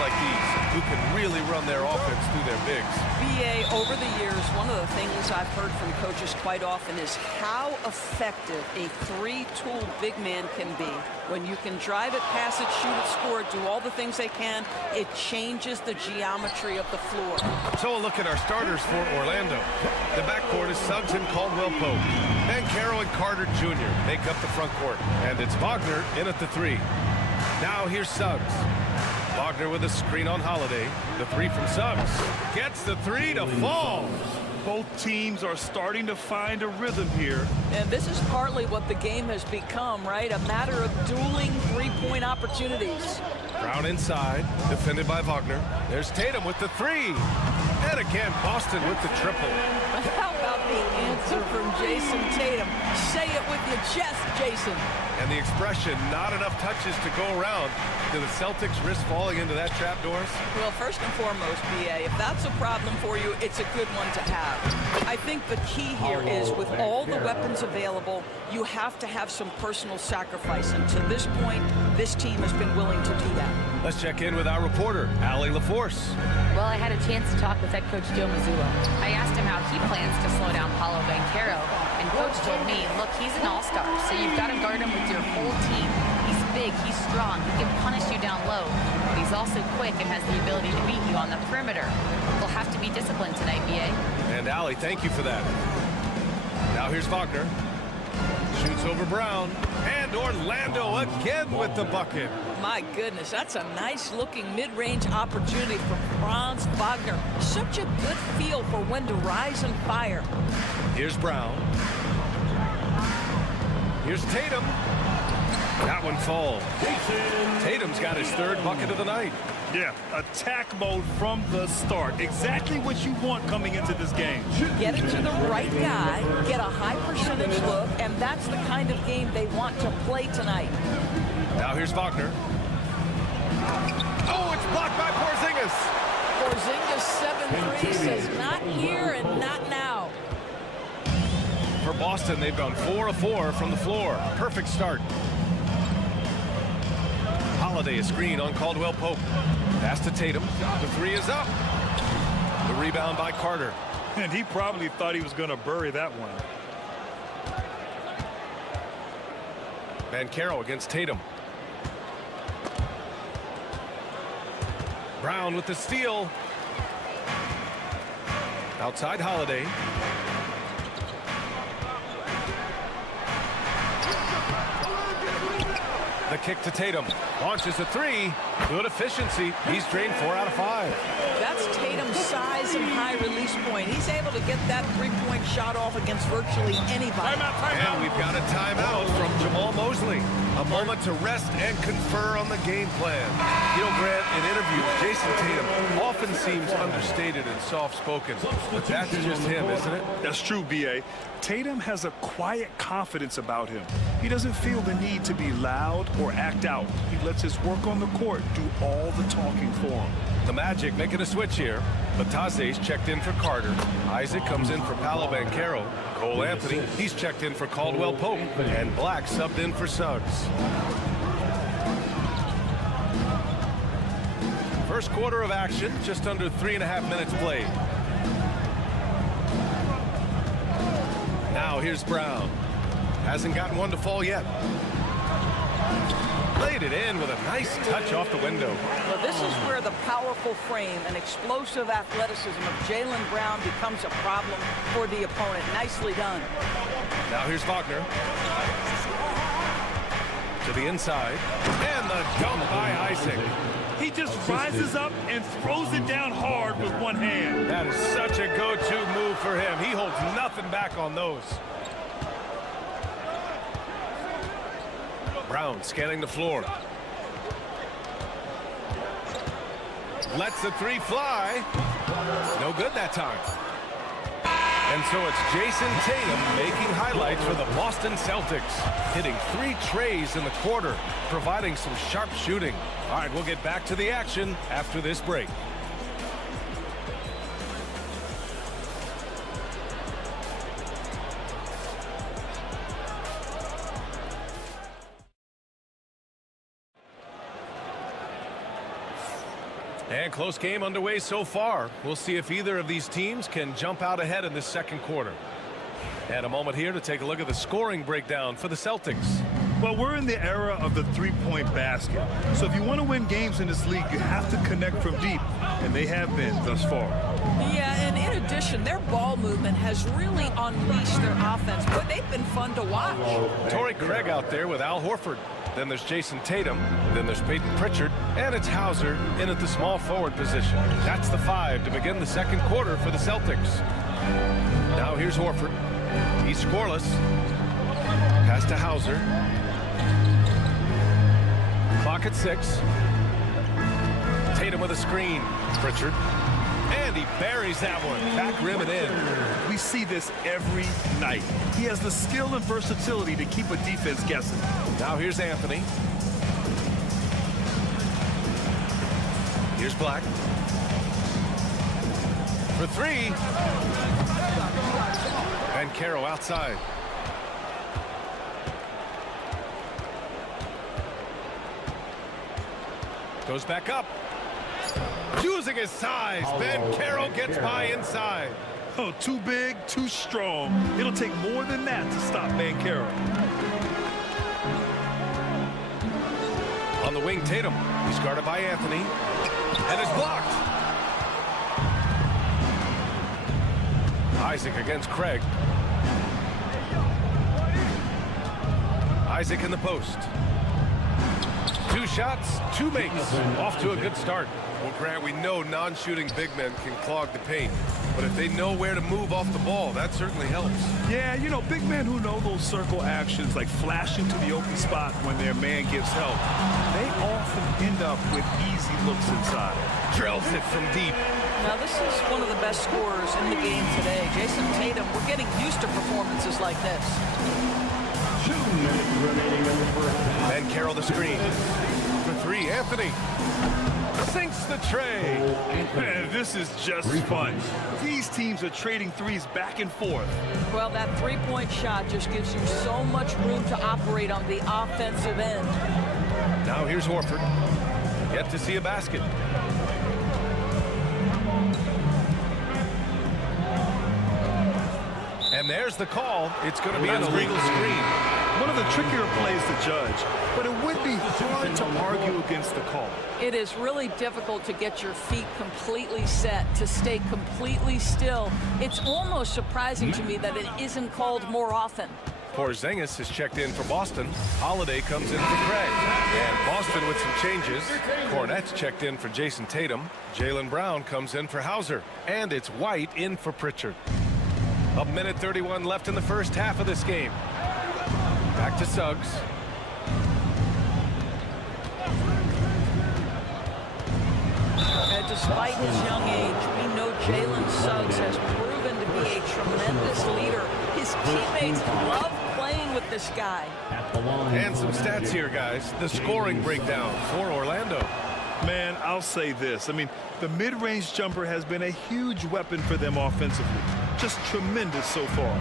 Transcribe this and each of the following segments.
Like these, who can really run their offense through their bigs. BA, over the years, one of the things I've heard from coaches quite often is how effective a three-tool big man can be. When you can drive it, pass it, shoot it, score it, do all the things they can, it changes the geometry of the floor. So a look at our starters for Orlando. The backcourt is Suggs and Caldwell-Pope. Banchero and Carter Jr. make up the front court. And it's Wagner in at the three. Now here's Suggs. Wagner with a screen on Holiday. The three from Suggs. Gets the three to fall. Both teams are starting to find a rhythm here. And this is partly what the game has become, right? A matter of dueling three-point opportunities. Brown inside, defended by Wagner. There's Tatum with the three. And again, Boston with the triple. How about the answer from Jason Tatum? Say it with your chest, Jason. And the expression, not enough touches to go around. Do the Celtics risk falling into that trap, Doris? Well, first and foremost, BA, if that's a problem for you, it's a good one to have. I think the key here is with all the weapons available, you have to have some personal sacrifice. And to this point, this team has been willing to do that. Let's check in with our reporter, Allie LaForce. Well, I had a chance to talk with head coach Joe Mazzulla. I asked him how he plans to slow down Paolo Banchero, and coach told me, look, he's an all-star, so you've got to guard him with your whole team. He's big, he's strong, he can punish you down low, but he's also quick and has the ability to beat you on the perimeter. We'll have to be disciplined tonight, BA. And Allie, thank you for that. Now here's Wagner. Shoots over Brown. And Orlando again with the bucket. My goodness, that's a nice-looking mid-range opportunity for Franz Wagner. Such a good feel for when to rise and fire. Here's Brown. Here's Tatum. That one falls. Tatum's got his third bucket of the night. Yeah, attack mode from the start. Exactly what you want coming into this game. Get it to the right guy, get a high percentage look, and that's the kind of game they want to play tonight. Now here's Wagner. Oh, it's blocked by Porzingis. Porzingis 7-3 says not here and not now. For Boston, they've gone 4 of 4 from the floor. Perfect start. Holiday a screen on Caldwell-Pope. Pass to Tatum. The three is up. The rebound by Carter. And he probably thought he was going to bury that one. Banchero against Tatum. Brown with the steal. Outside Holiday. The kick to Tatum. Launches a three. Good efficiency. He's drained 4 out of 5. That's Tatum's size and high release point. He's able to get that three-point shot off against virtually anybody. And we've got a timeout from Jamal Mosley. A moment to rest and confer on the game plan. You know, Grant, in interviews, Jason Tatum often seems understated and soft-spoken. But that's just him, isn't it? That's true, B.A. Tatum has a quiet confidence about him. He doesn't feel the need to be loud or act out. He lets his work on the court do all the talking for him. The Magic making a switch here. Batase's checked in for Carter. Isaac comes in for Paolo Banchero. Cole Anthony, he's checked in for Caldwell-Pope. And Black subbed in for Suggs. First quarter of action, just under 3.5 minutes played. Now here's Brown. Hasn't gotten one to fall yet. Laid it in with a nice touch off the window. Well, this is where the powerful frame and explosive athleticism of Jaylen Brown becomes a problem for the opponent. Nicely done. Now here's Wagner. To the inside. And the dunk by Isaac. He just rises up and throws it down hard with one hand. That is such a go-to move for him. He holds nothing back on those. Brown scanning the floor. Lets the three fly. No good that time. And so it's Jason Tatum making highlights for the Boston Celtics, hitting 3 trays in the quarter, providing some sharp shooting. All right, we'll get back to the action after this break. And close game underway so far. We'll see if either of these teams can jump out ahead in this second quarter. And a moment here to take a look at the scoring breakdown for the Celtics. Well, we're in the era of the three-point basket. So if you want to win games in this league, you have to connect from deep. And they have been thus far. Yeah, and in addition, their ball movement has really unleashed their offense. But they've been fun to watch. Torrey Craig out there with Al Horford. Then there's Jason Tatum. Then there's Peyton Pritchard. And it's Hauser in at the small forward position. That's the 5 to begin the second quarter for the Celtics. Now here's Horford. He's scoreless. Pass to Hauser. Clock at 6. Tatum with a screen. Pritchard. And he buries that one. Back rim and in. We see this every night. He has the skill and versatility to keep a defense guessing. Now here's Anthony. Here's Black. For 3. And Caro outside. Goes back up. Using his size, Ben Caro gets by inside. Oh, too big, too strong. It'll take more than that to stop Caro. On the wing, Tatum. He's guarded by Anthony. And is blocked. Isaac against Craig. Isaac in the post. 2 shots, 2 makes. Off to a good start. Well, Grant, we know non-shooting big men can clog the paint. But if they know where to move off the ball, that certainly helps. Yeah, you know, big men who know those circle actions, like flashing to the open spot when their man gives help, they often end up with easy looks inside. Drills it from deep. Now, this is one of the best scorers in the game today. Jason Tatum, we're getting used to performances like this. 2 minutes remaining in the first half. Ben Caro the screen. For 3, Anthony. Sinks the tray. Man, this is just fun. These teams are trading threes back and forth. Well, that three-point shot just gives you so much room to operate on the offensive end. Now here's Horford. Yet to see a basket. And there's the call. It's going to be an illegal screen. One of the trickier plays to judge, but it would be hard to argue against the call. It is really difficult to get your feet completely set, to stay completely still. It's almost surprising to me that it isn't called more often. Porzingis has checked in for Boston. Holiday comes in for Craig. And Boston with some changes. Cornette's checked in for Jason Tatum. Jaylen Brown comes in for Hauser. And it's White in for Pritchard. 1:31 left in the first half of this game. Back to Suggs. And despite his young age, we know Jalen Suggs has proven to be a tremendous leader. His teammates love playing with this guy. And some stats here, guys. The scoring breakdown for Orlando. Man, I'll say this. I mean, the mid-range jumper has been a huge weapon for them offensively. Just tremendous so far.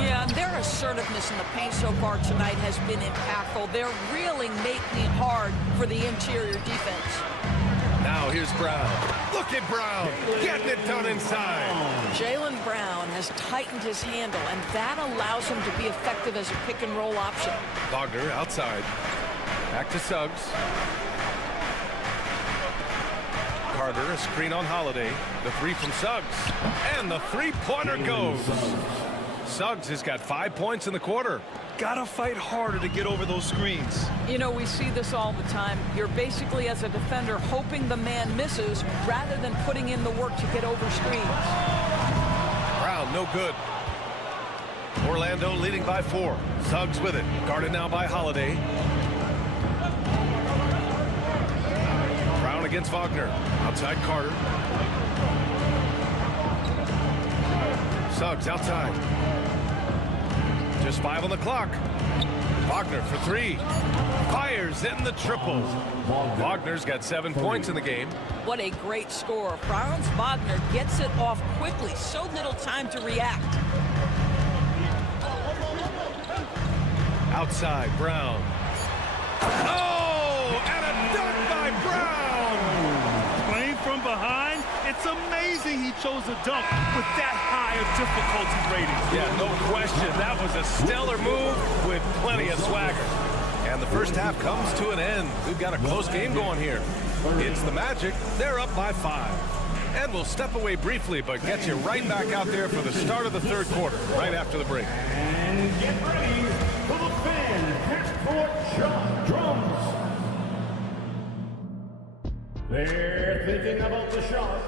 Yeah, and their assertiveness in the paint so far tonight has been impactful. They're really making it hard for the interior defense. Now here's Brown. Look at Brown getting it done inside. Jaylen Brown has tightened his handle, and that allows him to be effective as a pick-and-roll option. Wagner outside. Back to Suggs. Carter, a screen on Holiday. The 3 from Suggs. And the 3-pointer goes. Suggs has got 5 points in the quarter. Gotta fight harder to get over those screens. You know, we see this all the time. You're basically, as a defender, hoping the man misses rather than putting in the work to get over screens. Brown, no good. Orlando leading by 4. Suggs with it. Guarded now by Holiday. Brown against Wagner. Outside Carter. Suggs outside. Just 5 on the clock. Wagner for 3. Fires in the triple. Wagner's got 7 points in the game. What a great score. Franz Wagner gets it off quickly. So little time to react. Outside, Brown. Oh, and a dunk by Brown! Playing from behind, it's amazing he chose a dunk with that high of difficulty rating. Yeah, no question. That was a stellar move with plenty of swagger. And the first half comes to an end. We've got a close game going here. It's the Magic. They're up by 5. And we'll step away briefly, but get you right back out there for the start of the third quarter, right after the break. And get ready for the fan half-court shot drums. They're thinking about the shot.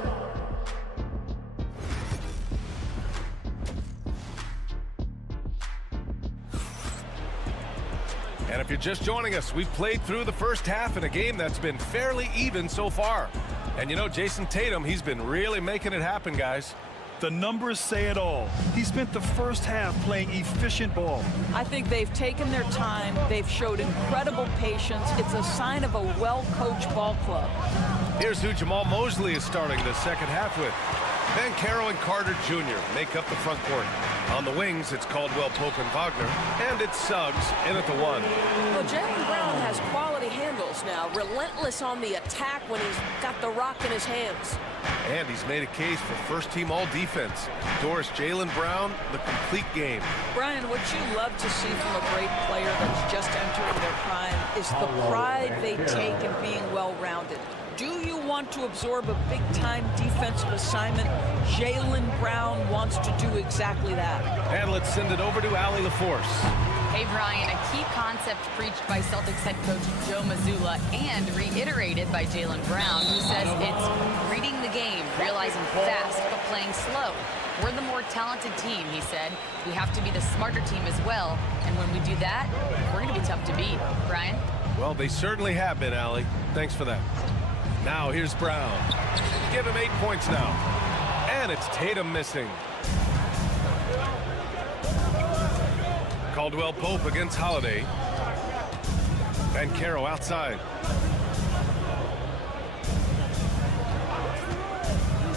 And if you're just joining us, we've played through the first half in a game that's been fairly even so far. And you know, Jason Tatum, he's been really making it happen, guys. The numbers say it all. He spent the first half playing efficient ball. I think they've taken their time. They've showed incredible patience. It's a sign of a well-coached ball club. Here's who Jamal Mosley is starting the second half with. Banchero and Carter Jr. make up the front court. On the wings, it's Caldwell Pope and Wagner. And it's Suggs in at the 1. Well, Jaylen Brown has quality handles now. Relentless on the attack when he's got the rock in his hands. And he's made a case for first-team all-defense. Doris, Jaylen Brown, the complete game. Brian, what you love to see from a great player that's just entering their prime is the pride they take in being well-rounded. Do you want to absorb a big-time defensive assignment? Jaylen Brown wants to do exactly that. And let's send it over to Allie LaForce. Hey, Brian, a key concept preached by Celtics head coach Joe Mazzulla and reiterated by Jaylen Brown, who says it's reading the game, realizing fast, but playing slow. We're the more talented team, he said. We have to be the smarter team as well. And when we do that, we're going to be tough to beat. Brian? Well, they certainly have been, Allie. Thanks for that. Now here's Brown. Give him 8 points now. And it's Tatum missing. Caldwell Pope against Holiday. Banchero outside.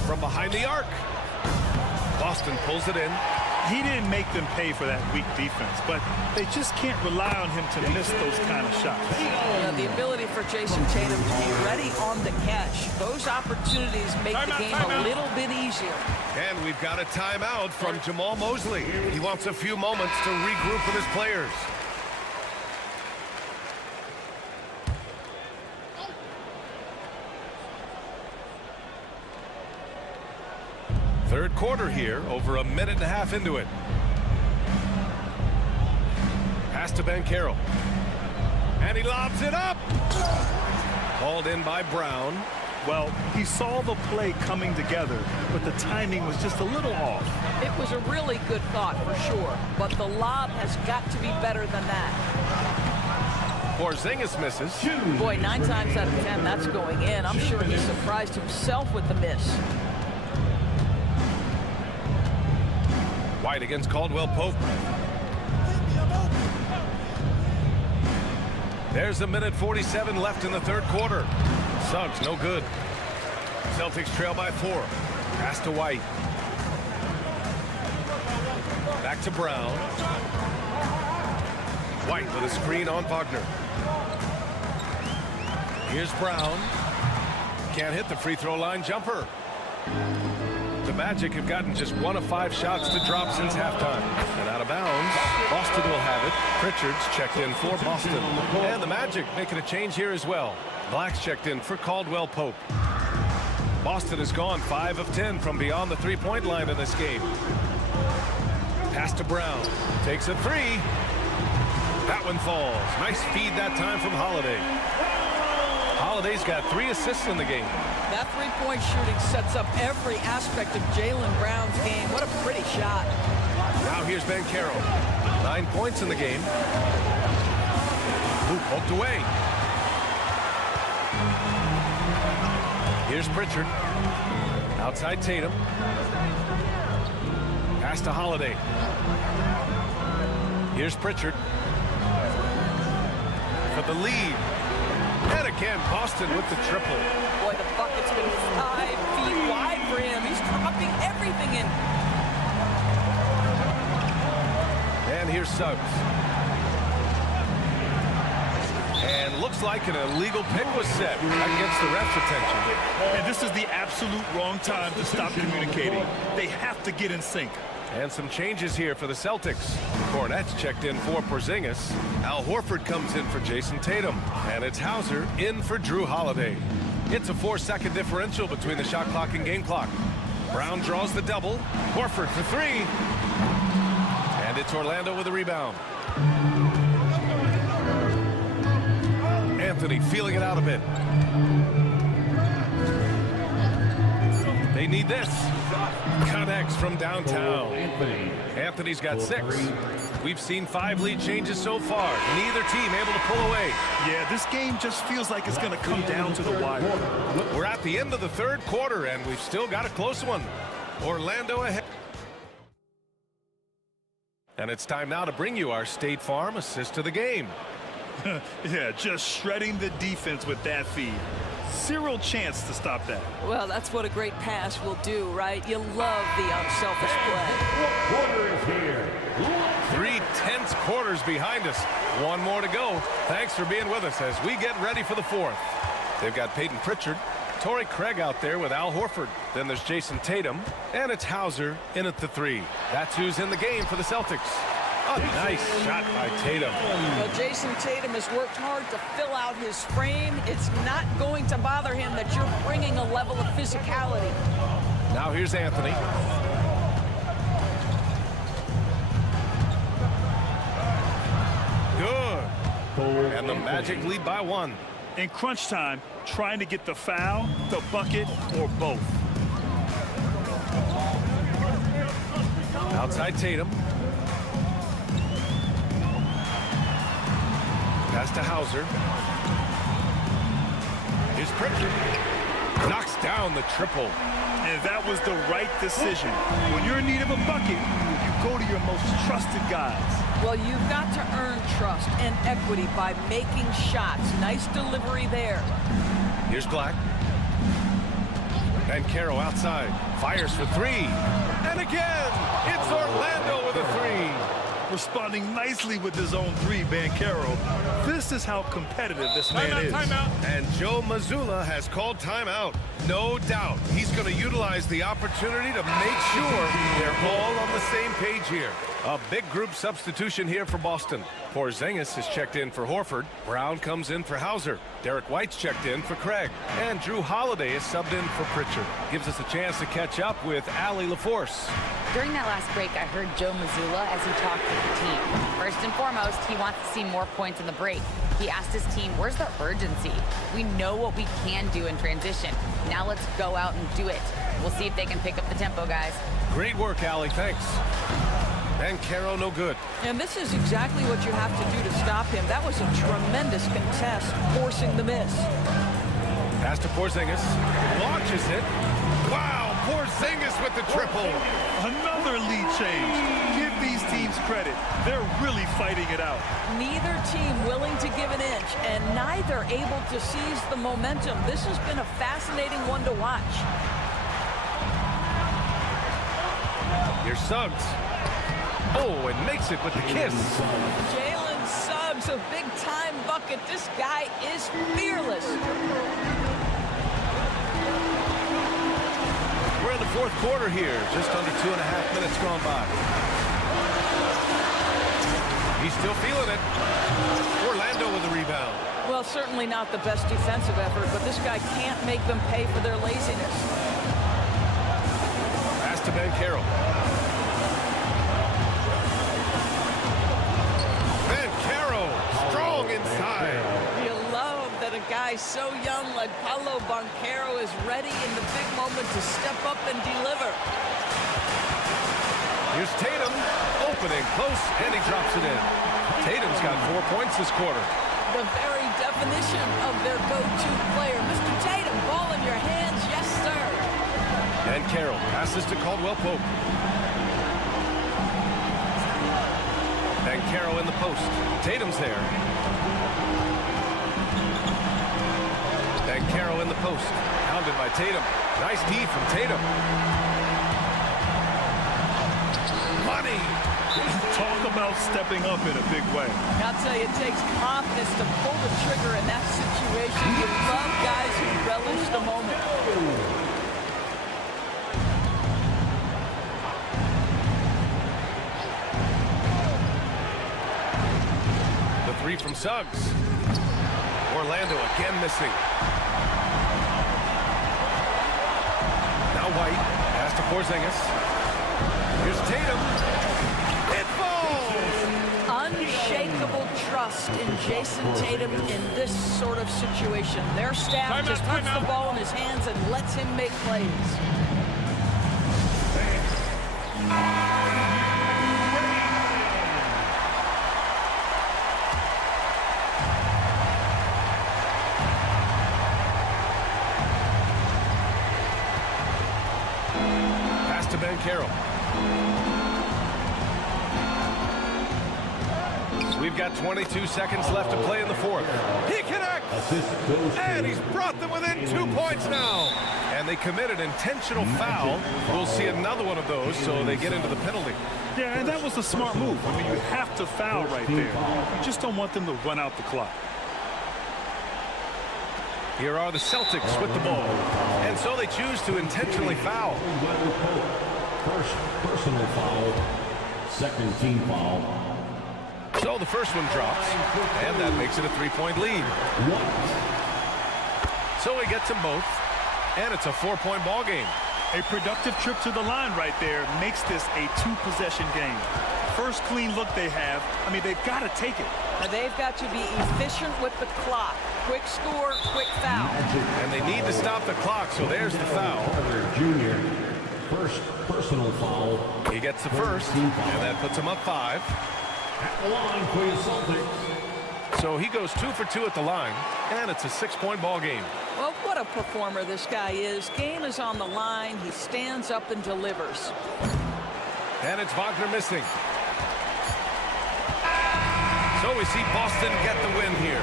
From behind the arc. Boston pulls it in. He didn't make them pay for that weak defense, but they just can't rely on him to miss those kind of shots. You know, the ability for Jason Tatum to be ready on the catch. Those opportunities make the game a little bit easier. And we've got a timeout from Jamal Mosley. He wants a few moments to regroup with his players. Third quarter here, over a minute and a half into it. Pass to Banchero. And he lobs it up. Called in by Brown. Well, he saw the play coming together, but the timing was just a little off. It was a really good thought for sure, but the lob has got to be better than that. Porzingis misses. Boy, 9 times out of 10, that's going in. I'm sure he surprised himself with the miss. White against Caldwell Pope. There's a minute 47 left in the third quarter. Suggs, no good. Celtics trail by 4. Pass to White. Back to Brown. White with a screen on Wagner. Here's Brown. Can't hit the free throw line jumper. The Magic have gotten just 1 of 5 shots to drop since halftime. And out of bounds, Boston will have it. Pritchard's checked in for Boston. And the Magic making a change here as well. Black's checked in for Caldwell Pope. Boston has gone 5 of 10 from beyond the three-point line in this game. Pass to Brown. Takes a three. That one falls. Nice feed that time from Holiday. Holiday's got 3 assists in the game. That three-point shooting sets up every aspect of Jaylen Brown's game. What a pretty shot. Now here's Banchero. 9 points in the game. Ooh, poked away. Here's Pritchard. Outside Tatum. Pass to Holiday. Here's Pritchard. For the lead. And again, Boston with the triple. Boy, the bucket's been 5 feet wide for him. He's dropping everything in. And here's Suggs. And looks like an illegal pick was set. That gets the ref's attention. And this is the absolute wrong time to stop communicating. They have to get in sync. And some changes here for the Celtics. Cornette's checked in for Porzingis. Al Horford comes in for Jason Tatum. And it's Hauser in for Drew Holiday. It's a 4-second differential between the shot clock and game clock. Brown draws the double. Horford for 3. And it's Orlando with a rebound. Anthony feeling it out a bit. They need this. Connects from downtown. Anthony's got 6. We've seen 5 lead changes so far. Neither team able to pull away. Yeah, this game just feels like it's going to come down to the wire. We're at the end of the 3rd quarter, and we've still got a close one. Orlando ahead. And it's time now to bring you our State Farm assist of the game. Yeah, just shredding the defense with that feed. Zero chance to stop that. Well, that's what a great pass will do, right? You love the unselfish play. Quarter is here. 3 tense quarters behind us. 1 more to go. Thanks for being with us as we get ready for the 4th. They've got Peyton Pritchard, Torrey Craig out there with Al Horford. Then there's Jason Tatum, and it's Hauser in at the 3. That's who's in the game for the Celtics. A nice shot by Tatum. Well, Jason Tatum has worked hard to fill out his frame. It's not going to bother him that you're bringing a level of physicality. Now here's Anthony. Good. And the Magic lead by 1. In crunch time, trying to get the foul, the bucket, or both. Outside Tatum. Pass to Hauser. Here's Pritchard. Knocks down the triple. And that was the right decision. When you're in need of a bucket, you go to your most trusted guys. Well, you've got to earn trust and equity by making shots. Nice delivery there. Here's Black. Banchero outside. Fires for 3. And again, it's Orlando with a 3. Responding nicely with his own 3, Banchero. This is how competitive this man is. Timeout. And Joe Mazzulla has called timeout. No doubt he's going to utilize the opportunity to make sure they're all on the same page here. A big group substitution here for Boston. Porzingis is checked in for Horford. Brown comes in for Hauser. Derek White's checked in for Craig. And Drew Holiday is subbed in for Pritchard. Gives us a chance to catch up with Allie LaForce. During that last break, I heard Joe Mazzulla as he talked with the team. First and foremost, he wants to see more points in the break. He asked his team, where's the urgency? We know what we can do in transition. Now let's go out and do it. We'll see if they can pick up the tempo, guys. Great work, Allie. Thanks. Banchero, no good. And this is exactly what you have to do to stop him. That was a tremendous contest, forcing the miss. Pass to Porzingis. Launches it. Wow, Porzingis with the triple. Another lead change. Give these teams credit. They're really fighting it out. Neither team willing to give an inch, and neither able to seize the momentum. This has been a fascinating one to watch. Here's Suggs. Oh, and makes it with the kiss. Jalen Suggs, a big-time bucket. This guy is fearless. We're in the 4th quarter here. Just under 2.5 minutes gone by. He's still feeling it. Orlando with the rebound. Well, certainly not the best defensive effort, but this guy can't make them pay for their laziness. Pass to Banchero. guy so young like Paolo Banchero is ready in the big moment to step up and deliver. Here's Tatum, opening, close, and he drops it in. Tatum's got 4 points this quarter. The very definition of their go-to player. Mr. Tatum, ball in your hands, yes, sir. And Carroll passes to Caldwell Pope. And Carroll in the post. Tatum's there. And Carroll in the post. Pounded by Tatum. Nice D from Tatum. Money. Talk about stepping up in a big way. I'll tell you, it takes confidence to pull the trigger in that situation. You love guys who relish the moment. The three from Suggs. Orlando again missing. Now White. Pass to Porzingis. Here's Tatum. It falls! Unshakable trust in Jason Tatum in this sort of situation. Their staff just puts the ball in his hands and lets him make plays. Pass to Banchero. We've got 22 seconds left to play in the fourth. He connects! And he's brought them within 2 points now. And they committed intentional foul. We'll see another one of those, so they get into the penalty. Yeah, and that was a smart move. I mean, you have to foul right there. You just don't want them to run out the clock. Here are the Celtics with the ball. And so they choose to intentionally foul. First personal foul, second team foul. So the first one drops, and that makes it a 3-point lead. So he gets them both, and it's a 4-point ball game. A productive trip to the line right there makes this a 2-possession game. First clean look they have, I mean, they've got to take it. Now they've got to be efficient with the clock. Quick score, quick foul. And they need to stop the clock, so there's the foul. Junior, first personal foul. He gets the first, and that puts him up 5. At the line for your Celtics. So he goes 2 for 2 at the line, and it's a 6-point ball game. Well, what a performer this guy is. Game is on the line. He stands up and delivers. And it's Wagner missing. So we see Boston get the win here.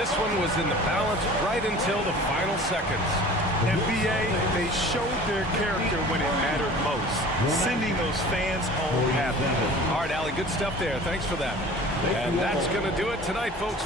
This one was in the balance right until the final seconds. NBA, they showed their character when it mattered most, sending those fans home happy. All right, Allie, good stuff there. Thanks for that. And that's going to do it tonight, folks.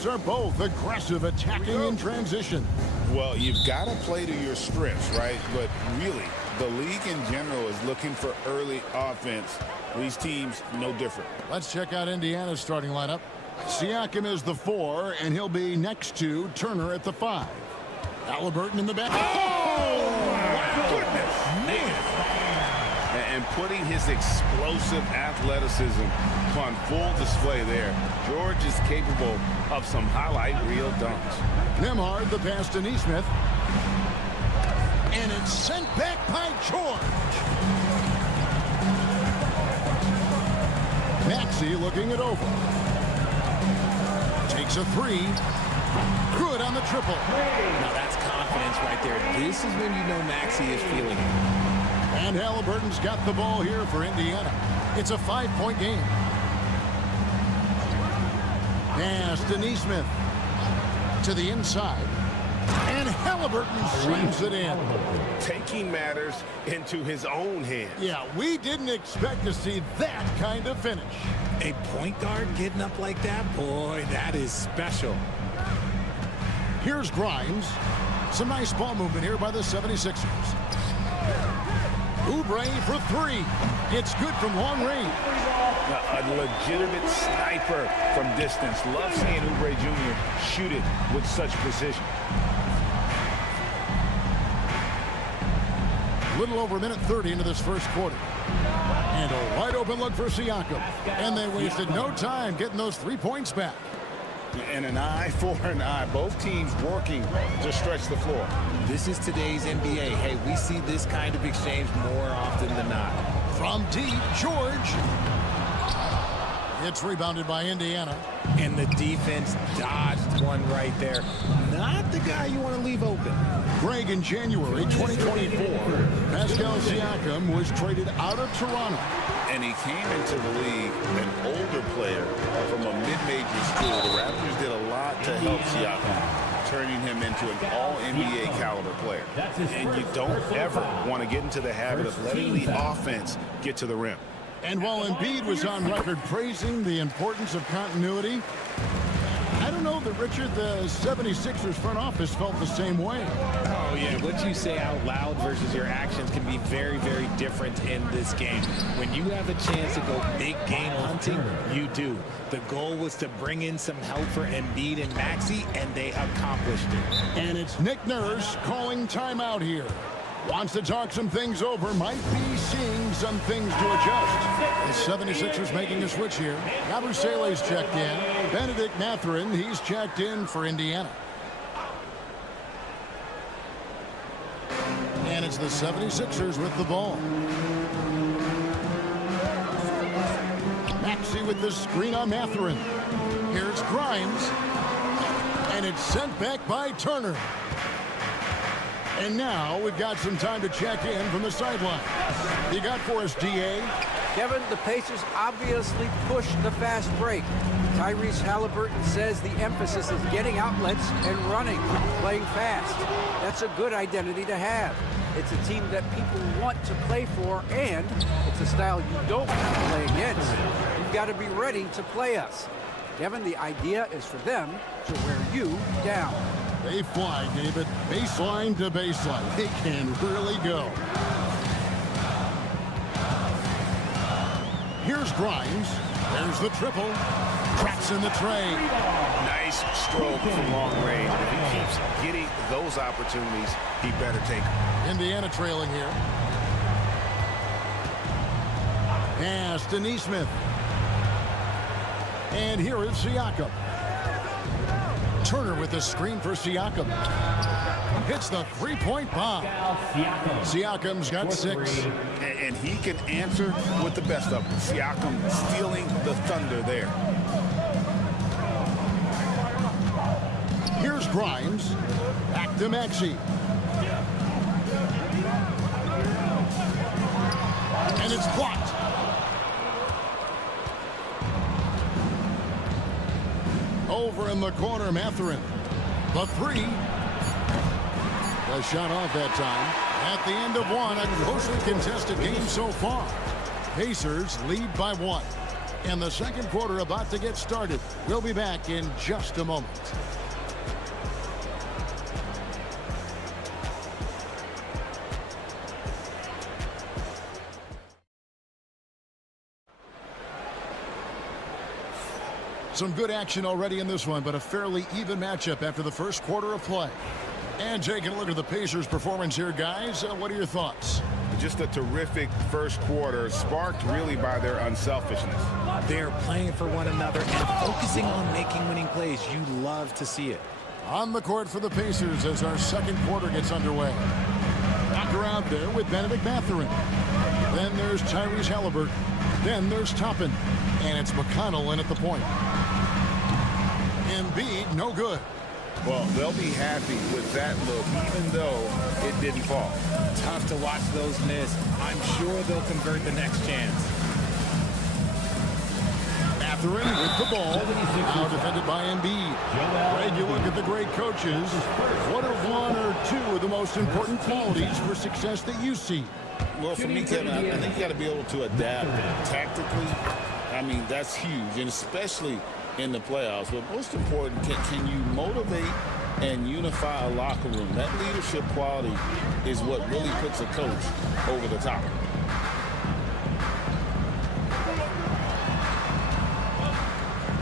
teams are both aggressive, attacking in transition. Well, you've got to play to your strengths, right? But really, the league in general is looking for early offense. These teams, no different. Let's check out Indiana's starting lineup. Siakam is the 4, and he'll be next to Turner at the 5. Halliburton in the back. Oh, my goodness. Man. And putting putting his explosive athleticism on full display there. George is capable of some highlight reel dunks. Nembhard, the pass to Nesmith. And it's sent back by George. Maxey looking it over. Takes a three. Good on the triple. Now that's confidence right there. This is when you know Maxey is feeling it. And Halliburton's got the ball here for Indiana. It's a 5-point game. Pass to Nesmith. To the inside. And Halliburton slams it in. Taking matters into his own hands. Yeah, we didn't expect to see that kind of finish. A point guard getting up like that, boy, that is special. Here's Grimes. Some nice ball movement here by the 76ers. Oubre for three. It's good from long range. A legitimate sniper from distance. Love seeing Oubre Jr. shoot it with such precision. Little over a minute 30 into this first quarter. And a wide open look for Siakam. And they wasted no time getting those 3 points back. And an eye for an eye. Both teams working to stretch the floor. This is today's NBA. Hey, we see this kind of exchange more often than not. From deep, George. It's rebounded by Indiana. And the defense dodged one right there. Not the guy you want to leave open. Greg, in January 2024, Pascal Siakam was traded out of Toronto. And he came into the league an older player from a mid-major school. The Raptors did a lot to help Siakam, turning him into an all-NBA caliber player. And you don't ever want to get into the habit of letting the offense get to the rim. And while Embiid was on record praising the importance of continuity, I don't know that, Richard, the 76ers front office felt the same way. Oh, yeah. What you say out loud versus your actions can be very, very different in this game. When you have a chance to go big game hunting, you do. The goal was to bring in some help for Embiid and Maxey, and they accomplished it. And it's Nick Nurse calling timeout here. Wants to talk some things over, might be seeing some things to adjust. The 76ers making a switch here. Yabusele's checked in. Benedict Mathurin, he's checked in for Indiana. And it's the 76ers with the ball. Maxey with the screen on Mathurin. Here's Grimes. And it's sent back by Turner. And now we've got some time to check in from the sideline. You got for us, D.A.? Kevin, the Pacers obviously pushed the fast break. Tyrese Halliburton says the emphasis is getting outlets and running, playing fast. That's a good identity to have. It's a team that people want to play for, and it's a style you don't want to play against. You've got to be ready to play us. Kevin, the idea is for them to wear you down. They fly, David. Baseline to baseline. They can really go. Here's Grimes. There's the triple. Cracks in the tray. Nice stroke from long range. If he keeps getting those opportunities, he better take them. Indiana trailing here. Pass to Nesmith. And here is Siakam. Turner with the screen for Siakam. Hits the three-point bomb. Siakam's got 6. And he can answer with the best of them. Siakam stealing the thunder there. Here's Grimes. Back to Maxey. And it's blocked. Over in the corner, Mathurin. The 3. The shot off that time. At the end of one, a closely contested game so far. Pacers lead by 1. And the second quarter about to get started. We'll be back in just a moment. Some good action already in this one, but a fairly even matchup after the first quarter of play. And taking a look at the Pacers' performance here, guys. What are your thoughts? just a terrific first quarter, sparked really by their unselfishness. They're playing for one another and focusing on making winning plays. You love to see it. On the court for the Pacers as our second quarter gets underway. Knocker out there with Benedict Mathurin. Then there's Tyrese Halliburton. Then there's Toppin. And it's McConnell in at the point. Embiid, no good. Well, they'll be happy with that look, even though it didn't fall. Tough to watch those miss. I'm sure they'll convert the next chance. Mathurin with the ball. Now defended by Embiid. Greg, you look at the great coaches. What are one or two of the most important qualities for success that you see? Well, for me, Kevin, I think you got to be able to adapt tactically. I mean, that's huge, and especially in the playoffs. But most important, can you motivate and unify a locker room? That leadership quality is what really puts a coach over the top.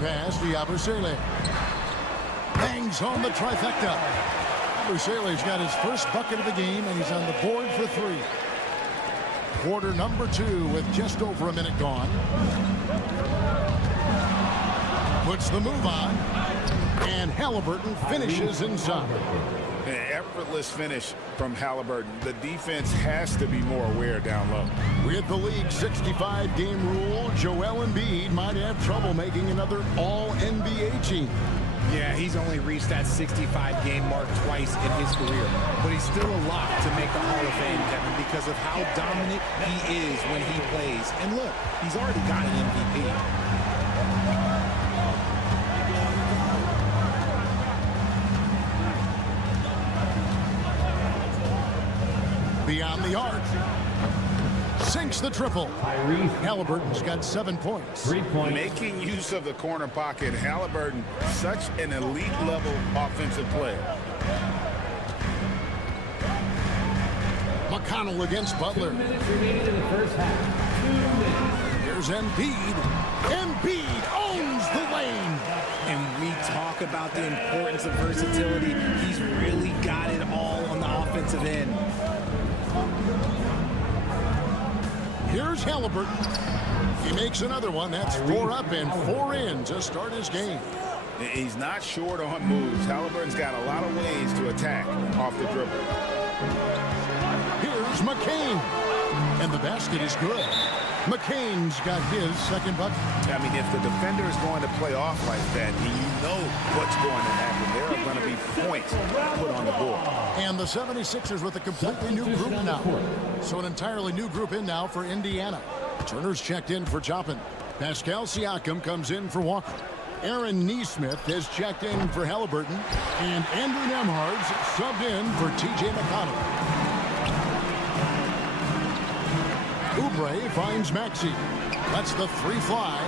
Pass to Yabusele. Bangs on the trifecta. Yabusele's got his first bucket of the game, and he's on the board for three. Quarter number 2 with just over a minute gone. Puts the move on, and Halliburton finishes inside. An effortless finish from Halliburton. The defense has to be more aware down low. With the league 65-game rule, Joel Embiid might have trouble making another All-NBA team. Yeah, he's only reached that 65-game mark twice in his career. But he's still a lock to make the Hall of Fame, Kevin, because of how dominant he is when he plays. And look, he's already got an MVP. Beyond the arc. Sinks the triple. Halliburton's got 7 points. 3 points. Making use of the corner pocket. Halliburton, such an elite-level offensive player. McConnell against Butler. 2 minutes remaining in the first half. 2 minutes. Here's Embiid. Embiid owns the lane. And we talk about the importance of versatility. He's really got it all on the offensive end. Here's Halliburton. He makes another one. That's 4 up and 4 in to start his game. He's not short on moves. Halliburton's got a lot of ways to attack off the dribble. Here's McCain. And the basket is good. McCain's got his second bucket. I mean, if the defender is going to play off like that, you know what's going to happen. There are going to be points put on the board. And the 76ers with a completely new group now. So an entirely new group in now for Indiana. Turner's checked in for Toppin. Pascal Siakam comes in for Walker. Aaron Nesmith has checked in for Halliburton. And Andrew Nembhard's subbed in for T.J. McConnell. Oubre finds Maxey. Lets the three fly.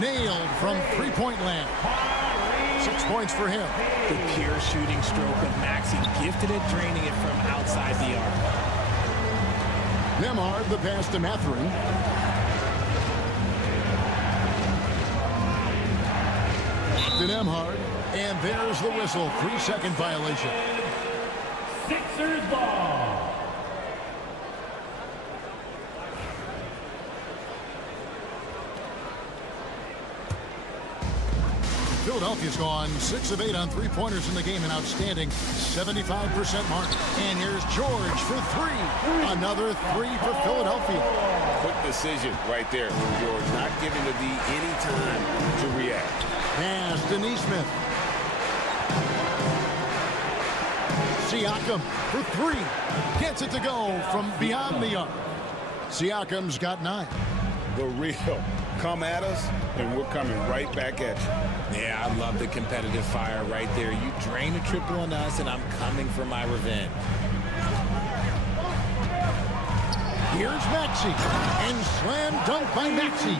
Nailed from three-point land. 6 points for him. The pure shooting stroke of Maxey, gifted at draining it from outside the arc. Nembhard the pass to Mathurin. To Nembhard. And there's the whistle. 3-second violation. Sixers ball. Philadelphia's gone 6 of 8 on three-pointers in the game, an outstanding 75% mark. And here's George for 3. Another 3 for Philadelphia. Quick decision right there from George, not giving the D any time to react. Pass to Nesmith. Siakam for 3. Gets it to go from beyond the arc. Siakam's got 9. The real. Come at us, and we're coming right back at you. Yeah, I love the competitive fire right there. You drain a triple on us, and I'm coming for my revenge. Here's Maxey. And slam dunk by Maxey.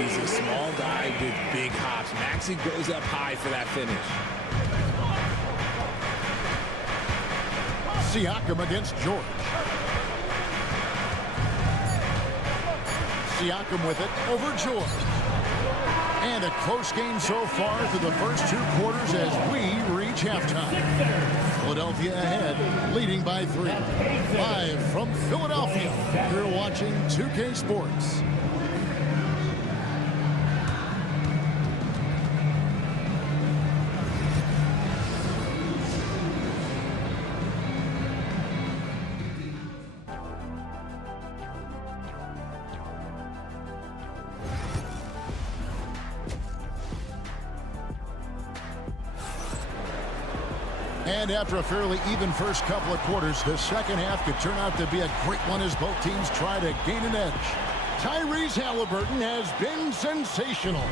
He's a small guy with big hops. Maxey goes up high for that finish. Siakam against George. Siakam with it over George. And a close game so far through the first 2 quarters as we reach halftime. Philadelphia ahead, leading by 3. Live from Philadelphia, you're watching 2K Sports. And after a fairly even first couple of quarters, the second half could turn out to be a great one as both teams try to gain an edge. Tyrese Halliburton has been sensational.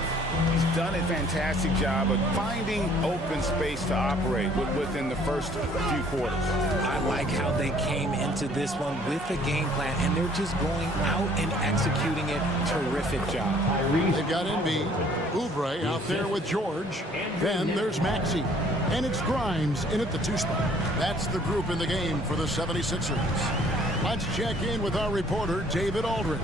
He's done a fantastic job of finding open space to operate within the first few quarters. I like how they came into this one with a game plan, and they're just going out and executing it. Terrific job. They've got Embiid, Oubre out there with George. Then there's Maxey. And it's Grimes in at the 2 spot. That's the group in the game for the 76ers. Let's check in with our reporter, David Aldridge.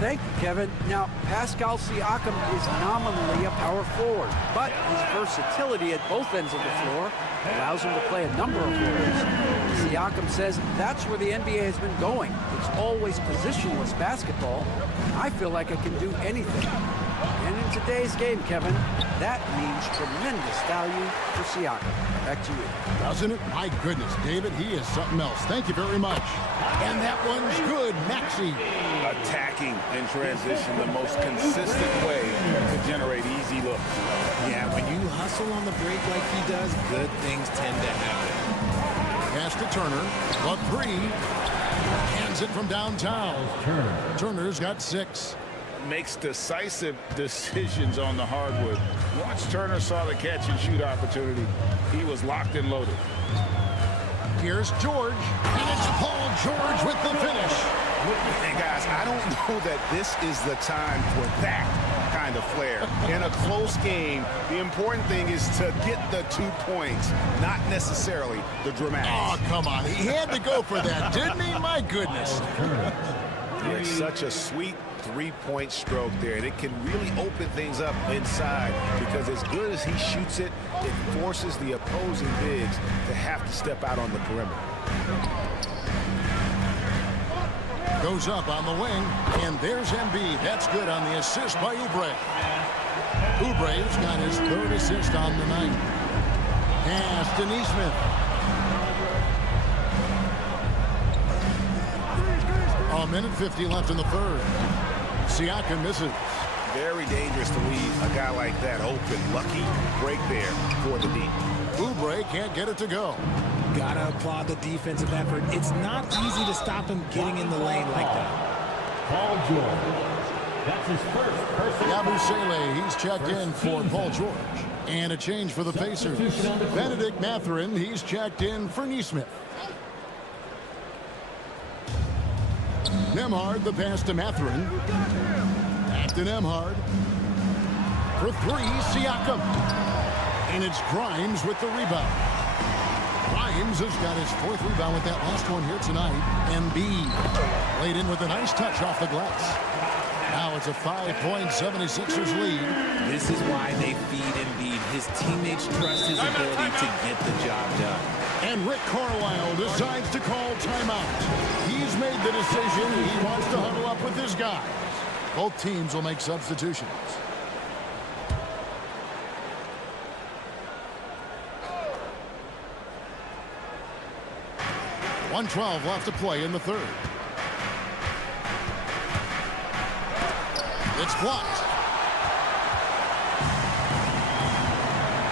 Thank you, Kevin. Now, Pascal Siakam is nominally a power forward, but his versatility at both ends of the floor allows him to play a number of roles. Siakam says that's where the NBA has been going. It's always positionless basketball. I feel like I can do anything. And in today's game, Kevin, that means tremendous value for Siakam. Back to you. Doesn't it? My goodness, David, he is something else. Thank you very much. And that one's good. Maxey. Attacking in transition, the most consistent way to generate easy looks. Yeah, when you hustle on the break like he does, good things tend to happen. Pass to Turner. The 3. Hands it from downtown. Turner's got 6. Makes decisive decisions on the hardwood. Once Turner saw the catch and shoot opportunity, he was locked and loaded. Here's George, and it's Paul George with the finish. And guys, I don't know that this is the time for that kind of flair. In a close game, the important thing is to get the 2 points, not necessarily the dramatics. Oh, come on. He had to go for that, didn't he? My goodness. It's such a sweet 3-point stroke there, and it can really open things up inside because as good as he shoots it, it forces the opposing bigs to have to step out on the perimeter. Goes up on the wing, and there's Embiid. That's good on the assist by Oubre. Oubre's got his 3rd assist on the night. Pass to Nesmith. A minute 50 left in the 3rd. Siakam misses. Very dangerous to leave a guy like that open. Lucky break there for the D. Oubre can't get it to go. Gotta applaud the defensive effort. It's not easy to stop him getting in the lane like that. Paul George. That's his first personal. Yabusele, he's checked in for Paul George. And a change for the Pacers. Benedict Mathurin, he's checked in for Nesmith. Nembhard, the pass to Mathurin. Back to Nembhard. For 3, Siakam. And it's Grimes with the rebound. Grimes has got his 4th rebound with that last one here tonight. Embiid laid in with a nice touch off the glass. Now it's a 5-point 76ers lead. This is why they feed Embiid. His teammates trust his ability to get the job done. And Rick Carlisle decides to call timeout. He's made the decision. He wants to huddle up with his guys. Both teams will make substitutions. .112 left to play in the 3rd. It's blocked.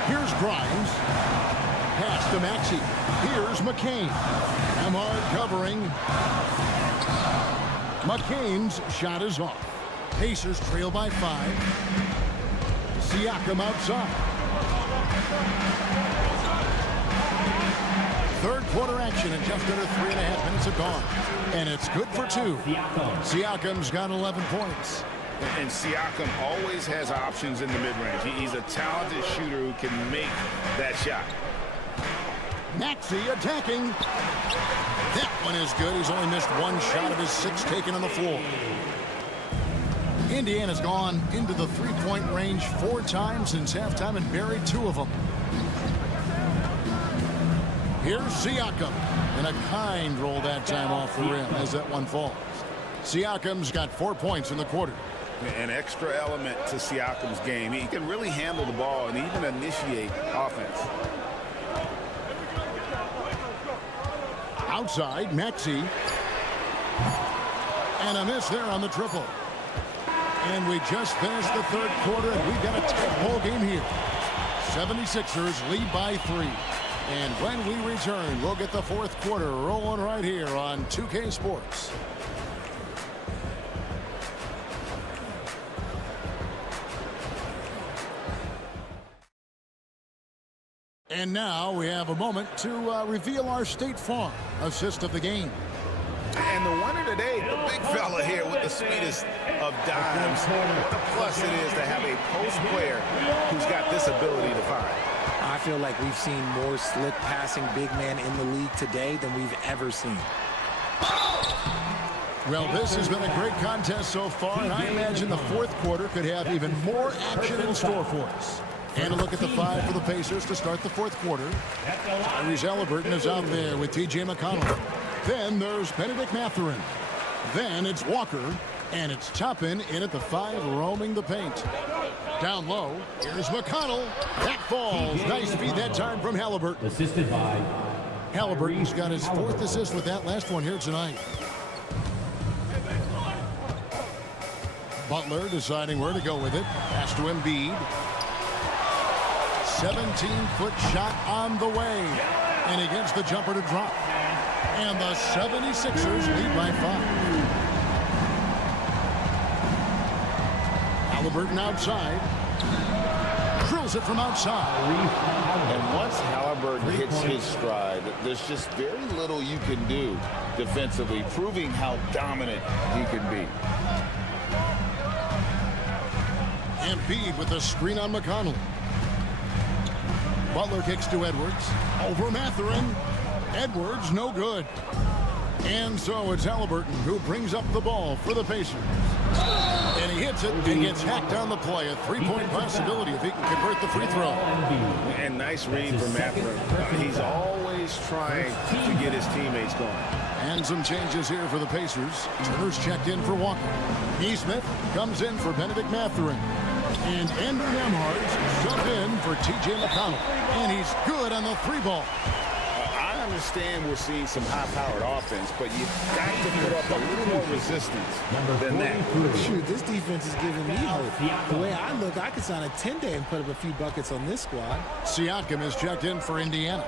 Here's Grimes. Pass to Maxey. Here's McCain. Nembhard covering. McCain's shot is off. Pacers trail by 5. Siakam outside. 3rd quarter action, and just under 3.5 minutes have gone. And it's good for 2. Siakam's got 11 points. And Siakam always has options in the mid-range. He's a talented shooter who can make that shot. Maxey attacking. That one is good. He's only missed 1 shot of his 6 taken on the floor. Indiana's gone into the three-point range 4 times since halftime and buried 2 of them. Here's Siakam. And a kind roll that time off the rim as that one falls. Siakam's got 4 points in the quarter. An extra element to Siakam's game. He can really handle the ball and even initiate offense. Outside, Maxey. And a miss there on the triple. And we just finished the third quarter, and we've got a tight ball game here. 76ers lead by 3. And when we return, we'll get the fourth quarter rolling right here on 2K Sports. And now we have a moment to reveal our State Farm assist of the game. And the winner today, the big fella here with the sweetest of dimes. What a plus it is to have a post player who's got this ability to find. I feel like we've seen more slick passing big man in the league today than we've ever seen. Well, this has been a great contest so far, and I imagine the fourth quarter could have even more action in store for us. And a look at the 5 for the Pacers to start the fourth quarter. Tyrese Halliburton is out there with T.J. McConnell. Then there's Benedict Mathurin. Then it's Walker. And it's Toppin in at the 5, roaming the paint. Down low, here's McConnell. That falls. Nice feed that time from Halliburton. Assisted by Halliburton's got his 4th assist with that last one here tonight. Butler deciding where to go with it. Pass to Embiid. 17-foot shot on the way. And he gets the jumper to drop. And the 76ers lead by 5. Halliburton outside. Drills it from outside. And once Halliburton hits his stride, there's just very little you can do defensively, proving how dominant he can be. Embiid with a screen on McConnell. Butler kicks to Edwards. Over Mathurin. Edwards, no good. And so it's Halliburton who brings up the ball for the Pacers. And he hits it and gets hacked on the play. A 3-point possibility if he can convert the free throw. And nice read from Mathurin. He's always trying to get his teammates going. And some changes here for the Pacers. Turner's checked in for Walker. Neesmith comes in for Benedict Mathurin. And Andrew Nembhard's sub in for T.J. McConnell. And he's good on the 3-ball. I understand we're seeing some high-powered offense, but you've got to put up a little more resistance than that. Shoot, this defense is giving me hope. The way I look, I could sign a 10-day and put up a few buckets on this squad. Siakam is checked in for Indiana.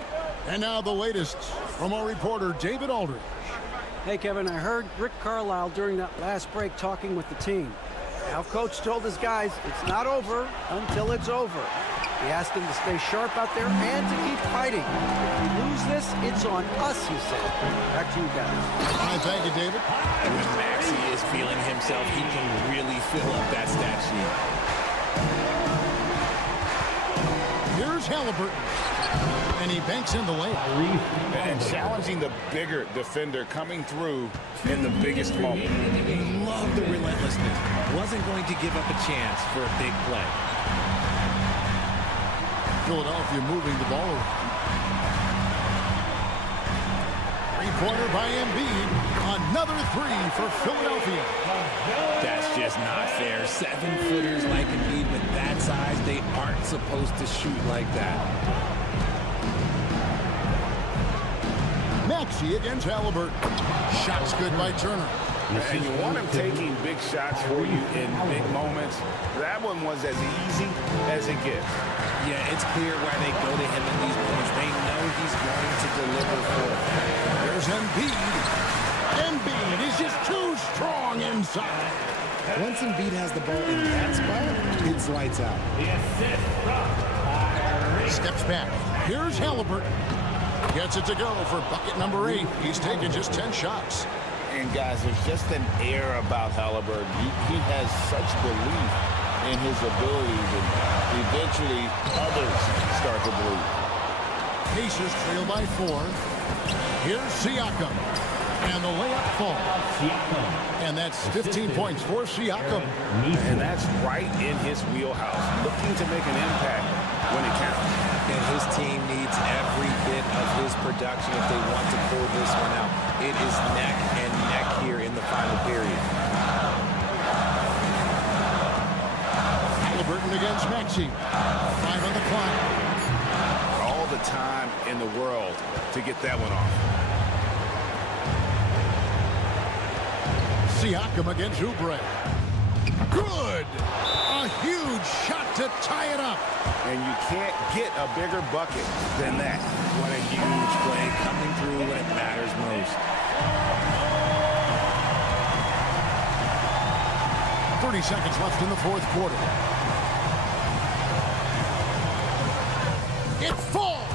And now the latest from our reporter, David Aldridge. Hey, Kevin, I heard Rick Carlisle during that last break talking with the team. Now, Coach told his guys it's not over until it's over. He asked them to stay sharp out there and to keep fighting. If we lose this, it's on us, he said. Back to you guys. All right, thank you, David. When Maxey is feeling himself, he can really fill up that stat sheet. Here's Halliburton. And he banks in the layup. And challenging the bigger defender coming through in the biggest moment. Love the relentlessness. Wasn't going to give up a chance for a big play. Philadelphia moving the ball around. 3-pointer by Embiid. Another 3 for Philadelphia. That's just not fair. 7-footers like Embiid with that size, they aren't supposed to shoot like that. Maxey against Halliburton. Shots good by Turner. And you want him taking big shots for you in big moments. That one was as easy as it gets. Yeah, it's clear why they go to him in these moments. They know he's going to deliver for them. There's Embiid. Embiid is just too strong inside. Once Embiid has the ball in that spot, it's lights out. Steps back. Here's Halliburton. Gets it to go for bucket number 8. He's taken just 10 shots. And guys, there's just an air about Halliburton. He has such belief in his abilities, and eventually others start to believe. Pacers trail by 4. Here's Siakam. And the layup falls. And that's 15 points for Siakam. And that's right in his wheelhouse. Looking to make an impact when it counts. And his team needs every bit of his production if they want to pull this one out. It is neck and neck here in the final period. Halliburton against Maxey. 5 on the clock. All the time in the world to get that one off. Siakam against Oubre. Good! A huge shot to tie it up. And you can't get a bigger bucket than that. What a huge play coming through when it matters most. 30 seconds left in the fourth quarter. It falls!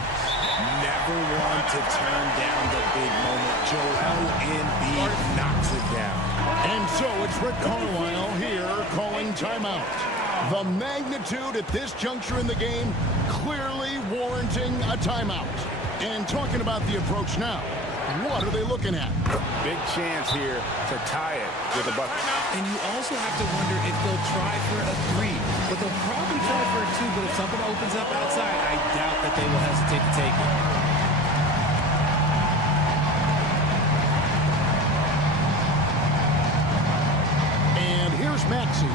Never want to turn down the big moment. Joel Embiid knocks it down. And so it's Rick Carlisle here calling timeout. The magnitude at this juncture in the game clearly warranting a timeout. And talking about the approach now, what are they looking at? Big chance here to tie it with a bucket. And you also have to wonder if they'll try for a 3. But they'll probably try for a 2. But if something opens up outside, I doubt that they will hesitate to take it. And here's Maxey.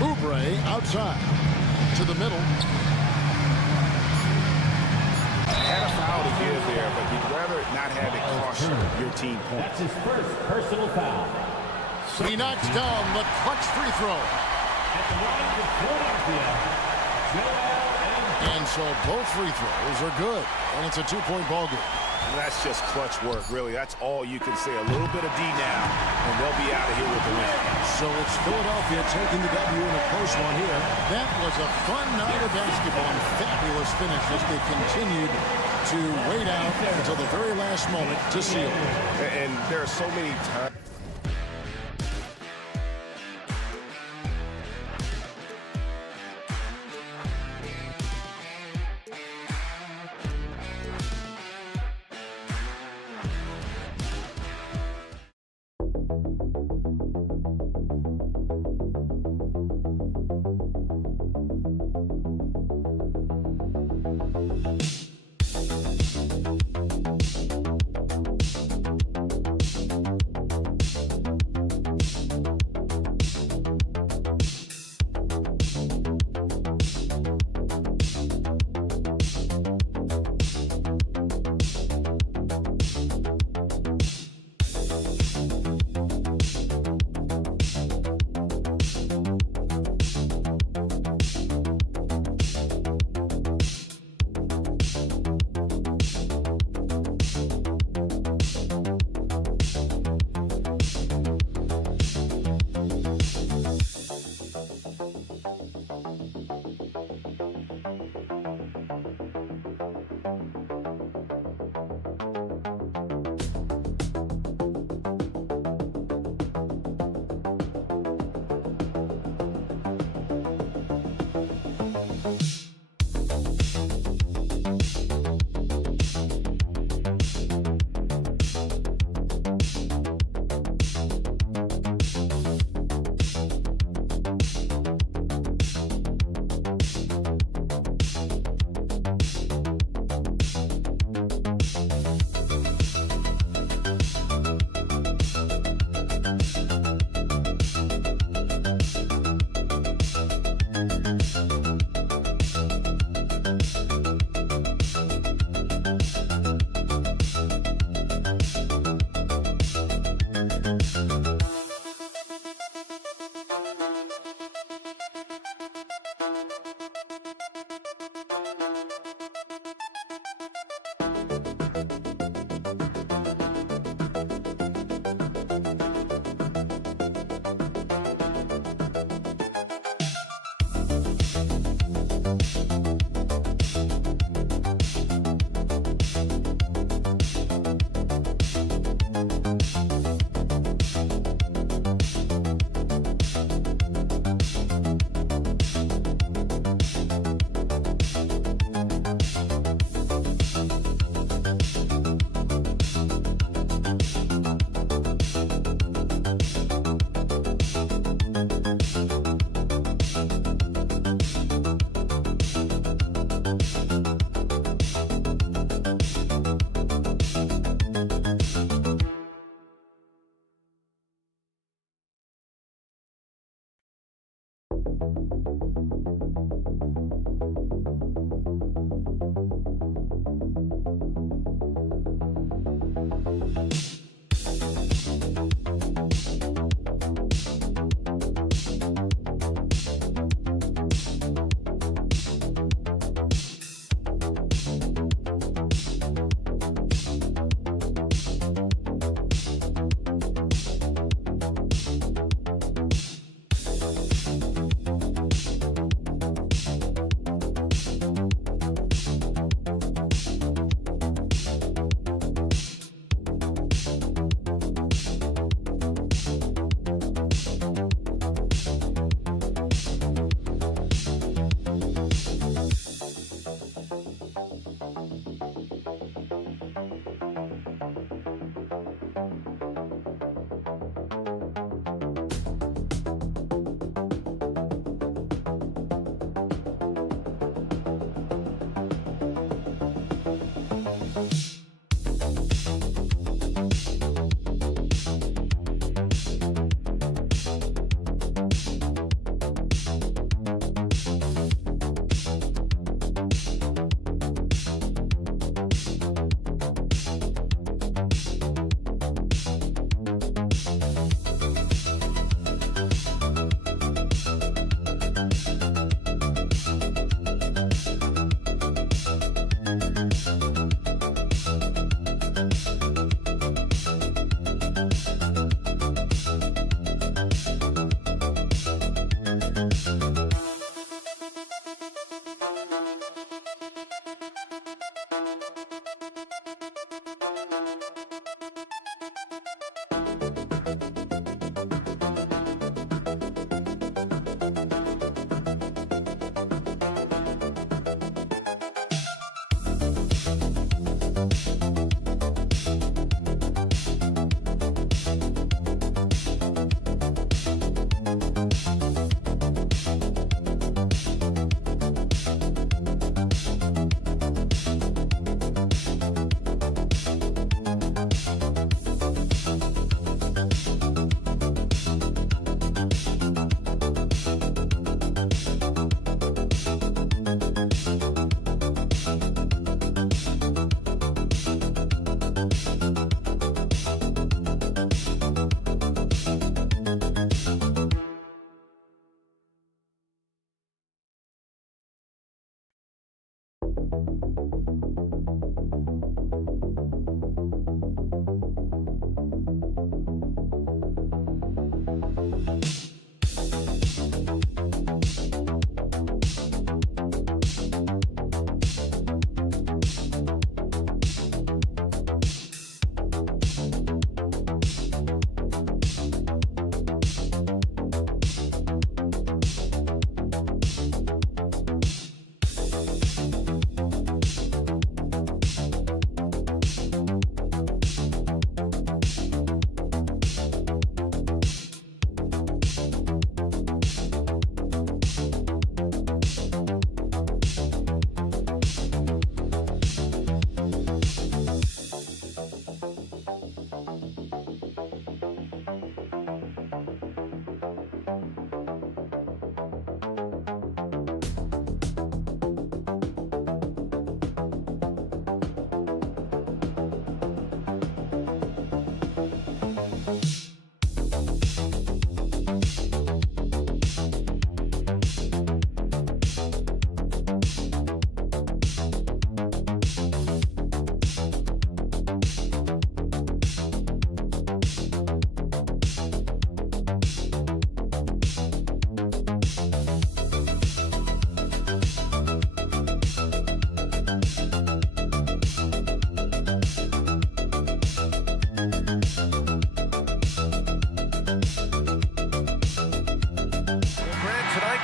Oubre outside to the middle. Had a foul to give there, but you'd rather not have it cost your team points. That's his first personal foul. He knocks down the clutch free throw. At the line for Philadelphia, Joel Embiid. And so both free throws are good. And it's a 2-point ball game. That's just clutch work, really. That's all you can say. A little bit of D now, and they'll be out of here with the win. So it's Philadelphia taking the W in a close one here. That was a fun night of basketball and fabulous finish as they continued to wait out until the very last moment to seal it. And there are so many times.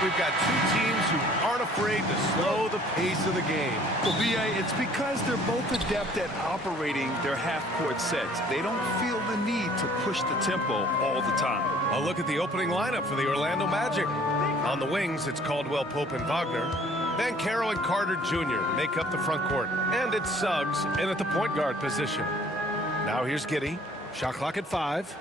we've got two teams who aren't afraid to slow the pace of the game. Well, B.A., it's because they're both adept at operating their half-court sets. They don't feel the need to push the tempo all the time. A look at the opening lineup for the Orlando Magic. On the wings, it's Caldwell Pope and Wagner. Then Carroll and Carter Jr. make up the front court. And it's Suggs in at the point guard position. Now here's Giddey. Shot clock at 5.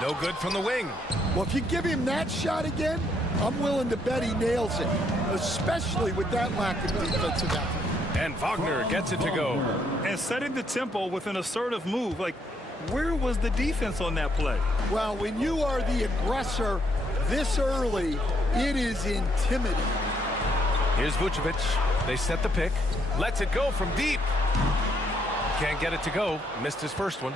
No good from the wing. Well, if you give him that shot again, I'm willing to bet he nails it, especially with that lack of defensive effort. And Wagner gets it to go. And setting the tempo with an assertive move. Like, where was the defense on that play? Well, when you are the aggressor this early, it is intimidating. Here's Vucevic. They set the pick. Lets it go from deep. Can't get it to go. Missed his first one.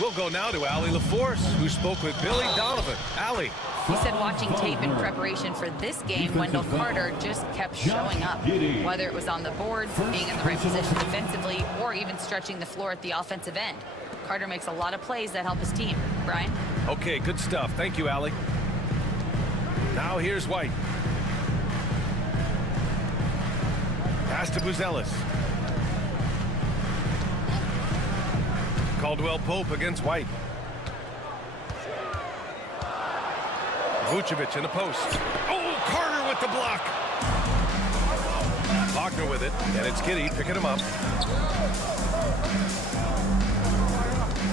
We'll go now to Allie LaForce, who spoke with Billy Donovan. Allie. He said watching tape in preparation for this game, Wendell Carter just kept showing up. Whether it was on the boards, being in the right position defensively, or even stretching the floor at the offensive end. Carter makes a lot of plays that help his team. Brian? Okay, good stuff. Thank you, Allie. Now here's White. Pass to Buzelis. Caldwell Pope against White. Vucevic in the post. Oh, Carter with the block. Wagner with it, and it's Giddey picking him up.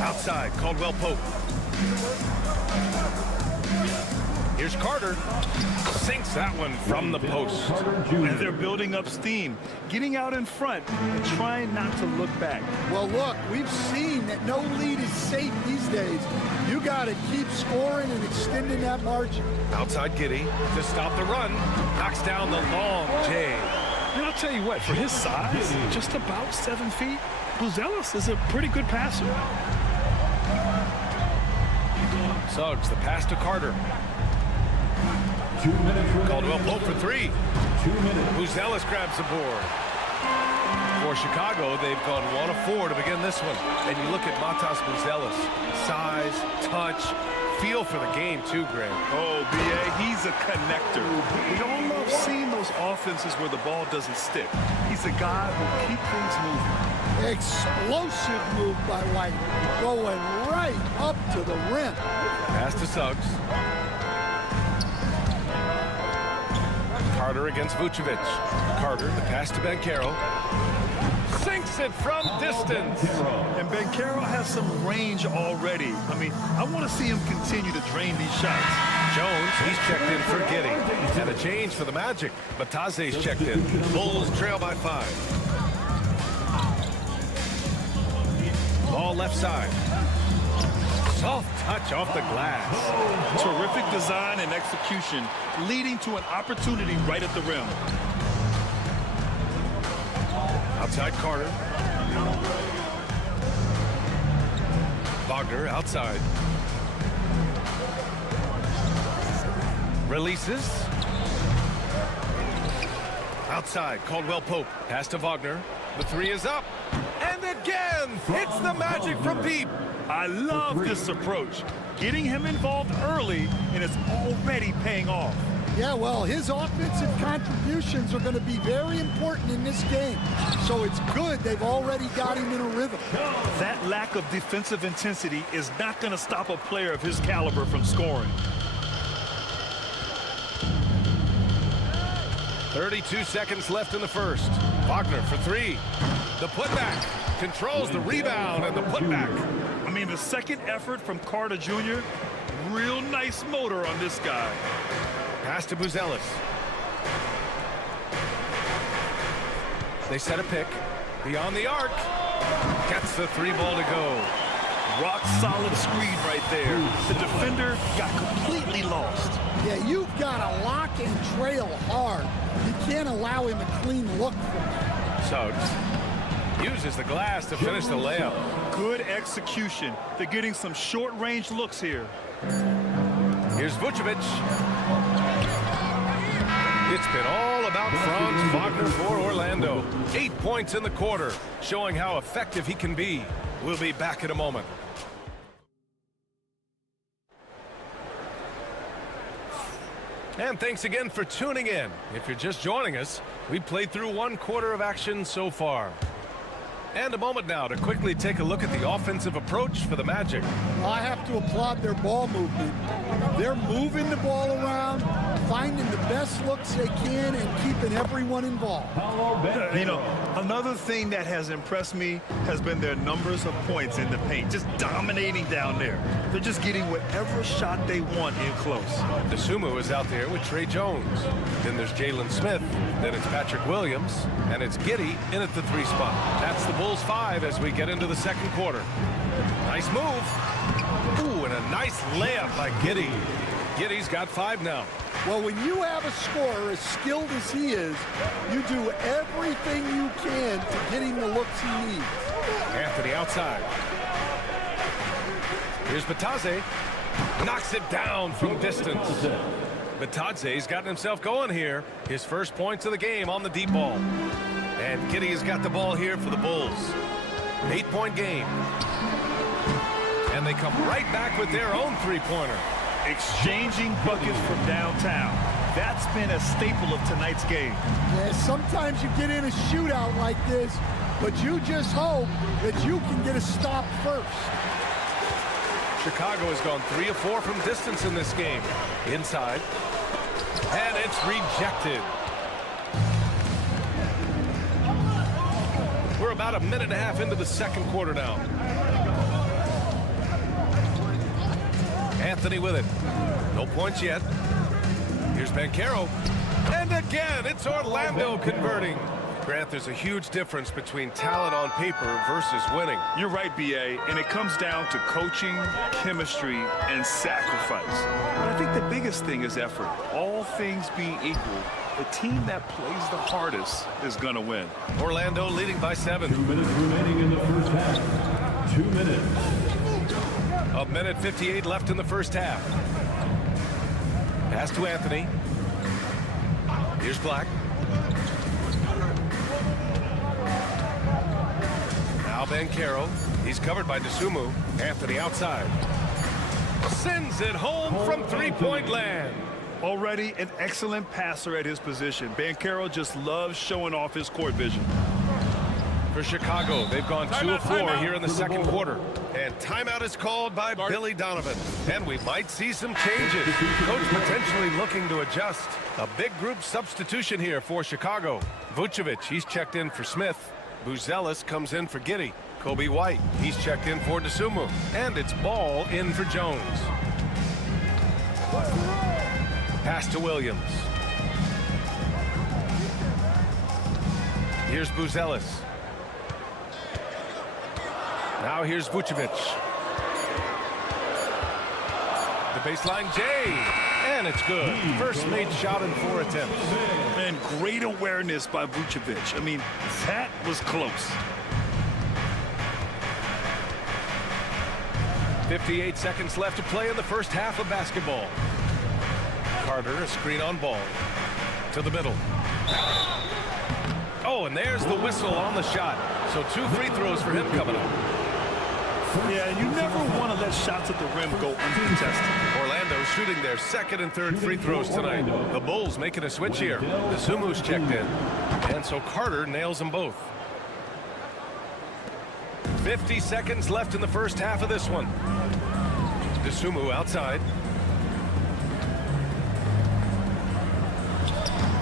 Outside, Caldwell Pope. Here's Carter. Sinks that one from the post. And they're building up steam, getting out in front and trying not to look back. Well, look, we've seen that no lead is safe these days. You got to keep scoring and extending that margin. Outside Giddey to stop the run. Knocks down the long J. And I'll tell you what, for his size, just about 7 feet, Buzelis is a pretty good passer. Suggs, the pass to Carter. Caldwell Pope for three. Buzelis grabs the board. For Chicago, they've gone 1 of 4 to begin this one. And you look at Matas Buzelis. Size, touch, feel for the game too, Graham. Oh, B.A., he's a connector. We all love seeing those offenses where the ball doesn't stick. He's a guy who keep things moving. Explosive move by White, going right up to the rim. Pass to Suggs. Carter against Vucevic. Carter, the pass to Banchero. Sinks it from distance. And Banchero has some range already. I mean, I want to see him continue to drain these shots. Jones, he's checked in for Giddey. And a change for the Magic. Bataze's checked in. Bulls trail by 5. Ball left side. Soft touch off the glass. Terrific design and execution, leading to an opportunity right at the rim. Outside Carter. Wagner outside. Releases. Outside, Caldwell Pope. Pass to Wagner. The 3 is up. And again, hits the Magic from deep. I love this approach. Getting him involved early, and it's already paying off. Yeah, well, his offensive contributions are going to be very important in this game. So it's good they've already got him in a rhythm. That lack of defensive intensity is not going to stop a player of his caliber from scoring. 32 seconds left in the first. Wagner for 3. The putback. Controls the rebound and the putback. I mean, the second effort from Carter Jr., real nice motor on this guy. Pass to Buzelis. They set a pick. Beyond the arc. Gets the 3 ball to go. Rock solid screen right there. The defender got completely lost. Yeah, you've got to lock and trail hard. You can't allow him a clean look from that. Suggs uses the glass to finish the layup. Good execution. They're getting some short-range looks here. Here's Vucevic. It's been all about Franz Wagner for Orlando. 8 points in the quarter, showing how effective he can be. We'll be back in a moment. And thanks again for tuning in. If you're just joining us, we played through 1 quarter of action so far. And a moment now to quickly take a look at the offensive approach for the Magic. Well, I have to applaud their ball movement. They're moving the ball around, finding the best looks they can and keeping everyone involved. You know, another thing that has impressed me has been their numbers of points in the paint, just dominating down there. They're just getting whatever shot they want in close. DeSumo is out there with Trey Jones. Then there's Jalen Smith. Then it's Patrick Williams. And it's Giddey in at the 3 spot. That's the Bulls 5 as we get into the second quarter. Nice move. Ooh, and a nice layup by Giddey. Giddey's got 5 now. Well, when you have a scorer as skilled as he is, you do everything you can to get him the looks he needs. Anthony outside. Here's Batadze. Knocks it down from distance. Batadze's gotten himself going here. His first points of the game on the deep ball. And Giddey has got the ball here for the Bulls. 8-point game. And they come right back with their own 3-pointer. Exchanging buckets from downtown. That's been a staple of tonight's game. Yeah, sometimes you get in a shootout like this, but you just hope that you can get a stop first. Chicago has gone 3 of 4 from distance in this game. Inside. And it's rejected. We're about a minute and a half into the second quarter now. Anthony with it. No points yet. Here's Banchero. And again, it's Orlando converting. Grant, there's a huge difference between talent on paper versus winning. You're right, B.A., and it comes down to coaching, chemistry, and sacrifice. But I think the biggest thing is effort. All things being equal, the team that plays the hardest is going to win. Orlando leading by 7. 2 minutes remaining in the first half. 2 minutes. A minute 58 left in the first half. Pass to Anthony. Here's Black. Now Banchero. He's covered by DeSumo. Anthony outside. Sends it home from 3-point land. Already an excellent passer at his position. Banchero just loves showing off his court vision. For Chicago, they've gone 2 of 4 here in the second quarter. And timeout is called by Billy Donovan. And we might see some changes. Coach potentially looking to adjust. A big group substitution here for Chicago. Vucevic, he's checked in for Smith. Buzelis comes in for Giddey. Kobe White, he's checked in for DeSumo. And it's Ball in for Jones. Pass to Williams. Here's Buzelis. Now here's Vucevic. The baseline J. And it's good. First made shot in 4 attempts. And great awareness by Vucevic. I mean, that was close. 58 seconds left to play in the first half of basketball. Carter, a screen on Ball. To the middle. Oh, and there's the whistle on the shot. So 2 free throws for him coming up. Yeah, you never want to let shots at the rim go uncontested. Orlando shooting their second and third free throws tonight. The Bulls making a switch here. DeSumu's checked in. And so Carter nails them both. 50 seconds left in the first half of this one. DeSumo outside.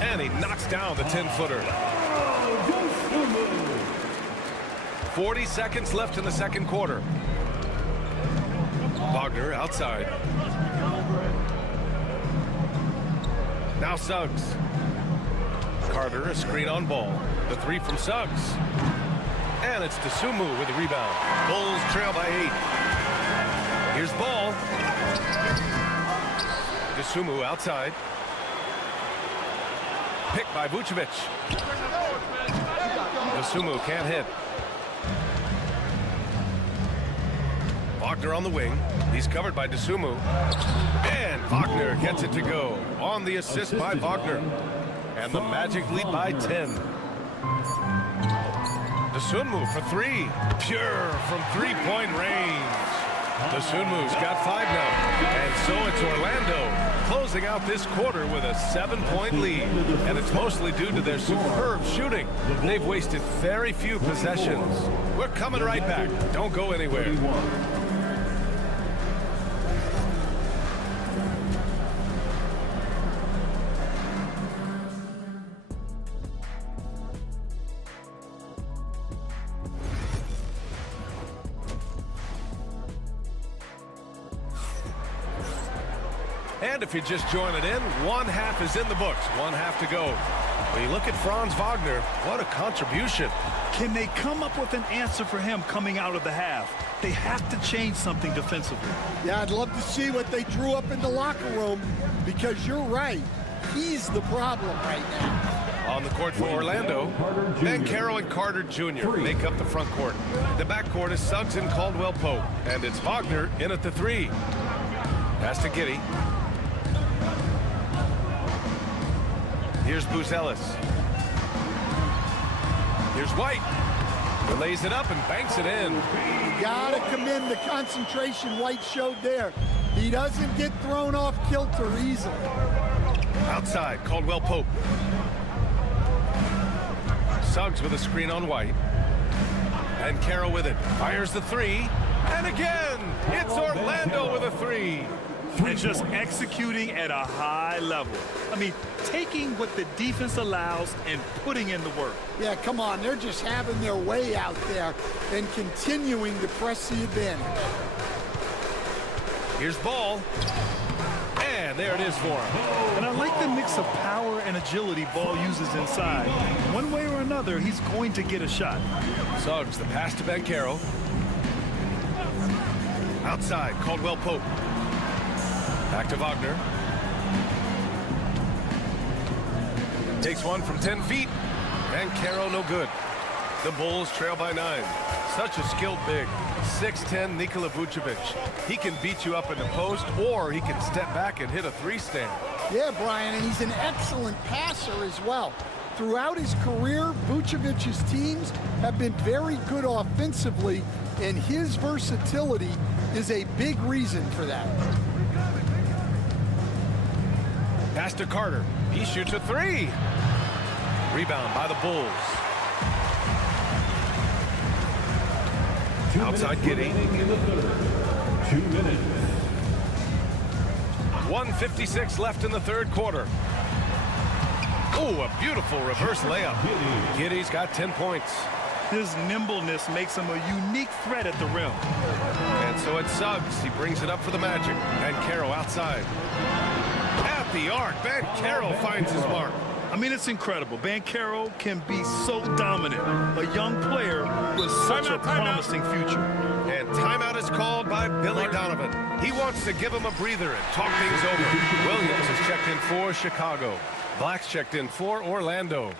And he knocks down the 10-footer. 40 seconds left in the second quarter. Wagner outside. Now Suggs. Carter, a screen on Ball. The 3 from Suggs. And it's DeSumo with the rebound. Bulls trail by 8. Here's Ball. DeSumo outside. Picked by Vucevic. DeSumo can't hit. Wagner on the wing. He's covered by DeSumo. And Wagner gets it to go. On the assist by Wagner. And the Magic lead by 10. DeSumo for 3. Pure from 3-point range. DeSumu's got 5 now. And so it's Orlando closing out this quarter with a 7-point lead. And it's mostly due to their superb shooting. They've wasted very few possessions. We're coming right back. Don't go anywhere. And if you just join it in, one half is in the books. One half to go. When you look at Franz Wagner, what a contribution. Can they come up with an answer for him coming out of the half? They have to change something defensively. Yeah, I'd love to see what they drew up in the locker room, because you're right. He's the problem right now. On the court for Orlando, Banchero and Carter Jr. make up the front court. The back court is Suggs and Caldwell Pope, and it's Wagner in at the 3. Pass to Giddey. Here's Buzelis. Here's White. He lays it up and banks it in. You gotta commend the concentration White showed there. He doesn't get thrown off kilter easily. Outside, Caldwell Pope. Suggs with a screen on White. And Carroll with it. Fires the 3. And again, it's Orlando with a 3. And just executing at a high level. I mean, taking what the defense allows and putting in the work. Yeah, come on. They're just having their way out there and continuing to press the advantage. Here's Ball. And there it is for him. And I like the mix of power and agility Ball uses inside. One way or another, he's going to get a shot. Suggs, the pass to Banchero. Outside, Caldwell Pope. Back to Wagner. Takes one from 10 feet. Banchero no good. The Bulls trail by 9. Such a skilled big. 6'10" Nikola Vucevic. He can beat you up in the post, or he can step back and hit a 3-stand. Yeah, Brian, and he's an excellent passer as well. Throughout his career, Vucevic's teams have been very good offensively, and his versatility is a big reason for that. Pass to Carter. He shoots a 3. Rebound by the Bulls. Outside Giddey. 2 minutes. 1:56 left in the third quarter. Oh, a beautiful reverse layup. Giddey's got 10 points. His nimbleness makes him a unique threat at the rim. And so it's Suggs. He brings it up for the Magic. Banchero outside. At the arc, Banchero finds his mark. I mean, it's incredible. Banchero can be so dominant. A young player with such a promising future. And timeout is called by Billy Donovan. He wants to give him a breather and talk things over. Williams is checked in for Chicago. Black's checked in for Orlando.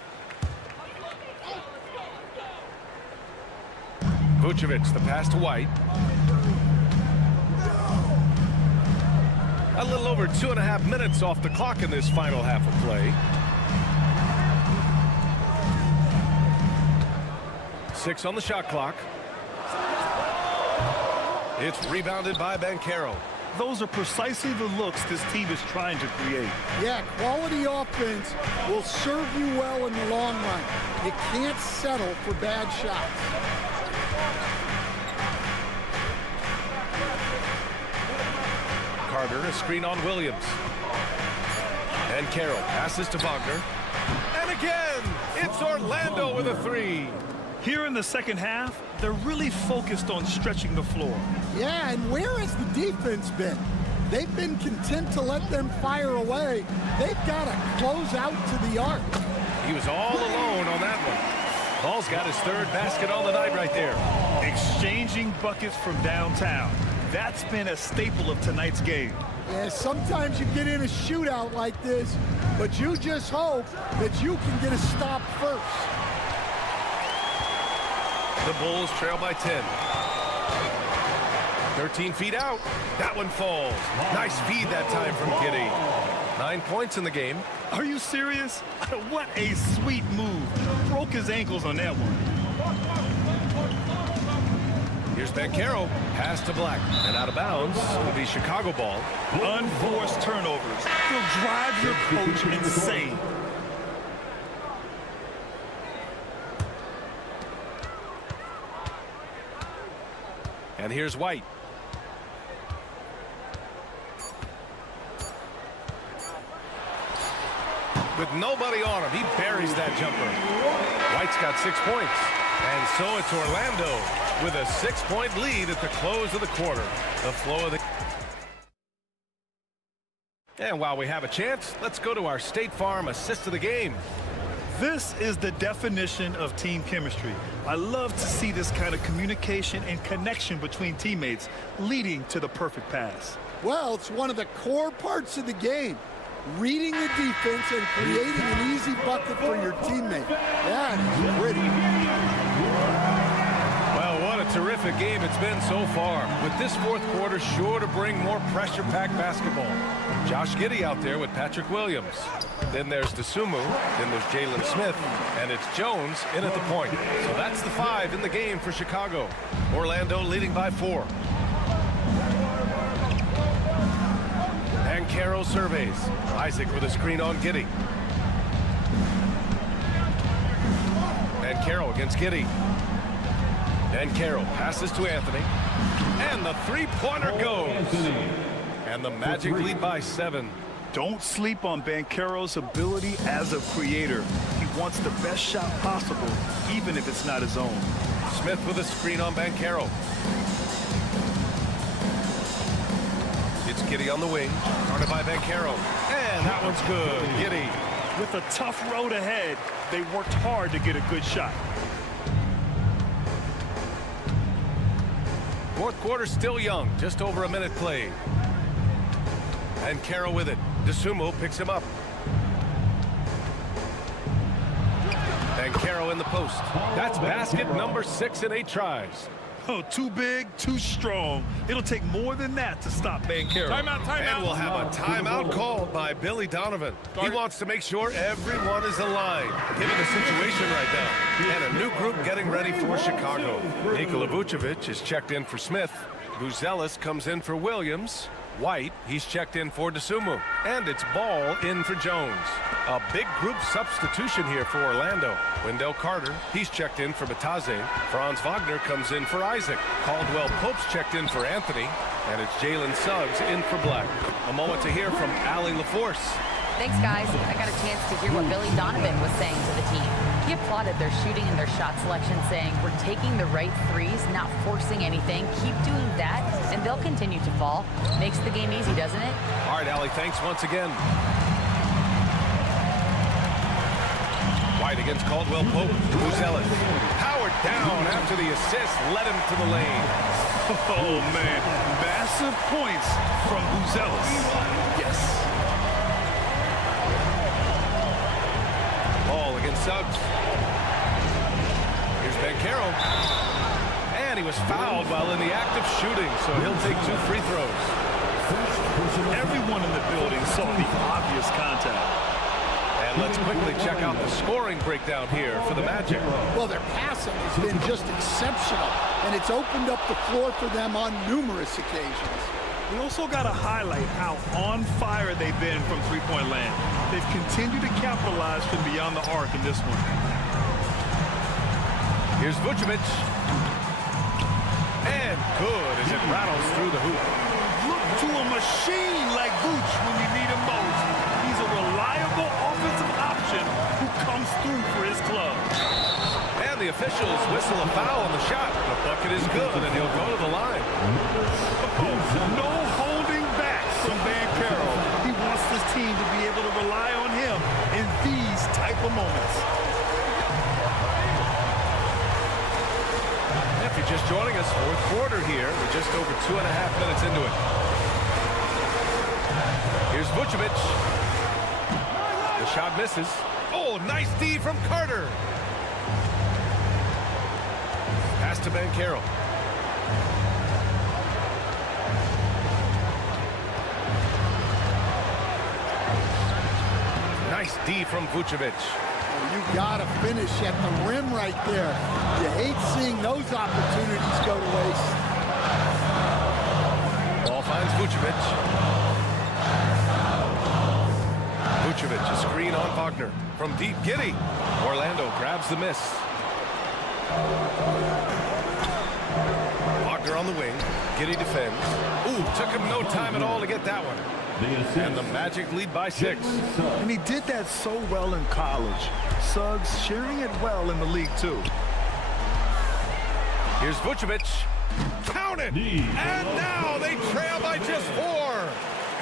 Vucevic, the pass to White. A little over 2.5 minutes off the clock in this final half of play. 6 on the shot clock. It's rebounded by Banchero. Those are precisely the looks this team is trying to create. Yeah, quality offense will serve you well in the long run. You can't settle for bad shots. Carter, a screen on Williams. And Carroll passes to Wagner. And again, it's Orlando with a 3. Here in the second half, they're really focused on stretching the floor. Yeah, and where has the defense been? They've been content to let them fire away. They've got to close out to the arc. He was all alone on that one. Ball's got his 3rd basket on the night right there. Exchanging buckets from downtown. That's been a staple of tonight's game. Yeah, sometimes you get in a shootout like this, but you just hope that you can get a stop first. The Bulls trail by 10. 13 feet out. That one falls. Nice feed that time from Giddey. 9 points in the game. Are you serious? What a sweet move. Broke his ankles on that one. Here's Banchero. Pass to Black. And out of bounds. It'll be Chicago ball. Unforced turnovers. They'll drive your coach insane. And here's White. With nobody on him, he buries that jumper. White's got 6 points. And so it's Orlando with a 6-point lead at the close of the quarter. The flow of the... And while we have a chance, let's go to our State Farm assist of the game. This is the definition of team chemistry. I love to see this kind of communication and connection between teammates leading to the perfect pass. Well, it's one of the core parts of the game. Reading the defense and creating an easy bucket for your teammate. That is pretty. Well, what a terrific game it's been so far. With this fourth quarter sure to bring more pressure-packed basketball. Josh Giddey out there with Patrick Williams. Then there's Dosunmu. Then there's Jalen Smith. And it's Jones in at the point. So that's the 5 in the game for Chicago. Orlando leading by 4. And Carroll surveys. Isaac with a screen on Giddey. And Carroll against Giddey. And Carroll passes to Anthony. And the three-pointer goes. And the Magic lead by 7. Don't sleep on Banchero's ability as a creator. He wants the best shot possible, even if it's not his own. Smith with a screen on Banchero. It's Giddey on the wing. Guarded by Banchero. And that one's good. Giddey. With a tough road ahead, they worked hard to get a good shot. Fourth quarter still young. Just over a minute played. And Carroll with it. Dosunmu picks him up. And Carroll in the post. That's basket number 6 in 8 tries. Oh, too big, too strong. It'll take more than that to stop Banchero. Timeout. And we'll have a timeout called by Billy Donovan. He wants to make sure everyone is aligned, given the situation right now. And a new group getting ready for Chicago. Nikola Vucevic is checked in for Smith. Buzelis comes in for Williams. White, he's checked in for Dosunmu. And it's Ball in for Jones. A big group substitution here for Orlando. Wendell Carter, he's checked in for Bataze. Franz Wagner comes in for Isaac. Caldwell Pope's checked in for Anthony. And it's Jalen Suggs in for Black. A moment to hear from Allie LaForce. Thanks, guys. I got a chance to hear what Billy Donovan was saying to the team. He applauded their shooting and their shot selection, saying, we're taking the right threes, not forcing anything. Keep doing that, and they'll continue to fall. Makes the game easy, doesn't it? All right, Allie, thanks once again. White against Caldwell Pope. Buzelis. Powered down after the assist. Led him to the lane. Oh, man. Massive points from Buzelis. Yes. Ball against Suggs. Here's Banchero. And he was fouled while in the act of shooting, so he'll take 2 free throws. Everyone in the building saw the obvious contact. And let's quickly check out the scoring breakdown here for the Magic. Well, their passing has been just exceptional, and it's opened up the floor for them on numerous occasions. We also got to highlight how on fire they've been from three-point land. They've continued to capitalize from beyond the arc in this one. Here's Vucevic. And good as it rattles through the hoop. Look to a machine like Vuce when you need him most. He's a reliable offensive option who comes through for his club. And the officials whistle a foul on the shot. The bucket is good, and he'll go to the line. No holding back from Banchero. He wants this team to be able to rely on him in these type of moments. If you're just joining us, fourth quarter here. We're just over 2.5 minutes into it. Here's Vucevic. The shot misses. Oh, nice D from Carter. Pass to Banchero. Nice D from Vucevic. You got to finish at the rim right there. You hate seeing those opportunities go to waste. Ball finds Vucevic. Vucevic, a screen on Wagner. From deep, Giddey. Orlando grabs the miss. Wagner on the wing. Giddey defends. Ooh, took him no time at all to get that one. And the Magic lead by 6. And he did that so well in college. Suggs sharing it well in the league, too. Here's Vucevic. Count it! And now they trail by just 4.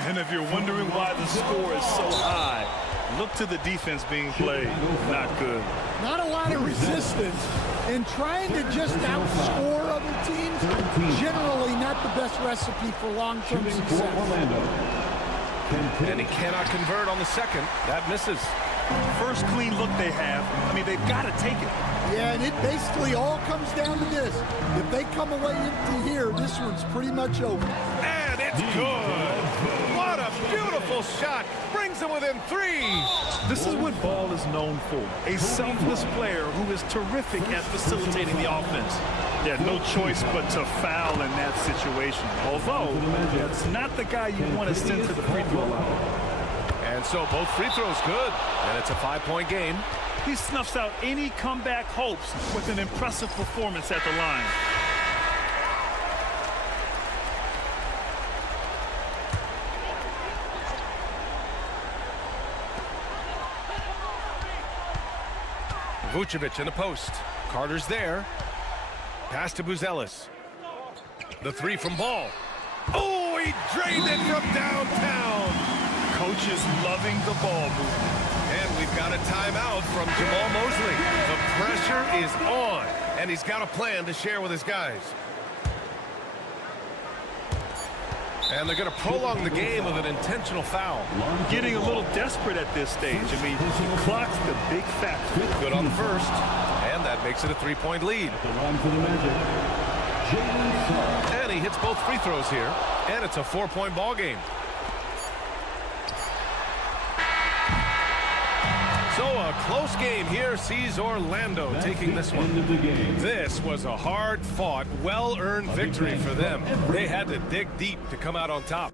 And if you're wondering why the score is so high, look to the defense being played. Not good. Not a lot of resistance, and trying to just outscore other teams, generally not the best recipe for long-term success. And he cannot convert on the second. That misses. First clean look they have. I mean, they've got to take it. Yeah, and it basically all comes down to this. If they come away empty here, this one's pretty much over. And it's good. What a beautiful shot. Brings them within 3. This is what Ball is known for. A selfless player who is terrific at facilitating the offense. He had no choice but to foul in that situation. Although, that's not the guy you want to send to the free throw line. And so both free throws good. And it's a 5-point game. He snuffs out any comeback hopes with an impressive performance at the line. Vucevic in the post. Carter's there. Pass to Buzelis. The 3 from Ball. Oh, he drained it from downtown. Coach is loving the ball movement. And we've got a timeout from Jamal Mosley. The pressure is on, and he's got a plan to share with his guys. And they're going to prolong the game with an intentional foul. Getting a little desperate at this stage. I mean, he clocks the big factor. Good on the first, and that makes it a 3-point lead. And he hits both free throws here, and it's a 4-point ball game. So a close game here sees Orlando taking this one. This was a hard-fought, well-earned victory for them. They had to dig deep to come out on top.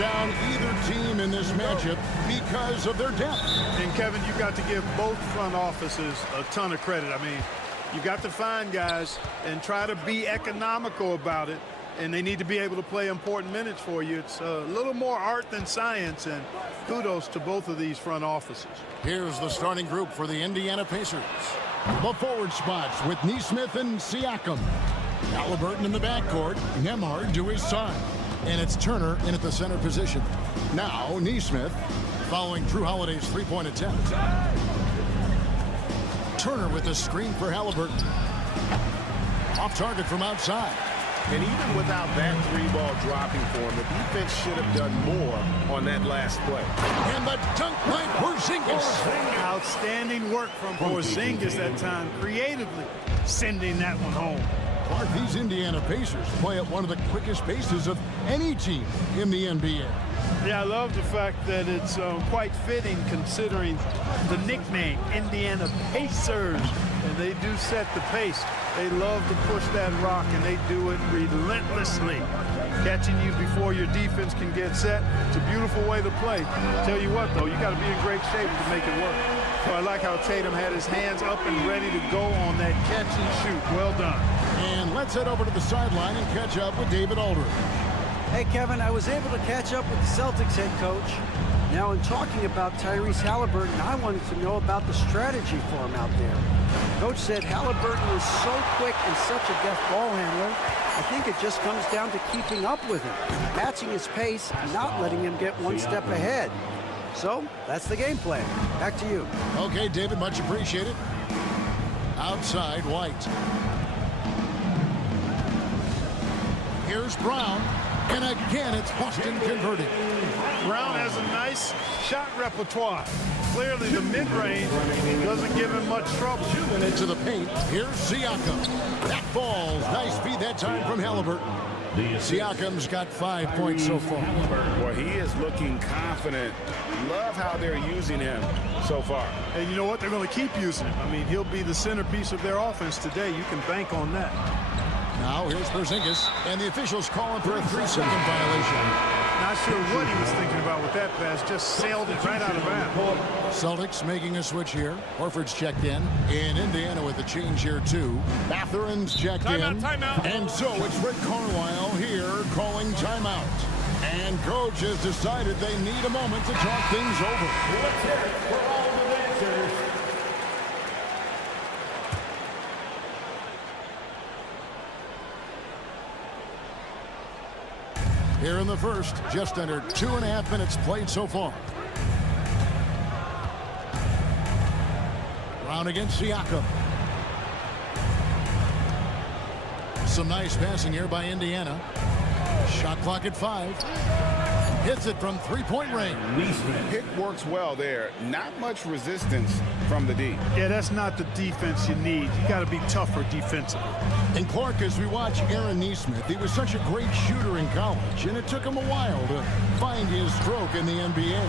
down either team in this matchup because of their depth. And Kevin, you got to give both front offices a ton of credit. I mean, you got to find guys and try to be economical about it, and they need to be able to play important minutes for you. It's a little more art than science, and kudos to both of these front offices. Here's the starting group for the Indiana Pacers. The forward spots with Nesmith and Siakam. Halliburton in the backcourt, Nembhard to his side. And it's Turner in at the center position. Now Nesmith following Drew Holiday's three-point attempt. Turner with the screen for Halliburton. Off target from outside. And even without that three-ball dropping for him, the defense should have done more on that last play. And the dunk by Porzingis. Outstanding work from Porzingis that time, creatively sending that one home. Clark, these Indiana Pacers play at one of the quickest paces of any team in the NBA. Yeah, I love the fact that it's quite fitting considering the nickname, Indiana Pacers. And they do set the pace. They love to push that rock, and they do it relentlessly. Catching you before your defense can get set. It's a beautiful way to play. Tell you what, though, you got to be in great shape to make it work. So I like how Tatum had his hands up and ready to go on that catch and shoot. Well done. And let's head over to the sideline and catch up with David Aldridge. Hey, Kevin, I was able to catch up with the Celtics head coach. Now, in talking about Tyrese Halliburton, I wanted to know about the strategy for him out there. Coach said Halliburton is so quick and such a deft ball handler. I think it just comes down to keeping up with him, matching his pace, not letting him get one step ahead. So, that's the game plan. Back to you. Okay, David, much appreciated. Outside, White. Here's Brown. And again, it's Boston converting. Brown has a nice shot repertoire. Clearly, the mid-range doesn't give him much trouble. And into the paint. Here's Siakam. That falls. Nice feed that time from Halliburton. Siakam's got 5 points so far. Well, he is looking confident. Love how they're using him so far. And you know what? They're going to keep using him. I mean, he'll be the centerpiece of their offense today. You can bank on that. Now here's Porzingis, and the officials calling for a 3-second violation. Not sure what he was thinking about with that pass. Just sailed it right out of bounds. Celtics making a switch here. Horford's checked in Indiana with a change here too. Matherin's checked in. Timeout. And so it's Rick Carlisle here calling timeout. And coach has decided they need a moment to talk things over. Let's hear it for all the dancers. Here in the first, just under 2.5 minutes played so far. Brown against Siakam. Some nice passing here by Indiana. Shot clock at 5. Hits it from three-point range. Pick works well there. Not much resistance from the D. Yeah, that's not the defense you need. You got to be tougher defensively. And Clark, as we watch Aaron Nesmith, he was such a great shooter in college, and it took him a while to find his stroke in the NBA.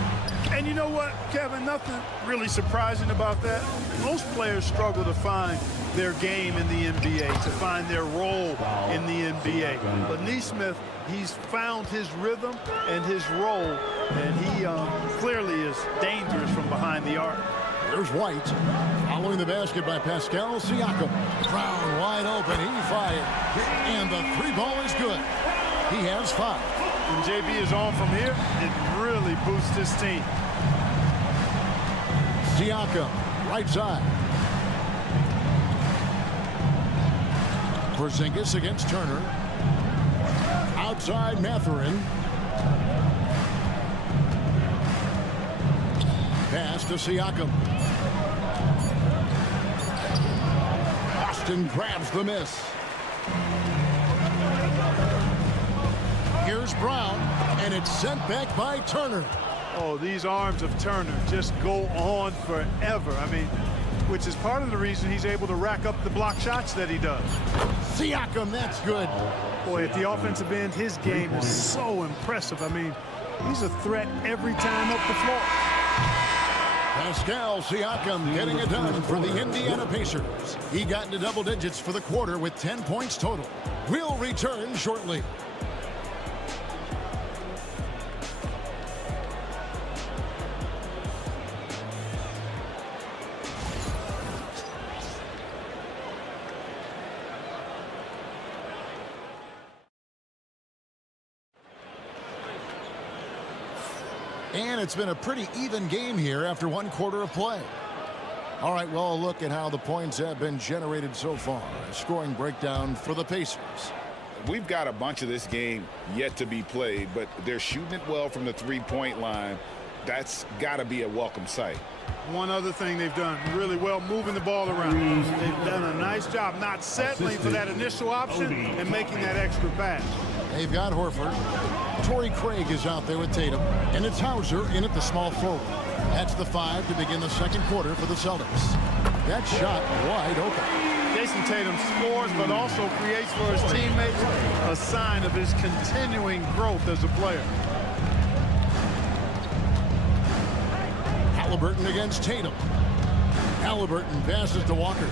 And you know what, Kevin? Nothing really surprising about that. Most players struggle to find their game in the NBA, to find their role in the NBA. But Nesmith, he's found his rhythm and his role, and he clearly is dangerous from behind the arc. There's White, following the basket by Pascal Siakam. Brown wide open, he fired, and the three ball is good. He has 5. When JB is on from here, it really boosts his team. Siakam, right side. Porzingis against Turner. Outside Matherin. Pass to Siakam. Boston grabs the miss. Here's Brown, and it's sent back by Turner. Oh, these arms of Turner just go on forever. I mean, which is part of the reason he's able to rack up the block shots that he does. Siakam, that's good. Boy, at the offensive end, his game is so impressive. I mean, he's a threat every time up the floor. Pascal Siakam getting it done for the Indiana Pacers. He got into double digits for the quarter with 10 points total. We'll return shortly. And it's been a pretty even game here after 1 quarter of play. All right, well, a look at how the points have been generated so far. A scoring breakdown for the Pacers. We've got a bunch of this game yet to be played, but they're shooting it well from the three-point line. that's got to be a welcome sight. One other thing they've done really well, moving the ball around. They've done a nice job not settling for that initial option and making that extra pass. They've got Horford. Torrey Craig is out there with Tatum. And it's Hauser in at the small forward. That's the 5 to begin the second quarter for the Celtics. That shot wide open. Jason Tatum scores, but also creates for his teammates a sign of his continuing growth as a player. Halliburton against Tatum. Halliburton passes to Walker.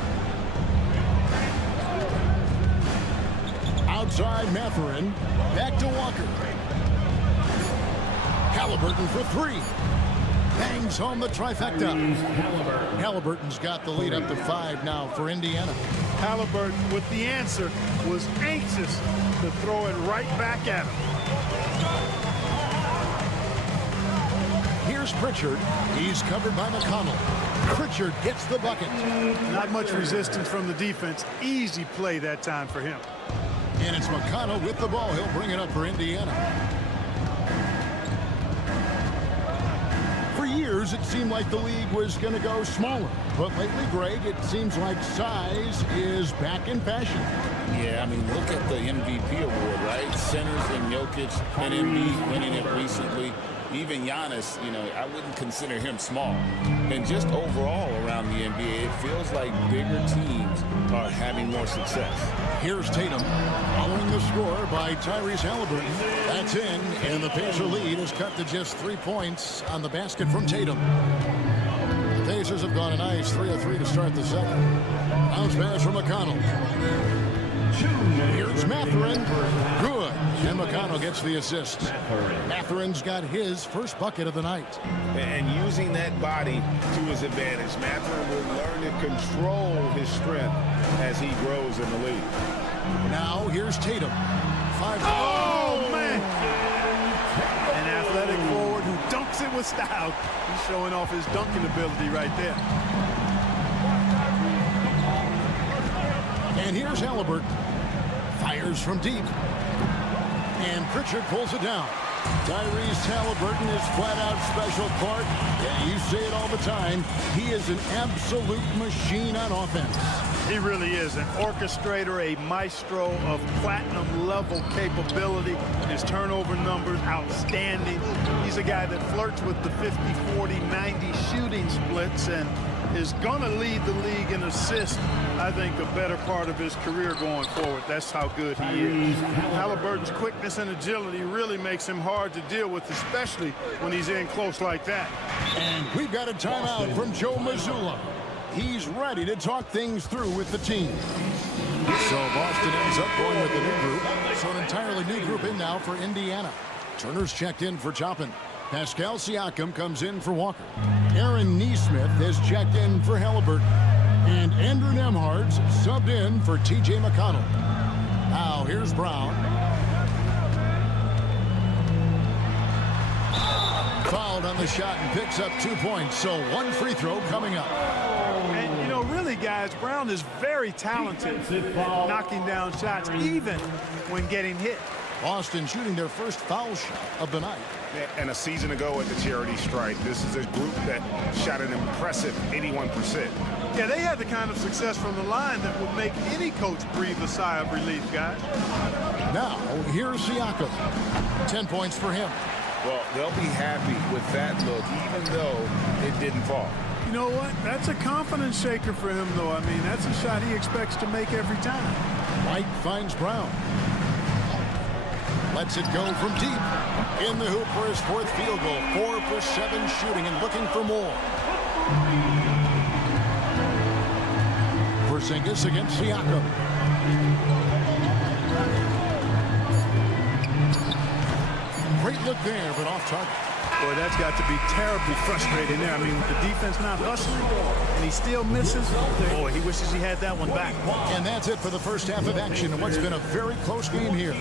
Outside Mathurin. Back to Walker. Halliburton for 3. Bangs home the trifecta. Halliburton's got the lead up to 5 now for Indiana. Halliburton, with the answer, was anxious to throw it right back at him. Here's Pritchard. He's covered by McConnell. Pritchard gets the bucket. Not much resistance from the defense. Easy play that time for him. And it's McConnell with the ball. He'll bring it up for Indiana. For years, it seemed like the league was going to go smaller. But lately, Greg, it seems like size is back in fashion. Yeah, I mean, look at the MVP award, right? Centers and Jokic and Embiid winning it recently. Even Giannis, you know, I wouldn't consider him small. And just overall around the NBA, it feels like bigger teams are having more success. Here's Tatum following the score by Tyrese Halliburton. That's in, and the Pacer lead is cut to just 3 points on the basket from Tatum. The Pacers have gone a nice 3 of 3 to start the second. Bounce pass from McConnell. Here's Mathurin. Good. And McConnell gets the assist. Mathurin's got his first bucket of the night. And using that body to his advantage, Mathurin will learn to control his strength as he grows in the league. Now here's Tatum. 5. Oh, man! An athletic forward who dunks it with style. He's showing off his dunking ability right there. And here's Halliburton. Fires from deep. And Pritchard pulls it down. Tyrese Halliburton is flat-out special part. Yeah, you say it all the time. He is an absolute machine on offense. He really is an orchestrator, a maestro of platinum-level capability. His turnover numbers outstanding. He's a guy that flirts with the 50, 40, 90 shooting splits and is going to lead the league in assists, I think, a better part of his career going forward. That's how good he is. Halliburton's quickness and agility really makes him hard to deal with, especially when he's in close like that. And we've got a timeout from Joe Mazzulla. He's ready to talk things through with the team. So Boston ends up going with the new group. So an entirely new group in now for Indiana. Turner's checked in for Toppin. Pascal Siakam comes in for Walker. Aaron Nesmith has checked in for Halliburton. And Andrew Nembhard's subbed in for T.J. McConnell. Now here's Brown. Fouled on the shot and picks up 2 points. So 1 free throw coming up. And, you know, really, guys, Brown is very talented knocking down shots, even when getting hit. Boston shooting their first foul shot of the night. And a season ago at the charity strike, this is a group that shot an impressive 81%. Yeah, they had the kind of success from the line that would make any coach breathe a sigh of relief, guys. Now, here's Siakam. 10 points for him. Well, they'll be happy with that look, even though it didn't fall. You know what? That's a confidence shaker for him, though. I mean, that's a shot he expects to make every time. White finds Brown. Lets it go from deep. In the hoop for his 4th field goal. 4 for 7 shooting and looking for more. Porzingis against Siakam. Great look there, but off target. Boy, that's got to be terribly frustrating there. I mean, with the defense not hustling and he still misses, boy, he wishes he had that one back. And that's it for the first half of action in what's been a very close game here.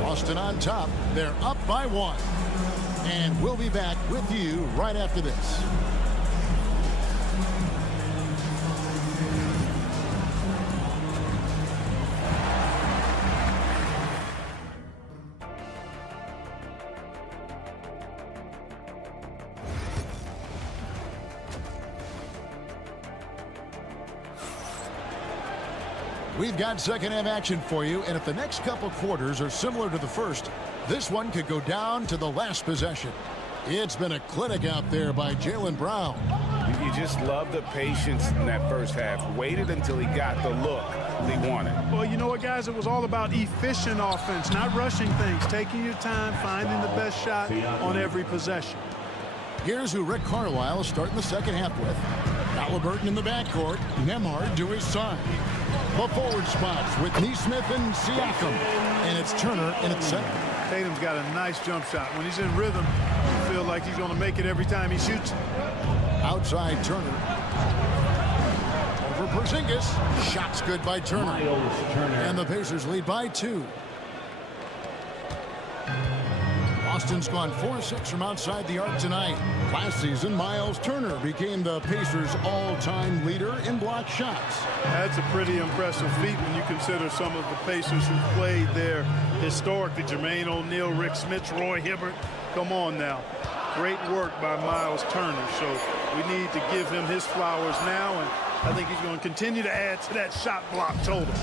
Boston on top. They're up by 1. And we'll be back with you right after this. We've got second half action for you, and if the next couple quarters are similar to the first, this one could go down to the last possession. It's been a clinic out there by Jaylen Brown. You just love the patience in that first half. Waited until he got the look he wanted. Well, you know what, guys? It was all about efficient offense, not rushing things, taking your time, finding the best shot on every possession. Here's who Rick Carlisle is starting the second half with. Halliburton in the backcourt, Nembhard to his side. The forward spots with Neesmith and Siakam, and it's Turner in its center. Tatum's got a nice jump shot. When he's in rhythm, you feel like he's going to make it every time he shoots. Outside Turner. Over Porzingis. Shots good by Turner. And the Pacers lead by 2. Boston's gone 4-6 from outside the arc tonight. Last season, Miles Turner became the Pacers' all-time leader in block shots. That's a pretty impressive feat when you consider some of the Pacers who played there historically. Jermaine O'Neal, Rick Smits, Roy Hibbert. Come on now. Great work by Miles Turner. So we need to give him his flowers now, and I think he's going to continue to add to that shot block total.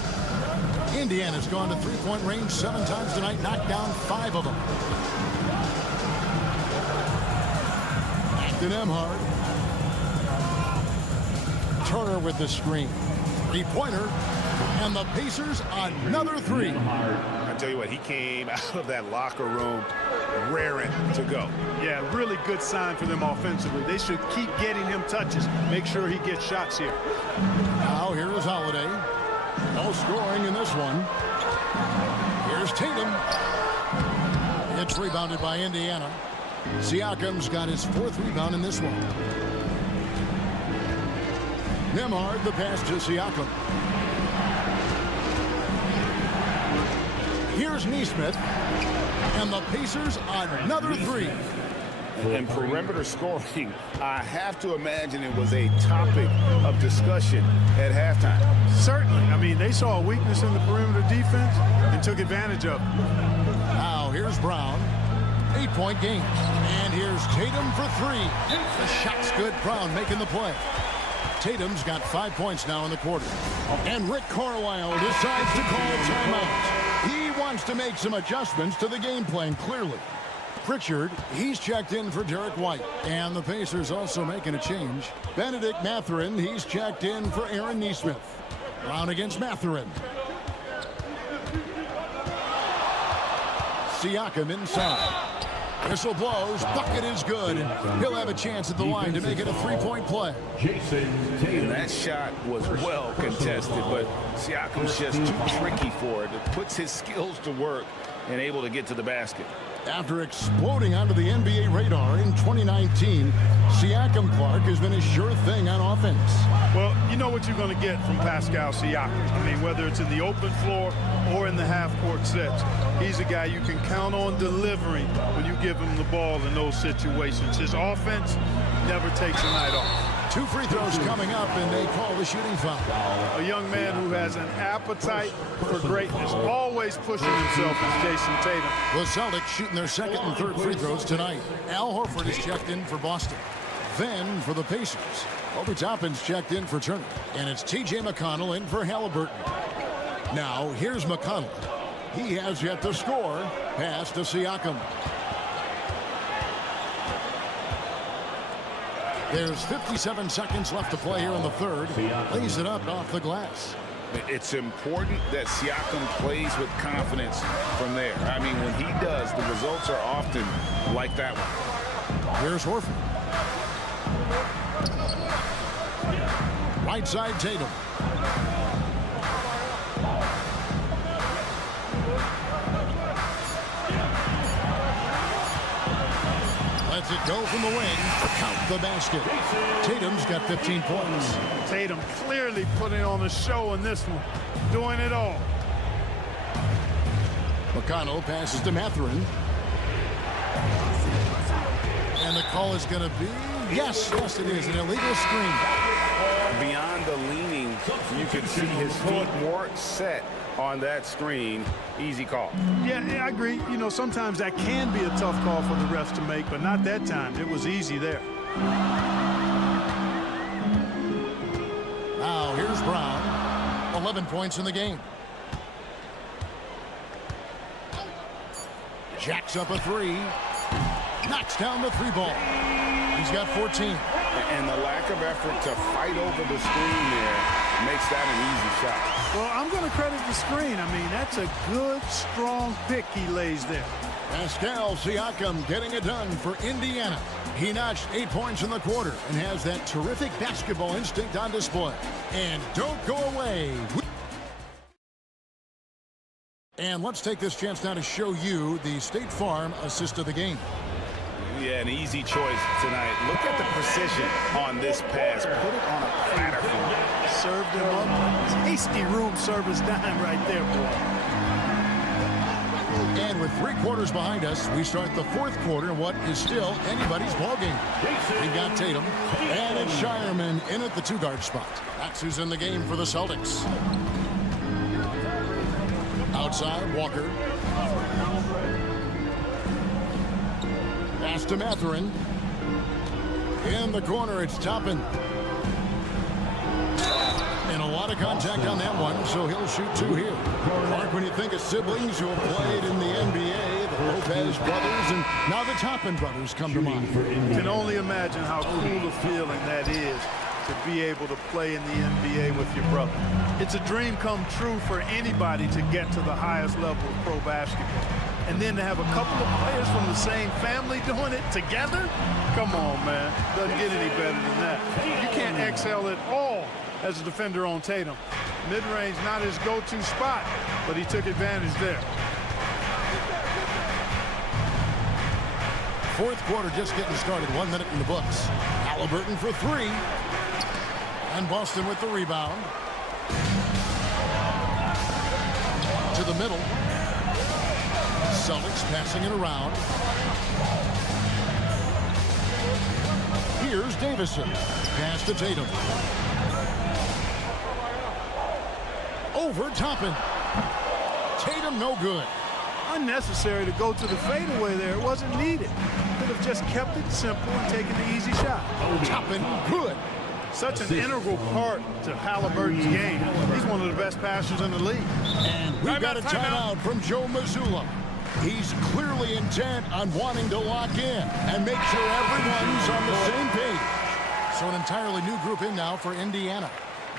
Indiana's gone to three-point range 7 times tonight, knocked down 5 of them. To Nembhard. Turner with the screen. 3-pointer. And the Pacers another 3. I tell you what, he came out of that locker room raring to go. Yeah, really good sign for them offensively. They should keep getting him touches. Make sure he gets shots here. Now here is Holiday. No scoring in this one. Here's Tatum. It's rebounded by Indiana. Siakam's got his 4th rebound in this one. Nembhard, the pass to Siakam. Here's Neesmith. And the Pacers another 3. And perimeter scoring, I have to imagine it was a topic of discussion at halftime. Certainly. I mean, they saw a weakness in the perimeter defense and took advantage of it. Now here's Brown. 8-point game. And here's Tatum for 3. The shot's good. Brown making the play. Tatum's got 5 points now in the quarter. And Rick Carlisle decides to call timeout. He wants to make some adjustments to the game plan, clearly. Pritchard, he's checked in for Derek White. And the Pacers also making a change. Benedict Mathurin, he's checked in for Aaron Neesmith. Brown against Mathurin. Siakam inside. Whistle blows. Bucket is good. And he'll have a chance at the line to make it a 3-point play. And that shot was well contested, but Siakam's just too tricky for it. It puts his skills to work and able to get to the basket. After exploding onto the NBA radar in 2019, Siakam Clark has been a sure thing on offense. Well, you know what you're going to get from Pascal Siakam. I mean, whether it's in the open floor or in the half-court sets, he's a guy you can count on delivering when you give him the ball in those situations. His offense never takes a night off. 2 free throws coming up, and they call the shooting foul. A young man who has an appetite for greatness, always pushing himself is Jason Tatum. The Celtics shooting their 2nd and 3rd free throws tonight. Al Horford is checked in for Boston. Then for the Pacers, Obi Toppin's checked in for Turner. And it's T.J. McConnell in for Halliburton. Now here's McConnell. He has yet to score. Pass to Siakam. There's 57 seconds left to play here in the 3rd. Lays it up off the glass. It's important that Siakam plays with confidence from there. I mean, when he does, the results are often like that one. Here's Horford. Right side Tatum. Lets it go from the wing. Count the basket. Tatum's got 15 points. Tatum clearly putting on a show in this one. Doing it all. McConnell passes to Mathurin. And the call is going to be, yes, it is, an illegal screen. Beyond the leaning, you could see his feet weren't set on that screen. Easy call. Yeah, I agree. You know, sometimes that can be a tough call for the refs to make, but not that time. It was easy there. Now here's Brown. 11 points in the game. Jacks up a three. Knocks down the three ball. He's got 14. And the lack of effort to fight over the screen there makes that an easy shot. Well, I'm going to credit the screen. I mean, that's a good, strong pick he lays there. Pascal Siakam getting it done for Indiana. He notched 8 points in the quarter and has that terrific basketball instinct on display. And don't go away. And let's take this chance now to show you the State Farm assist of the game. Yeah, an easy choice tonight. Look at the precision on this pass. Put it on a platter for him. Served him up. Tasty room service dime right there, boy. And with 3 quarters behind us, we start the 4th quarter in what is still anybody's ballgame. We've got Tatum and it's Shireman in at the 2-guard spot. That's who's in the game for the Celtics. Outside, Walker. Pass to Mathurin. In the corner, it's Toppin. And a lot of contact on that one, so he'll shoot 2 here. Mark, when you think of siblings who have played in the NBA, the Lopez brothers, and now the Toppin brothers come to mind. You can only imagine how cool a feeling that is to be able to play in the NBA with your brother. It's a dream come true for anybody to get to the highest level of pro basketball. And then to have a couple of players from the same family doing it together? Come on, man. Doesn't get any better than that. You can't excel at all as a defender on Tatum. Mid-range not his go-to spot, but he took advantage there. 4th quarter just getting started. 1 minute in the books. Halliburton for 3. And Boston with the rebound. To the middle. Celtics passing it around. Here's Davison. Pass to Tatum. Over Toppin. Tatum no good. Unnecessary to go to the fadeaway there. It wasn't needed. Could have just kept it simple and taken the easy shot. Toppin good. Such an integral part to Halliburton's game. He's one of the best passers in the league. And we've got a timeout from Joe Mazzulla. He's clearly intent on wanting to lock in and make sure everyone's on the same page. So an entirely new group in now for Indiana.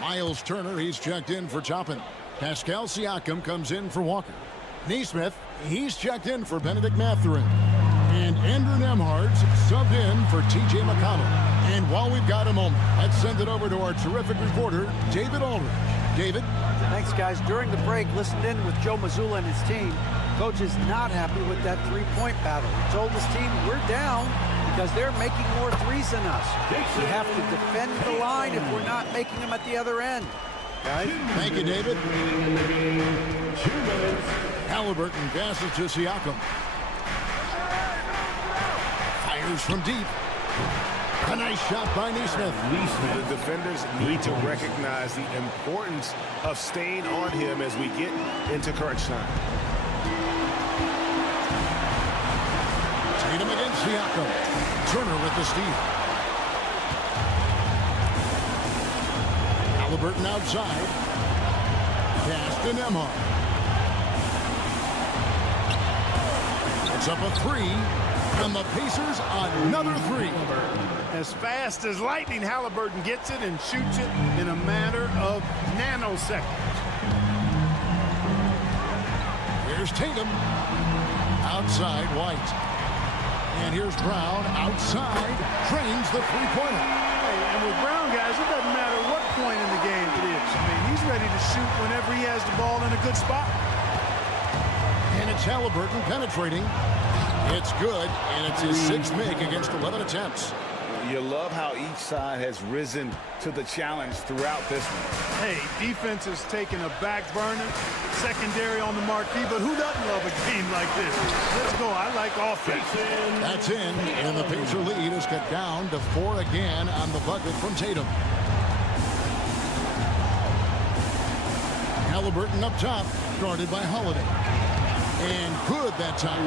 Miles Turner, he's checked in for Toppin. Pascal Siakam comes in for Walker. Neesmith, he's checked in for Benedict Mathurin. And Andrew Nembhard's subbed in for T.J. McConnell. And while we've got a moment, let's send it over to our terrific reporter, David Aldridge. David? Thanks, guys. During the break, listened in with Joe Mazzulla and his team. Coach is not happy with that 3-point battle. He told his team, we're down because they're making more threes than us. We have to defend the line if we're not making them at the other end. Guys? Thank you, David. Halliburton passes to Siakam. Fires from deep. A nice shot by Neesmith. The defenders need to recognize the importance of staying on him as we get into crunch time. Tatum against Siakam. Turner with the steal. Halliburton outside. Pass to Nembhard. It's up a 3. And the Pacers another 3. As fast as lightning, Halliburton gets it and shoots it in a matter of nanoseconds. Here's Tatum. Outside, White. And here's Brown outside. Drains the 3-pointer. Hey, and with Brown, guys, it doesn't matter what point in the game it is. I mean, he's ready to shoot whenever he has the ball in a good spot. And it's Halliburton penetrating. It's good, and it's his 6th make against 11 attempts. You love how each side has risen to the challenge throughout this one. Hey, defense is taking a back burner, secondary on the marquee, but who doesn't love a game like this? Let's go. I like offense. That's in, and the Pacer lead is cut down to 4 again on the bucket from Tatum. Halliburton up top, guarded by Holiday. And good that time.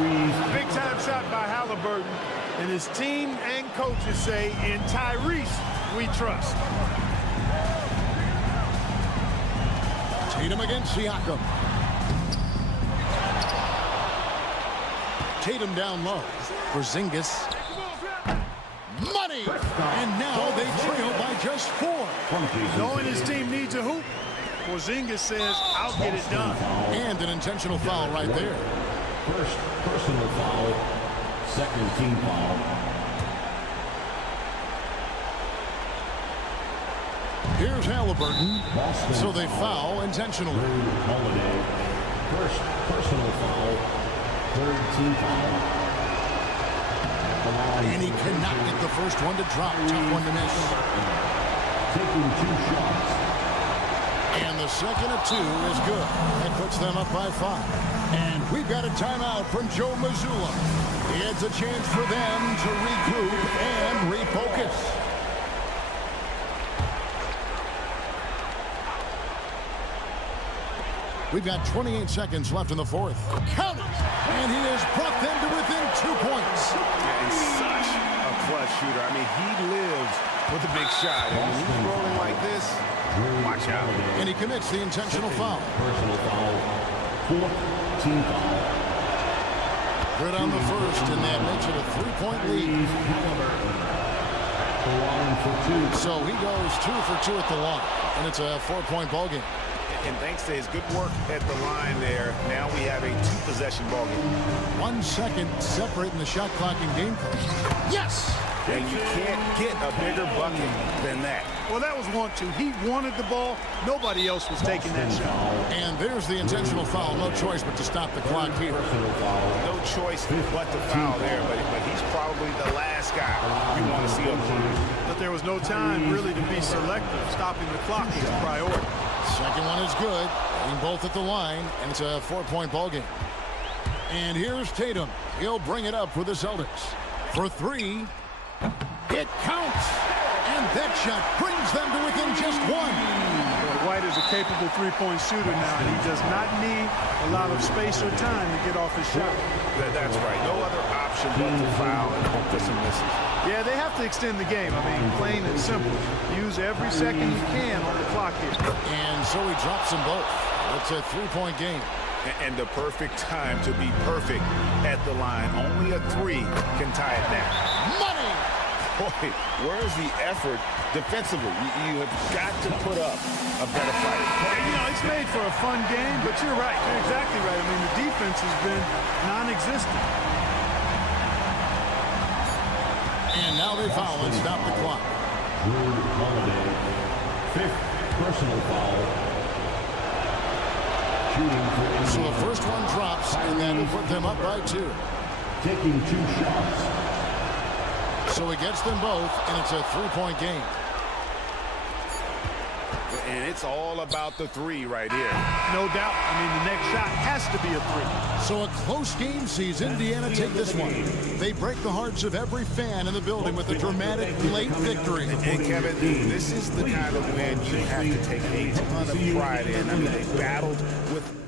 Big time shot by Halliburton. And his team and coaches say, in Tyrese, we trust. Tatum against Siakam. Tatum down low. Porzingis. Money! And now they trail by just 4. Knowing his team needs a hoop, Porzingis says, I'll get it done. And an intentional foul right there. First personal foul, second team foul. Here's Halliburton. So they foul intentionally. Holiday. First personal foul, third team foul. And he cannot get the first one to drop. Tough one to miss. Taking 2 shots. And the second of 2 is good. That puts them up by 5. And we've got a timeout from Joe Mazzulla. It's a chance for them to regroup and refocus. We've got 28 seconds left in the 4th. Count it! And he has brought them to within 2 points. Yeah, he's such a clutch shooter. I mean, he lives with a big shot. And when he's rolling like this, watch out. And he commits the intentional foul. Personal foul, fourth team foul. Good on the first, and that makes it a 3-point lead. So he goes 2 for 2 at the line, and it's a 4-point ball game. And thanks to his good work at the line there, now we have a 2-possession ball game. 1 second separating the shot clock and game clock. Yes! And you can't get a bigger bucket than that. Well, that was 1-2. He wanted the ball. Nobody else was taking that shot. And there's the intentional foul. No choice but to stop the clock here. No choice but to foul there, but he's probably the last guy you want to see on the line. But there was no time really to be selective. Stopping the clock is a priority. Second one is good. Getting both at the line, and it's a 4-point ball game. And here's Tatum. He'll bring it up for the Celtics. For 3. It counts. And that shot brings them to within just 1. White is a capable three-point shooter now, and he does not need a lot of space or time to get off his shot. That's right. No other option but to foul and hope for some misses. Yeah, they have to extend the game. I mean, plain and simple. Use every second you can on the clock here. And so he drops them both. It's a 3-point game. And the perfect time to be perfect at the line. Only a 3 can tie it down. Money! Boy, where's the effort defensively? You have got to put up a better fight. You know, it's made for a fun game, but you're right. You're exactly right. I mean, the defense has been non-existent. And now they foul and stop the clock. Holiday, 5th personal foul. Shooting for So the first one drops, and that will put them up by 2. taking 2 shots. So he gets them both, and it's a 3-point game. And it's all about the 3 right here. No doubt. I mean, the next shot has to be a 3. So a close game sees Indiana take this one. They break the hearts of every fan in the building with a dramatic late victory. And Kevin, this is the kind of win you have to take a ton of pride in. I mean, they battled with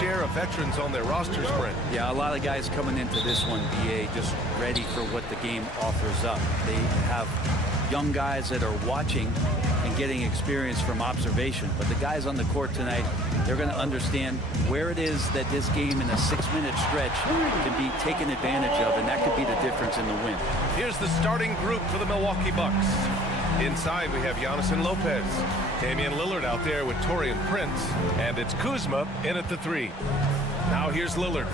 Share of veterans on their rosters, Brent. Yeah, a lot of guys coming into this one, BA, just ready for what the game offers up. They have young guys that are watching and getting experience from observation, but the guys on the court tonight, they're going to understand where it is that this game in a 6-minute stretch can be taken advantage of, and that could be the difference in the win. Here's the starting group for the Milwaukee Bucks. Inside, we have Giannis and Lopez. Damian Lillard out there with Taurean Prince. And it's Kuzma in at the 3. Now here's Lillard.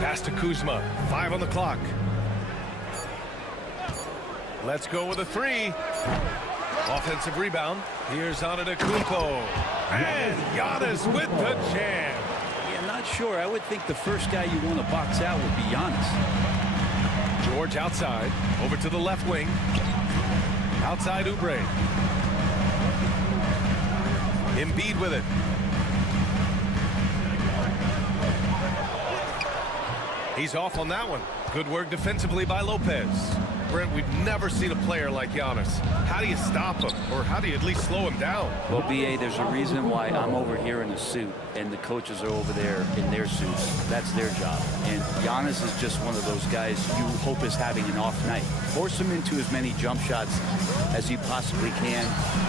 Pass to Kuzma. 5 on the clock. Let's go with a 3. Offensive rebound. Here's Antetokounmpo. And Giannis with the jam. Yeah, not sure. I would think the first guy you want to box out would be Giannis. George outside, over to the left wing. Outside Oubre. Embiid with it. He's off on that one. Good work defensively by Lopez. Brent, we've never seen a player like Giannis. How do you stop him? Or how do you at least slow him down? Well, BA, there's a reason why I'm over here in a suit and the coaches are over there in their suits. That's their job. And Giannis is just one of those guys you hope is having an off night. Force him into as many jump shots as you possibly can.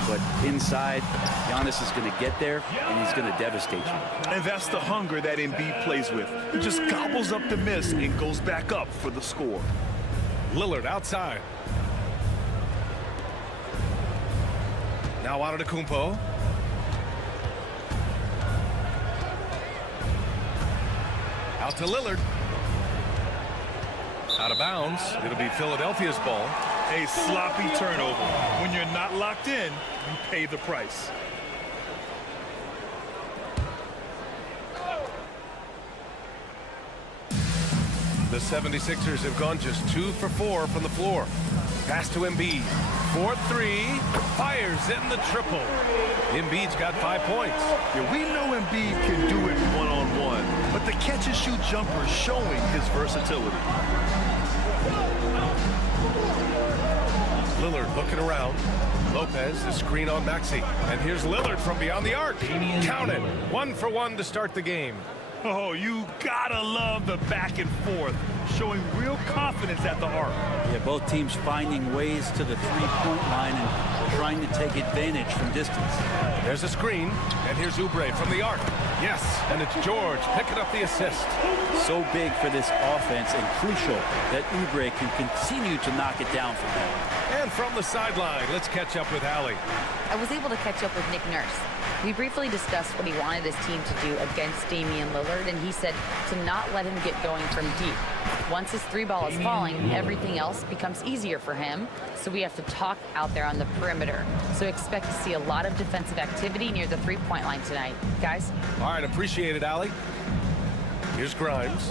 But inside, Giannis is going to get there and he's going to devastate you. And that's the hunger that Embiid plays with. He just gobbles up the miss and goes back up for the score. Lillard outside. Now Antetokounmpo. Out to Lillard. Out of bounds. It'll be Philadelphia's ball. A sloppy turnover. When you're not locked in, you pay the price. The 76ers have gone just 2 for 4 from the floor. Pass to Embiid. 4-3. Fires in the triple. Embiid's got 5 points. Yeah, we know Embiid can do it one-on-one, but the catch-and-shoot jumper is showing his versatility. Lillard looking around. Lopez, the screen on Maxey. And here's Lillard from beyond the arc. Count it. 1 for 1 to start the game. Oh, you gotta love the back and forth, showing real confidence at the arc. Yeah, both teams finding ways to the three-point line and trying to take advantage from distance. There's a screen, and here's Oubre from the arc. Yes, and it's George picking up the assist. So big for this offense and crucial that Oubre can continue to knock it down for them. And from the sideline, let's catch up with Allie. I was able to catch up with Nick Nurse. We briefly discussed what he wanted his team to do against Damian Lillard, and he said to not let him get going from deep. Once his 3-ball is falling, everything else becomes easier for him, so we have to talk out there on the perimeter. So expect to see a lot of defensive activity near the 3-point line tonight. Guys? All right, appreciate it, Allie. Here's Grimes.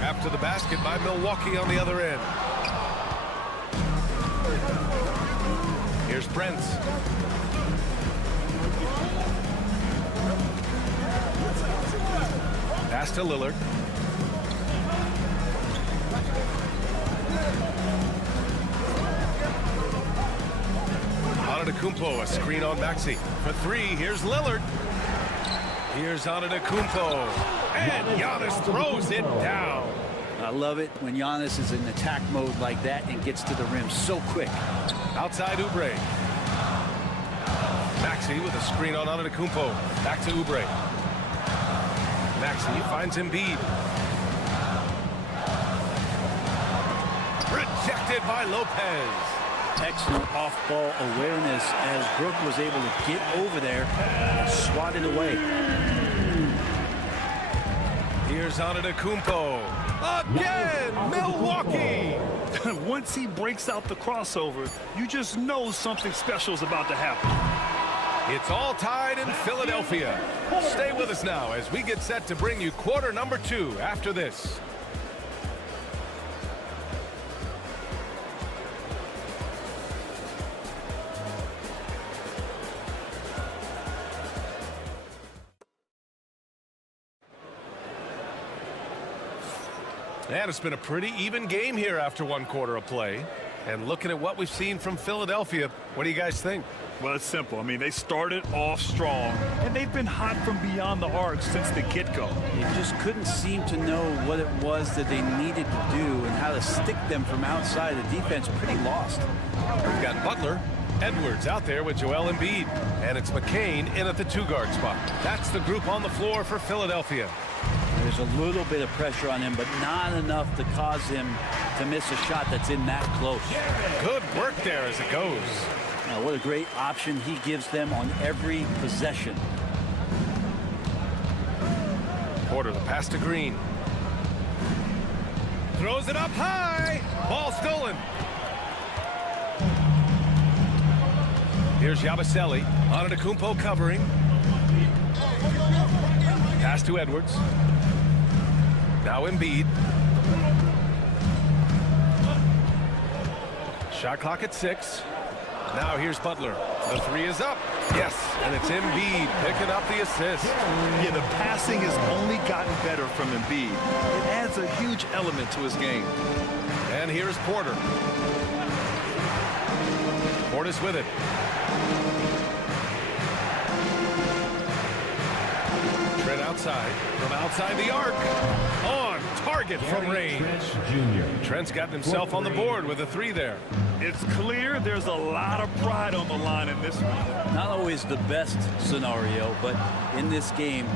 After the basket by Milwaukee on the other end. Here's Brent. Pass to Lillard. Antetokounmpo, a screen on Maxey. For 3, here's Lillard. Here's Antetokounmpo. And Giannis throws it down. I love it when Giannis is in attack mode like that and gets to the rim so quick. Outside Oubre. Maxey with a screen on Antetokounmpo. Back to Oubre. Maxey finds Embiid. Rejected by Lopez. Excellent off-ball awareness as Brook was able to get over there and swat it away. Here's Antetokounmpo. Again, Milwaukee. Once he breaks out the crossover, you just know something special is about to happen. It's all tied in Philadelphia. Stay with us now as we get set to bring you quarter number 2 after this. And it's been a pretty even game here after 1 quarter of play. And looking at what we've seen from Philadelphia, what do you guys think? Well, it's simple. I mean, they started off strong, and they've been hot from beyond the arc since the get-go. They just couldn't seem to know what it was that they needed to do and how to stick them from outside. The defense pretty lost. We've got Butler, Edwards out there with Joel Embiid. And it's McCain in at the 2-guard spot. That's the group on the floor for Philadelphia. There's a little bit of pressure on him, but not enough to cause him to miss a shot that's in that close. Good work there as it goes. Now, what a great option he gives them on every possession. Porter, the pass to Green. Throws it up high. Ball stolen. Here's Yabusele. Antetokounmpo covering. Pass to Edwards. Now Embiid. Shot clock at 6. Now here's Butler. The 3 is up. Yes, and it's Embiid picking up the assist. Yeah, the passing has only gotten better from Embiid. It adds a huge element to his game. And here's Porter. Porter's with it. Trent outside. From outside the arc. On target from range. Trent's gotten himself on the board with a 3 there. It's clear there's a lot of pride on the line in this one. Not always the best scenario, but in this game,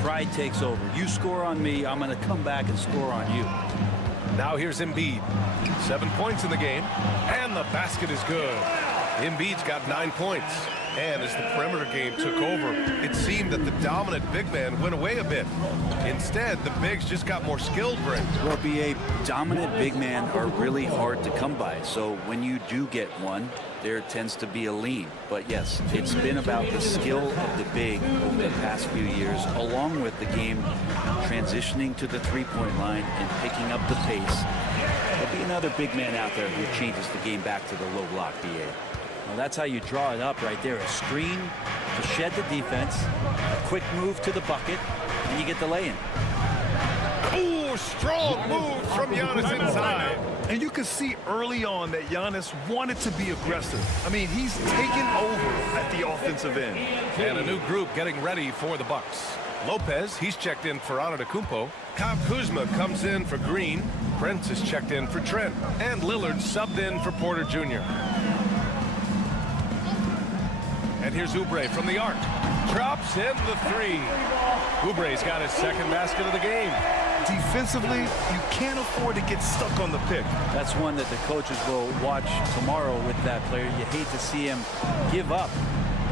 pride takes over. You score on me, I'm going to come back and score on you. Now here's Embiid. 7 points in the game, and the basket is good. Embiid's got 9 points. And as the perimeter game took over, it seemed that the dominant big man went away a bit. Instead, the bigs just got more skilled, Brent. Well, BA, dominant big men are really hard to come by. So when you do get one, there tends to be a lean. But yes, it's been about the skill of the big over the past few years, along with the game transitioning to the three-point line and picking up the pace. There'll be another big man out there who changes the game back to the low block, BA. Well, that's how you draw it up right there. A screen to shed the defense, a quick move to the bucket, and you get the lay-in. Ooh, strong move from Giannis inside. And you can see early on that Giannis wanted to be aggressive. I mean, he's taken over at the offensive end. And a new group getting ready for the Bucks. Lopez, he's checked in for Antetokounmpo. Kyle Kuzma comes in for Green. Prince is checked in for Trent. And Lillard subbed in for Porter Jr. And here's Oubre from the arc. Drops in the three. Oubre's got his second basket of the game. Defensively, you can't afford to get stuck on the pick. That's one that the coaches will watch tomorrow with that player. You hate to see him give up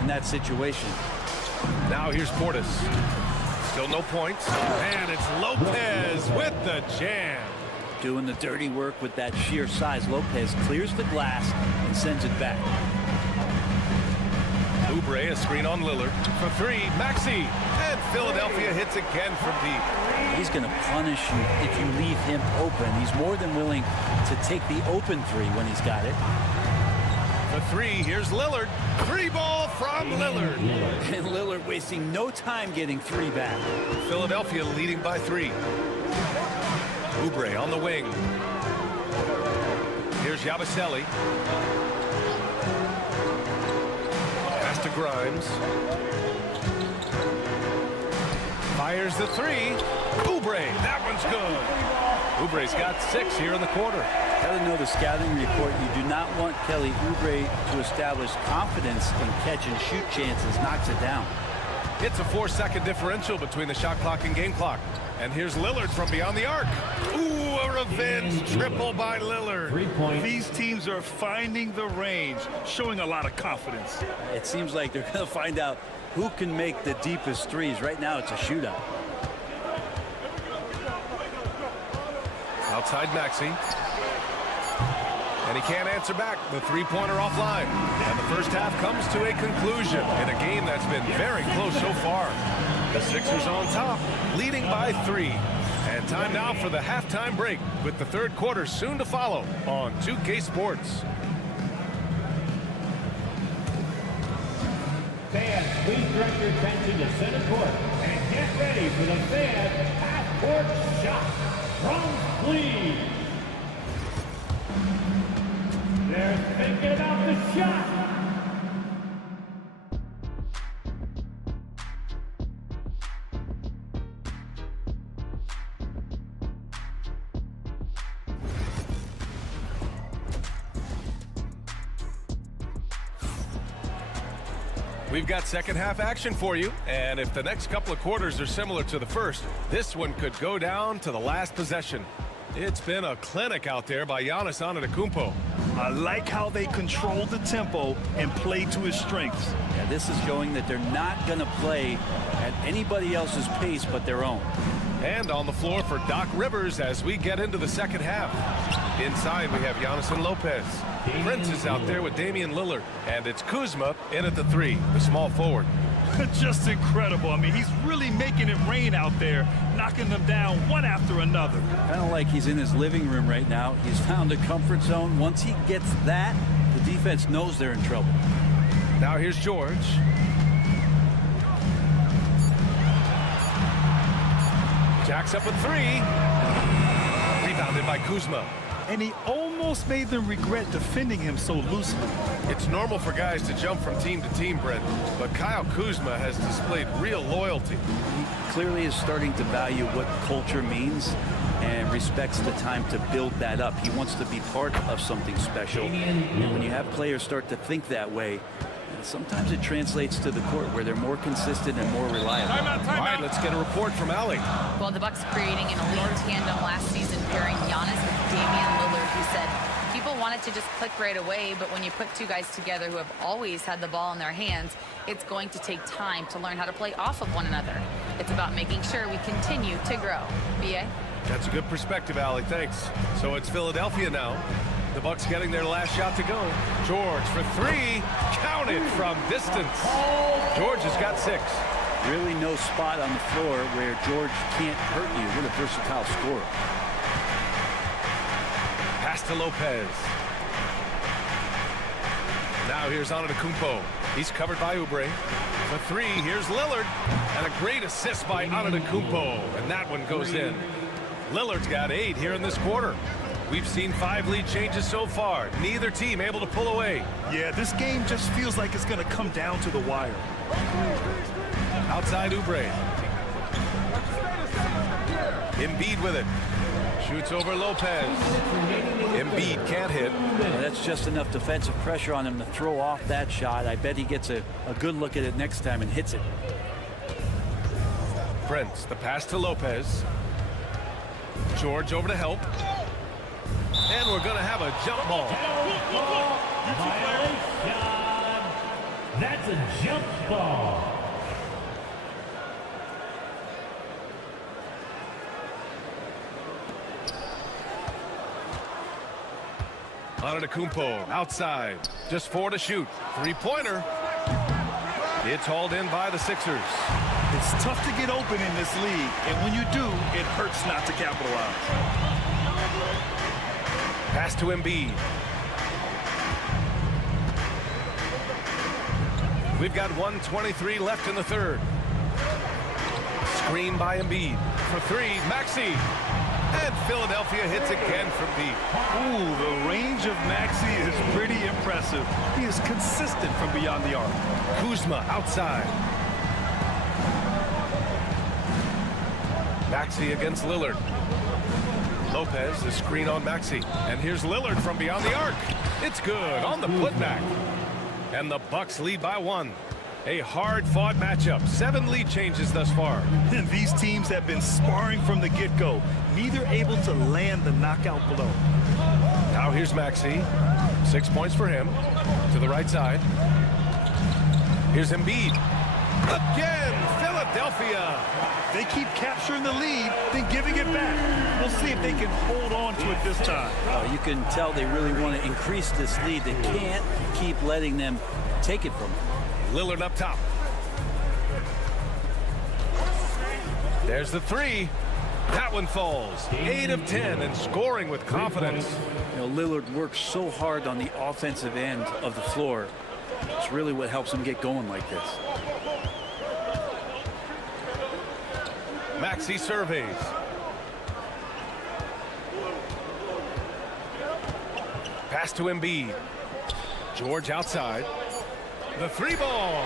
in that situation. Now here's Portis. Still no points. And it's Lopez with the jam. Doing the dirty work with that sheer size. Lopez clears the glass and sends it back. Oubre, a screen on Lillard. For three, Maxey. And Philadelphia hits again from deep. He's going to punish you if you leave him open. He's more than willing to take the open three when he's got it. For three, here's Lillard. Three ball from Lillard. And Lillard wasting no time getting three back. Philadelphia leading by three. Oubre on the wing. Here's Yabusele. Pass to Grimes. Fires the three. Oubre, that one's good. Oubre's got 6 here in the quarter. Got to know the scouting report. You do not want Kelly Oubre to establish confidence in catch and shoot chances. Knocks it down. It's a 4-second differential between the shot clock and game clock. And here's Lillard from beyond the arc. Ooh, a revenge triple by Lillard. These teams are finding the range, showing a lot of confidence. It seems like they're going to find out who can make the deepest threes. Right now, it's a shootout. Outside Maxey. And he can't answer back. The three-pointer offline. And the first half comes to a conclusion in a game that's been very close so far. The Sixers on top, leading by 3. And time now for the halftime break, with the third quarter soon to follow on 2K Sports. Fans, please direct your attention to center court and get ready for the fan half-court shot from Cleveland. They're thinking about the shot. We've got second half action for you, and if the next couple of quarters are similar to the first, this one could go down to the last possession. It's been a clinic out there by Giannis Antetokounmpo. I like how they control the tempo and play to his strengths. Yeah, this is showing that they're not going to play at anybody else's pace but their own. And on the floor for Doc Rivers as we get into the second half. Inside, we have Giannis and Lopez. Prince is out there with Damian Lillard. And it's Kuzma in at the 3, the small forward. Just incredible. I mean, he's really making it rain out there, knocking them down one after another. Kind of like he's in his living room right now. He's found a comfort zone. Once he gets that, the defense knows they're in trouble. Now here's George. Jacks up a 3. Rebounded by Kuzma. And he almost made them regret defending him so loosely. It's normal for guys to jump from team to team, Brent, but Kyle Kuzma has displayed real loyalty. He clearly is starting to value what culture means and respects the time to build that up. He wants to be part of something special. And when you have players start to think that way, sometimes it translates to the court where they're more consistent and more reliable. All right, let's get a report from Allie. Well, the Bucks creating an elite tandem last season, pairing Giannis with Damian Lillard, who said people wanted it to just click right away, but when you put two guys together who have always had the ball in their hands, it's going to take time to learn how to play off of one another. It's about making sure we continue to grow. B.A.? That's a good perspective, Allie. Thanks. So it's Philadelphia now. The Bucks getting their last shot to go. George for three. Counted from distance. George has got 6. Really no spot on the floor where George can't hurt you. What a versatile scorer. Pass to Lopez. Now here's Antetokounmpo. He's covered by Oubre. For 3, here's Lillard. And a great assist by Antetokounmpo. And that one goes in. Lillard's got 8 here in this quarter. We've seen 5 lead changes so far. Neither team able to pull away. Yeah, this game just feels like it's going to come down to the wire. Outside Oubre. Embiid with it. Shoots over Lopez. Embiid can't hit. Well, that's just enough defensive pressure on him to throw off that shot. I bet he gets a good look at it next time and hits it. Prince, the pass to Lopez. George over to help. And we're going to have a jump ball. Violation. That's a jump ball. Antetokounmpo outside. Just 4 to shoot. 3-pointer. It's hauled in by the Sixers. It's tough to get open in this league, and when you do, it hurts not to capitalize. Pass to Embiid. We've got 1:23 left in the third. Screen by Embiid. For 3, Maxey. And Philadelphia hits again from deep. Ooh, the range of Maxey is pretty impressive. He is consistent from beyond the arc. Kuzma outside. Maxey against Lillard. Lopez, the screen on Maxey. And here's Lillard from beyond the arc. It's good on the putback. And the Bucks lead by 1. A hard-fought matchup. 7 lead changes thus far. And these teams have been sparring from the get-go. Neither able to land the knockout blow. Now here's Maxey. 6 points for him. To the right side. Here's Embiid. Again, Philadelphia. They keep capturing the lead, then giving it back. We'll see if they can hold on to it this time. You can tell they really want to increase this lead. They can't keep letting them take it from them. Lillard up top. There's the 3. That one falls. 8 of 10 and scoring with confidence. You know, Lillard works so hard on the offensive end of the floor. It's really what helps him get going like this. Maxey surveys. Pass to Embiid. George outside. The 3-ball.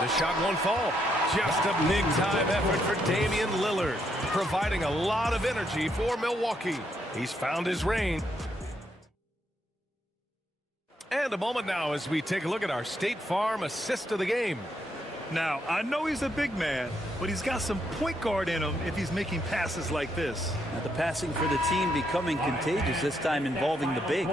The shot won't fall. Just a big-time effort for Damian Lillard, providing a lot of energy for Milwaukee. He's found his range. And a moment now as we take a look at our State Farm assist of the game. Now, I know he's a big man, but he's got some point guard in him if he's making passes like this. Now, the passing for the team becoming contagious, this time involving the big.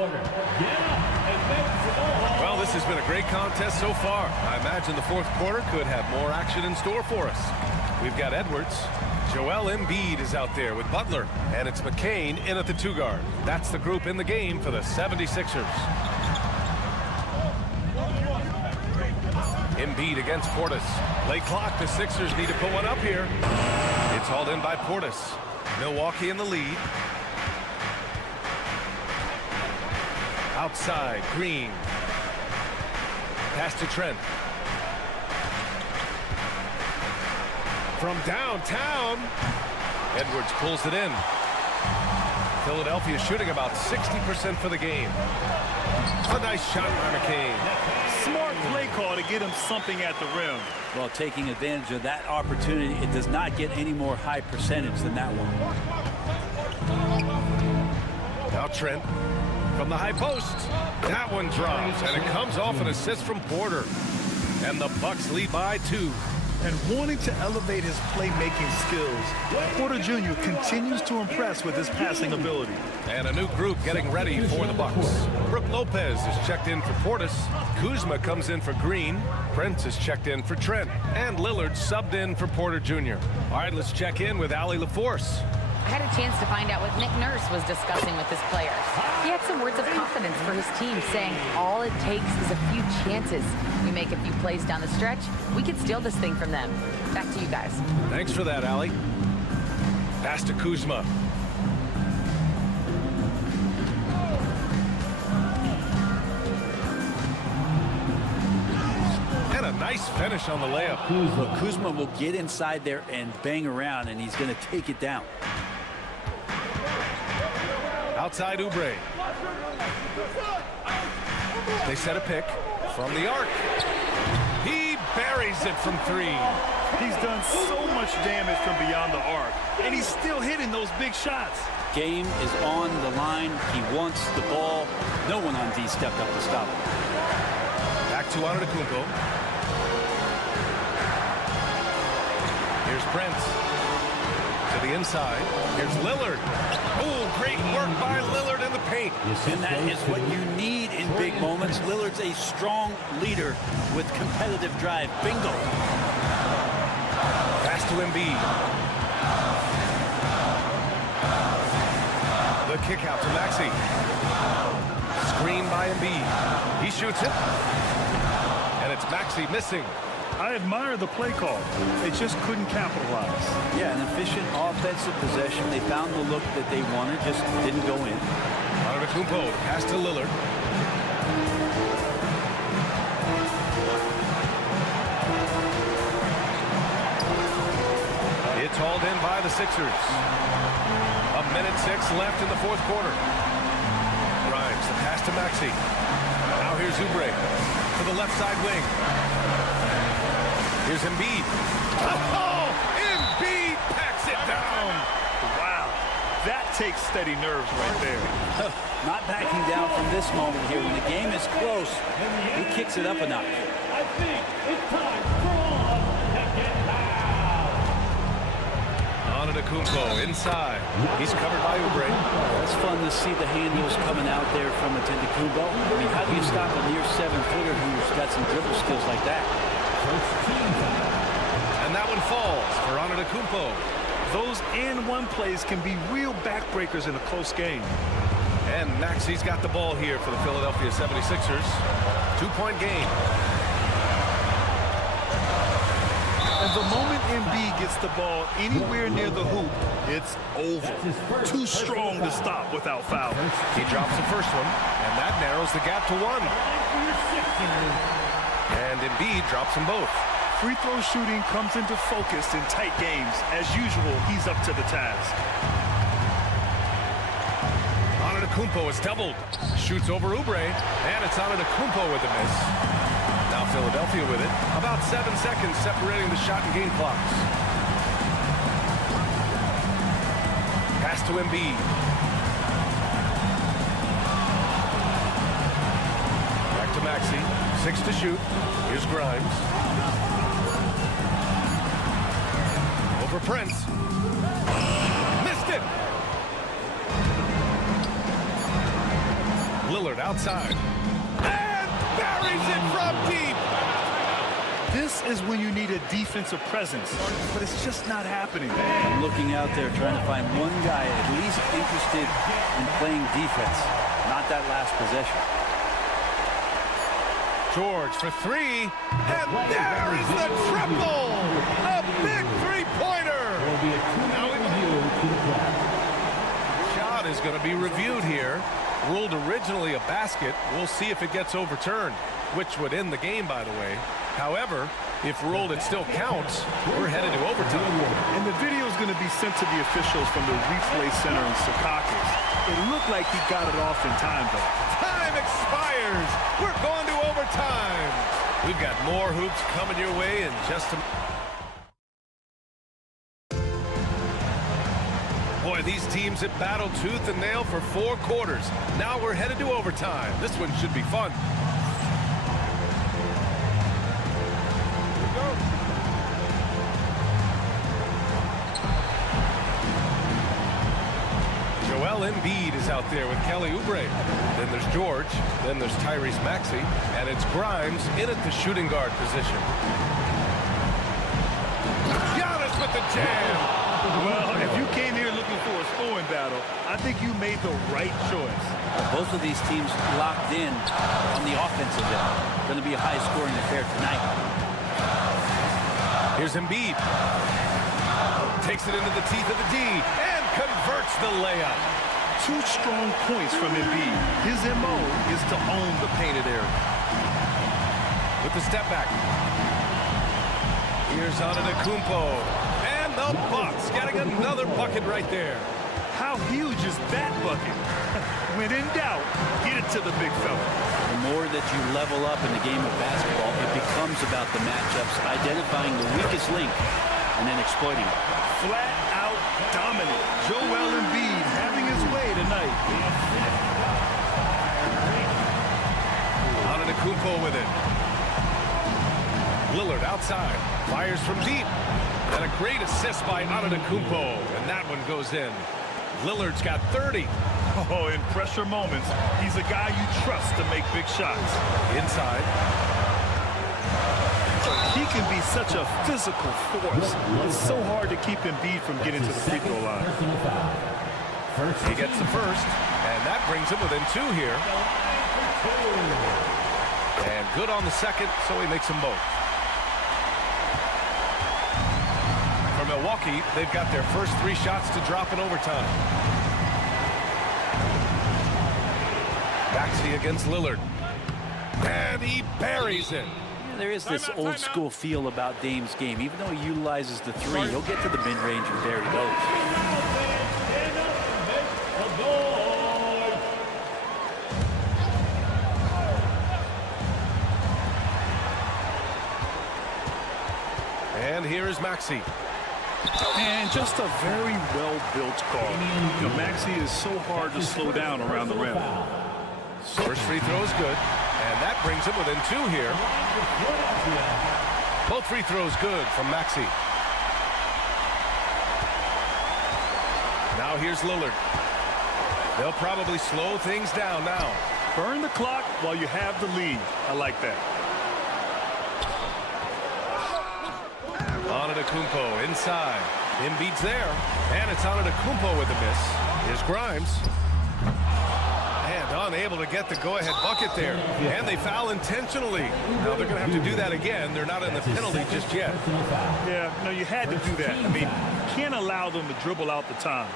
Well, this has been a great contest so far. I imagine the fourth quarter could have more action in store for us. We've got Edwards. Joel Embiid is out there with Butler. And it's McCain in at the 2 guard. That's the group in the game for the 76ers. Embiid against Portis. Late clock, the Sixers need to put one up here. It's hauled in by Portis. Milwaukee in the lead. Outside, Green. Pass to Trent. From downtown, Edwards pulls it in. Philadelphia shooting about 60% for the game. A nice shot by McCain. Smart play call to get him something at the rim. Well, taking advantage of that opportunity, it does not get any more high percentage than that one. Now Trent from the high post. That one drops, and it comes off an assist from Porter. And the Bucks lead by 2. and wanting to elevate his playmaking skills, Porter Jr. continues to impress with his passing ability. And a new group getting ready for the Bucks. Brook Lopez is checked in for Portis. Kuzma comes in for Green. Prince is checked in for Trent. And Lillard subbed in for Porter Jr. All right, let's check in with Allie LaForce. I had a chance to find out what Nick Nurse was discussing with his players. He had some words of confidence for his team, saying all it takes is a few chances. We make a few plays down the stretch, we can steal this thing from them. Back to you guys. Thanks for that, Allie. Pass to Kuzma. And a nice finish on the layup. Look, Kuzma will get inside there and bang around, and he's going to take it down. Outside Oubre. They set a pick from the arc. He buries it from three. He's done so much damage from beyond the arc, and he's still hitting those big shots. Game is on the line. He wants the ball. No one on D stepped up to stop him. Back to Antetokounmpo. Here's Prince. To the inside. Here's Lillard. Oh, great work by Lillard in the paint. And that is what you need in big moments. Lillard's a strong leader with competitive drive. Bingo. Pass to Embiid. The kick out to Maxey. Screen by Embiid. He shoots it. And it's Maxey missing. I admire the play call. They just couldn't capitalize. Yeah, an efficient offensive possession. They found the look that they wanted, just didn't go in. Antetokounmpo, pass to Lillard. It's hauled in by the Sixers. 1:06 left in the fourth quarter. Grimes, the pass to Maxey. Now here's Oubre to the left side wing. Here's Embiid. Oh, Embiid packs it down. Wow, that takes steady nerves right there. Not backing down from this moment here. When the game is close, he kicks it up a notch. I think it's time for us to get loud. Antetokounmpo inside. He's covered by Oubre. It's fun to see the handles coming out there from Antetokounmpo. I mean, how do you stop a near 7-footer who's got some dribble skills like that? And that one falls for Antetokounmpo. Those and-one plays can be real backbreakers in a close game. And Maxey's got the ball here for the Philadelphia 76ers. 2-point game. And the moment Embiid gets the ball anywhere near the hoop, it's over. Too strong to stop without foul. He drops the first one, and that narrows the gap to one. And Embiid drops them both. Free throw shooting comes into focus in tight games. As usual, he's up to the task. Antetokounmpo is doubled. Shoots over Oubre, and it's Antetokounmpo with the miss. Now Philadelphia with it. About 7 seconds separating the shot and game clocks. Pass to Embiid. Back to Maxey. 6 to shoot. Here's Grimes. Over Prince. Missed it. Lillard outside. And buries it from deep. This is when you need a defensive presence, but it's just not happening. I'm looking out there trying to find one guy at least interested in playing defense, not that last possession. George for three, and there is the triple! A big three-pointer! Now shot is going to be reviewed here. Ruled originally a basket. We'll see if it gets overturned, which would end the game, by the way. However, if ruled it still counts, we're headed to overtime. And the video is going to be sent to the officials from the replay center in Secaucus. It looked like he got it off in time, though. Time expires. We're going to overtime. We've got more hoops coming your way in just a minute. Boy, these teams have battled tooth and nail for 4 quarters. Now we're headed to overtime. This one should be fun. Embiid is out there with Kelly Oubre. Then there's George. Then there's Tyrese Maxey. And it's Grimes in at the shooting guard position. Giannis with the jam. Well, if you came here looking for a scoring battle, I think you made the right choice. Both of these teams locked in on the offensive end. Going to be a high-scoring affair tonight. Here's Embiid. Takes it into the teeth of the D and converts the layup. 2 strong points from Embiid. His MO is to own the painted area. With the step back. Here's Antetokounmpo. And the Bucks getting another bucket right there. How huge is that bucket? When in doubt, get it to the big fella. The more that you level up in the game of basketball, it becomes about the matchups, identifying the weakest link, and then exploiting it. Flat out dominant. Joel Embiid having his way tonight. Antetokounmpo with it. Lillard outside. Fires from deep. And a great assist by Antetokounmpo. And that one goes in. Lillard's got 30. Oh, in pressure moments, he's a guy you trust to make big shots. Inside. He can be such a physical force. It's so hard to keep Embiid from getting to the free throw line. He gets the first, and that brings him within 2 here. And good on the second, so he makes them both. For Milwaukee, they've got their first 3 shots to drop in overtime. Maxey against Lillard. And he buries it. There is this old school feel about Dame's game. Even though he utilizes the 3, he'll get to the mid-range and there he goes. And here is Maxey. And just a very well-built guard. You know, Maxey is so hard to slow down around the rim. First free throw is good. And that brings him within 2 here. Both free throws good from Maxey. Now here's Lillard. They'll probably slow things down now. Burn the clock while you have the lead. I like that. Antetokounmpo inside. Embiid's there. And it's Antetokounmpo with the miss. Here's Grimes. And unable to get the go-ahead bucket there. And they foul intentionally. Now they're going to have to do that again. They're not in the penalty just yet. Yeah, no, you had to do that. I mean, you can't allow them to dribble out the time.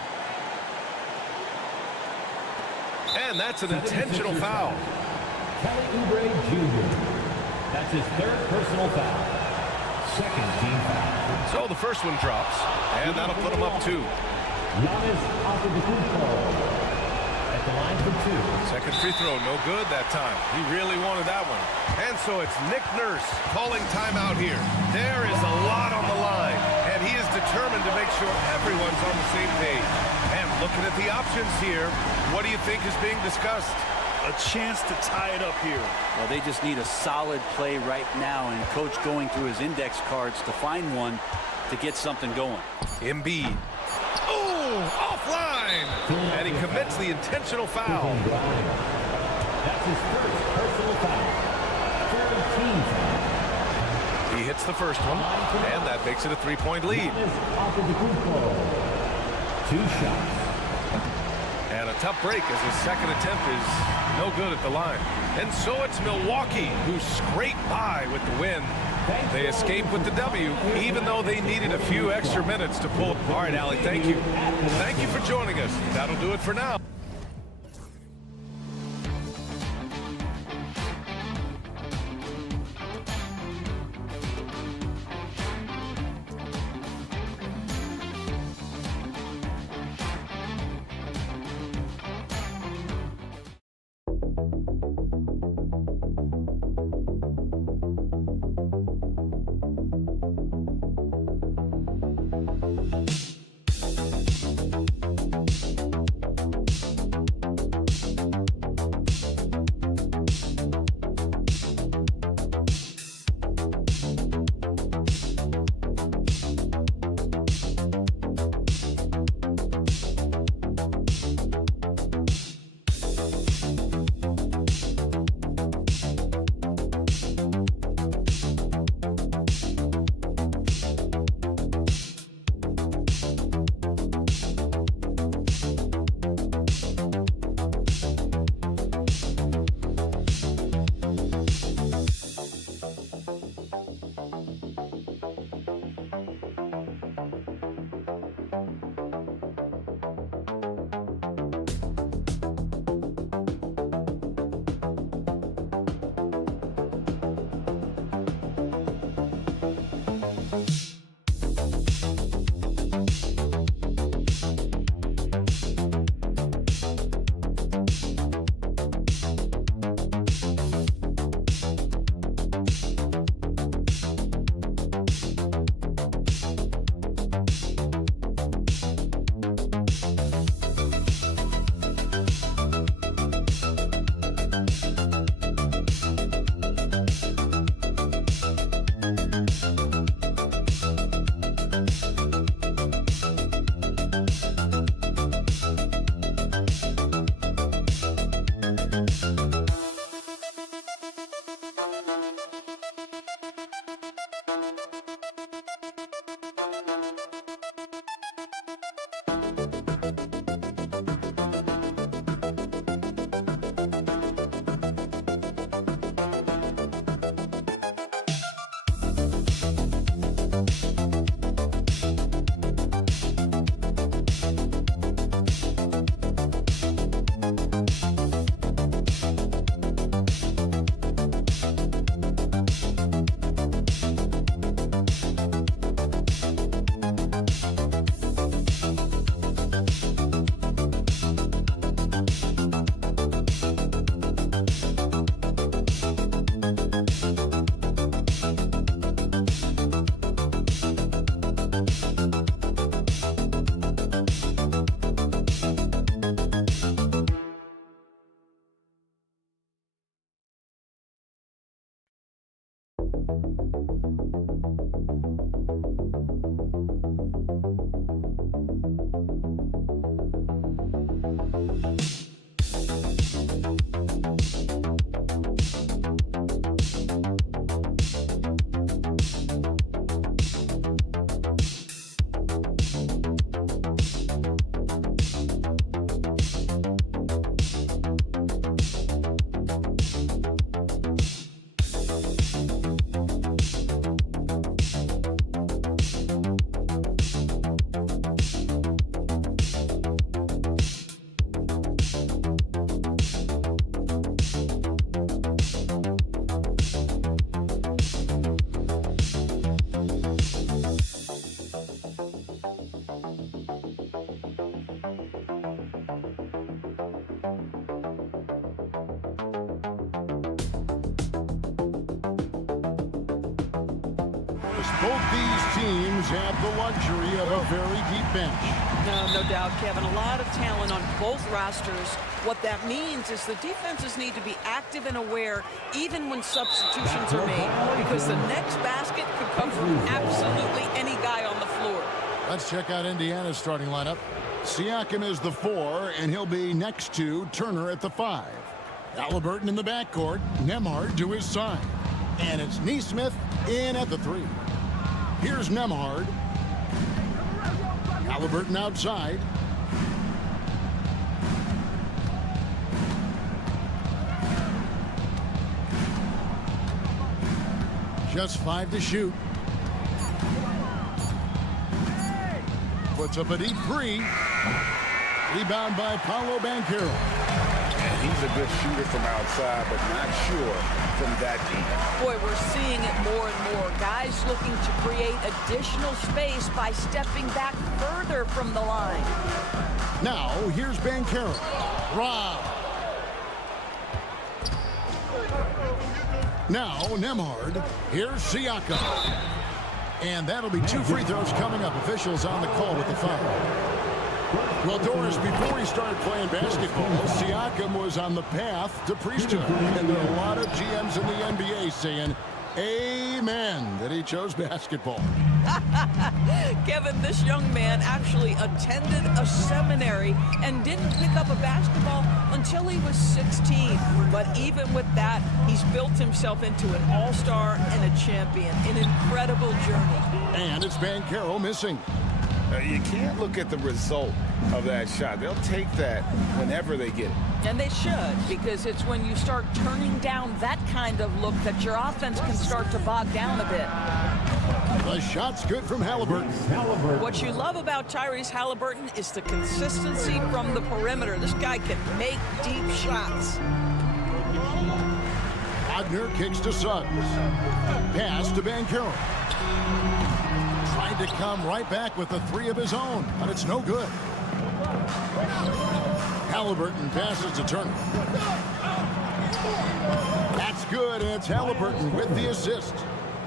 And that's an intentional foul. Kelly Oubre Jr. That's his 3rd personal foul. 2nd team foul. So the first one drops. And that'll put them up 2. Giannis Antetokounmpo. At the line for 2. Second free throw, no good that time. He really wanted that one. And so it's Nick Nurse calling timeout here. There is a lot on the line, and he is determined to make sure everyone's on the same page. And looking at the options here, what do you think is being discussed? A chance to tie it up here. Well, they just need a solid play right now, and Coach going through his index cards to find one to get something going. Embiid. Oh, offline! And he commits the intentional foul. That's his 1st personal foul. 3rd team foul. He hits the first one, and that makes it a 3-point lead. 2 shots. And a tough break as his second attempt is no good at the line. And so it's Milwaukee who scraped by with the win. They escaped with the W, even though they needed a few extra minutes to pull. All right, Allie, thank you. Thank you for joining us. That'll do it for now. Both these teams have the luxury of a very deep bench. No doubt, Kevin. A lot of talent on both rosters. What that means is the defenses need to be active and aware even when substitutions are made, because the next basket could come from absolutely any guy on the floor. Let's check out Indiana's starting lineup. Siakam is the 4, and he'll be next to Turner at the 5. Halliburton in the backcourt, Nembhard to his side. And it's Nesmith in at the 3. Here's Nembhard. Halliburton outside. Just 5 to shoot. Puts up a deep 3. Rebound by Paolo Banchero. And he's a good shooter from outside, but not sure from that deep. Boy, we're seeing it more and more. Guys looking to create additional space by stepping back further from the line. Now, here's Banchero. Rob. Now, Nembhard. Here's Siakam. And that'll be 2 free throws coming up. Officials on the call with the foul. Well, Doris, before he started playing basketball, Siakam was on the path to priesthood. And there are a lot of GMs in the NBA saying, amen, that he chose basketball. Kevin, this young man actually attended a seminary and didn't pick up a basketball until he was 16. But even with that, he's built himself into an all-star and a champion. An incredible journey. And it's Banchero missing. You can't look at the result of that shot. They'll take that whenever they get it. And they should, because it's when you start turning down that kind of look that your offense can start to bog down a bit. The shot's good from Halliburton. What you love about Tyrese Halliburton is the consistency from the perimeter. This guy can make deep shots. Wagner kicks to Suggs. Pass to Banchero. Tried to come right back with a 3 of his own, but it's no good. Halliburton passes to Turner. That's good, and it's Halliburton with the assist.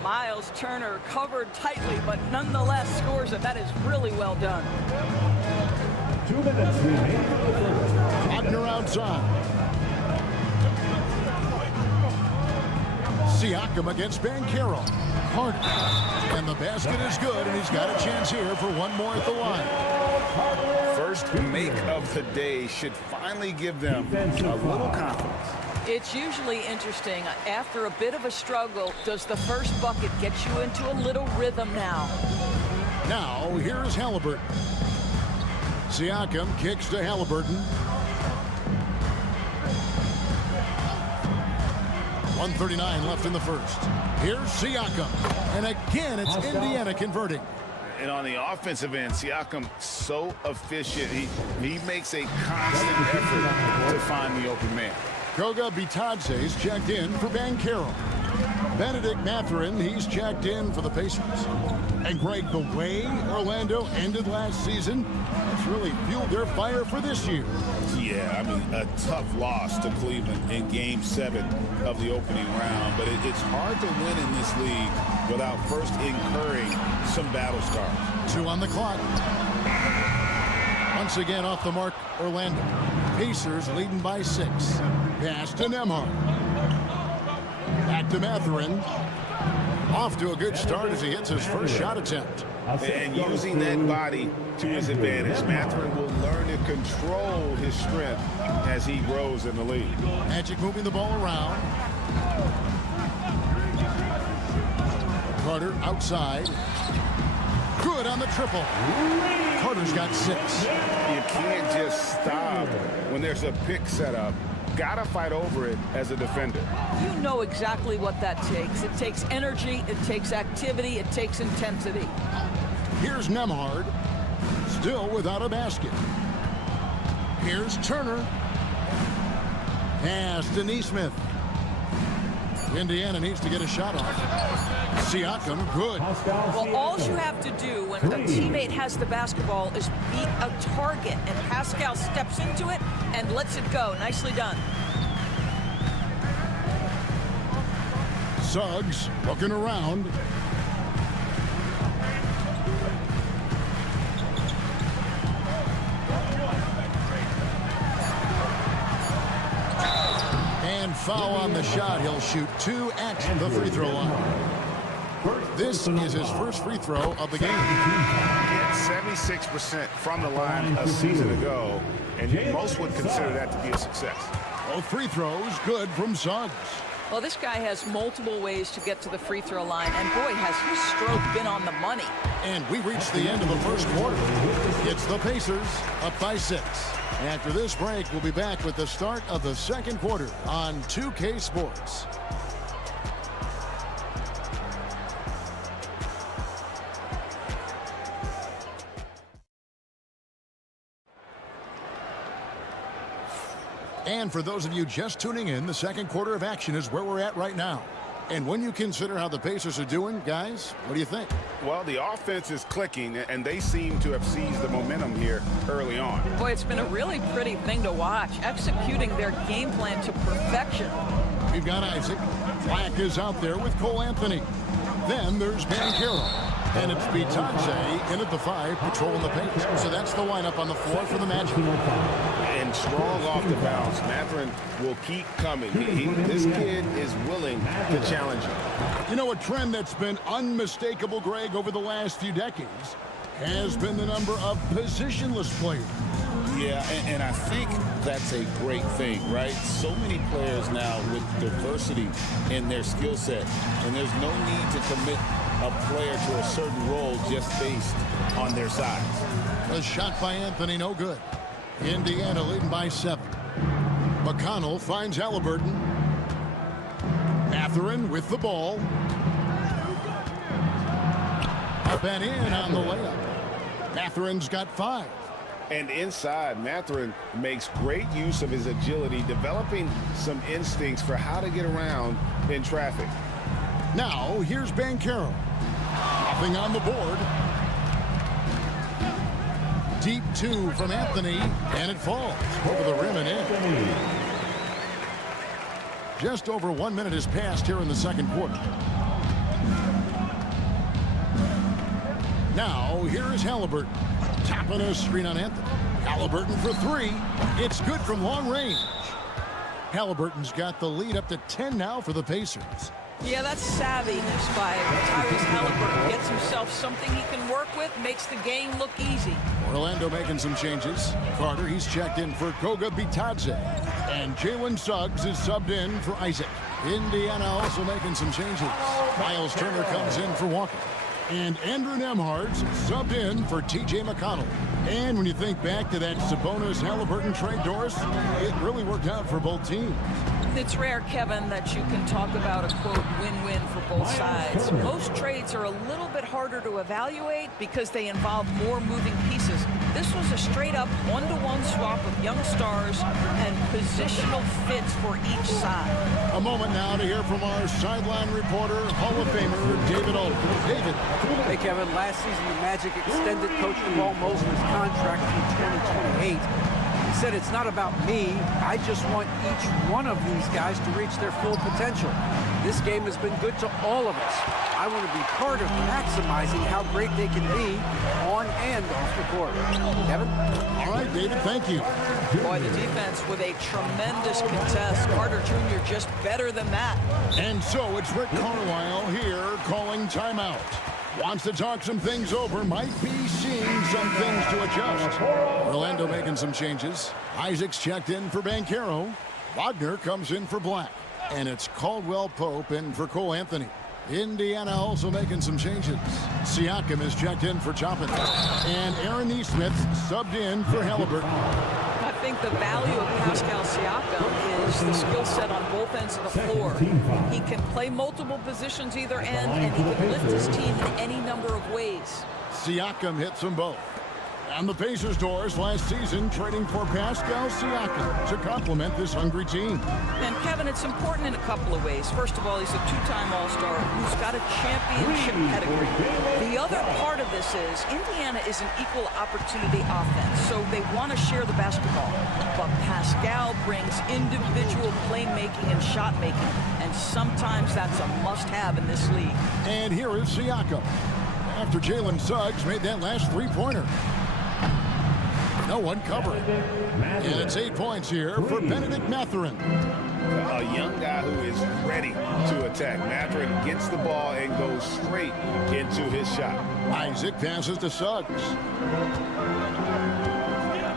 Miles Turner covered tightly, but nonetheless scores it. That is really well done. 2 minutes remaining. Wagner outside. Siakam against Banchero. Carter. And the basket is good, and he's got a chance here for one more at the line. First make of the day should finally give them a little confidence. It's usually interesting. After a bit of a struggle, does the first bucket get you into a little rhythm now? Now, here's Halliburton. Siakam kicks to Halliburton. 1:39 left in the first. Here's Siakam. And again, it's Indiana converting. And on the offensive end, Siakam so efficient. He makes a constant effort to find the open man. Goga Bitadze's checked in for Banchero. Benedict Mathurin, he's checked in for the Pacers. And Greg, the way Orlando ended last season, it's really fueled their fire for this year. Yeah, I mean, a tough loss to Cleveland in Game 7 of the opening round. But it's hard to win in this league without first incurring some battle scars. 2 on the clock. Once again off the mark, Orlando. Pacers leading by 6. Pass to Nembhard. Back to Mathurin. Off to a good start as he hits his first shot attempt. And using that body to his advantage, Mathurin will learn to control his strength as he grows in the league. Magic moving the ball around. Carter outside. Good on the triple. Carter's got 6. You can't just stop when there's a pick set up. Gotta fight over it as a defender. You know exactly what that takes. It takes energy, it takes activity, it takes intensity. Here's Nembhard, still without a basket. Here's Turner. Pass to Nesmith. Indiana needs to get a shot off. Siakam, good. Well, all you have to do when a teammate has the basketball is beat a target, and Pascal steps into it and lets it go. Nicely done. Suggs looking around. And foul on the shot. He'll shoot 2 at the free throw line. This is his first free throw of the game. He had 76% from the line a season ago, and most would consider that to be a success. Both free throws good from Suggs. Well, this guy has multiple ways to get to the free throw line, and boy, has his stroke been on the money. And we reached the end of the first quarter. It's the Pacers up by 6. After this break, we'll be back with the start of the second quarter on 2K Sports. And for those of you just tuning in, the second quarter of action is where we're at right now. And when you consider how the Pacers are doing, guys, what do you think? Well, the offense is clicking, and they seem to have seized the momentum here early on. Boy, it's been a really pretty thing to watch, executing their game plan to perfection. We've got Isaac. Black is out there with Cole Anthony. Then there's Banchero. And it's Bitadze in at the 5, patrolling the paint. So that's the lineup on the floor for the Magic. And strong off the bounce. Mathurin will keep coming. This kid is willing to challenge him. You know, a trend that's been unmistakable, Greg, over the last few decades has been the number of positionless players. Yeah, and I think that's a great thing, right? So many players now with diversity in their skill set, and there's no need to commit a player to a certain role just based on their size. A shot by Anthony, no good. Indiana leading by 7. McConnell finds Halliburton. Mathurin with the ball. Up and in on the layup. Mathurin's got 5. And inside, Mathurin makes great use of his agility, developing some instincts for how to get around in traffic. Now, here's Banchero. Nothing on the board. Deep 2 from Anthony, and it falls over the rim and in. Just over 1 minute has passed here in the second quarter. Now, here is Halliburton. Tapping a screen on Anthony. Halliburton for 3. It's good from long range. Halliburton's got the lead up to 10 now for the Pacers. Yeah, that's savviness by Tyrese Halliburton. Gets himself something he can work with, makes the game look easy. Orlando making some changes. Carter, he's checked in for Koga Bitadze. And Jalen Suggs is subbed in for Isaac. Indiana also making some changes. Miles Turner comes in for Walker. And Andrew Nembhard's subbed in for T.J. McConnell. And when you think back to that Sabonis-Halliburton trade, Doris, it really worked out for both teams. It's rare, Kevin, that you can talk about a, quote, win-win for both sides. Most trades are a little bit harder to evaluate because they involve more moving pieces. This was a straight-up one-to-one swap of young stars and positional fits for each side. A moment now to hear from our sideline reporter, Hall of Famer David Aldridge. David. Hey, Kevin, last season the Magic extended Coach Jamal Mosler's contract through 2028. He said, it's not about me. I just want each one of these guys to reach their full potential. This game has been good to all of us. I want to be part of maximizing how great they can be on and off the court. Kevin? All right, David, thank you. Boy, the defense with a tremendous contest. Carter Jr. just better than that. And so it's Rick Carlisle here calling timeout. Wants to talk some things over, might be seeing some things to adjust. Orlando making some changes. Isaac's checked in for Banchero. Wagner comes in for Black. And it's Caldwell Pope in for Cole Anthony. Indiana also making some changes. Siakam is checked in for Toppin. And Aaron Nesmith subbed in for Halliburton. I think the value of Pascal Siakam is the skill set on both ends of the floor. He can play multiple positions either end, and he can lift his team in any number of ways. Siakam hits them both. And the Pacers' doors last season trading for Pascal Siakam to complement this hungry team. And Kevin, it's important in a couple of ways. First of all, he's a two-time All-Star who's got a championship pedigree. The other part of this is Indiana is an equal opportunity offense, so they want to share the basketball. But Pascal brings individual playmaking and shot making, and sometimes that's a must-have in this league. And here is Siakam after Jalen Suggs made that last three-pointer. No one covering. And it's 8 points here for Benedict Mathurin. A young guy who is ready to attack. Mathurin gets the ball and goes straight into his shot. Isaac passes to Suggs.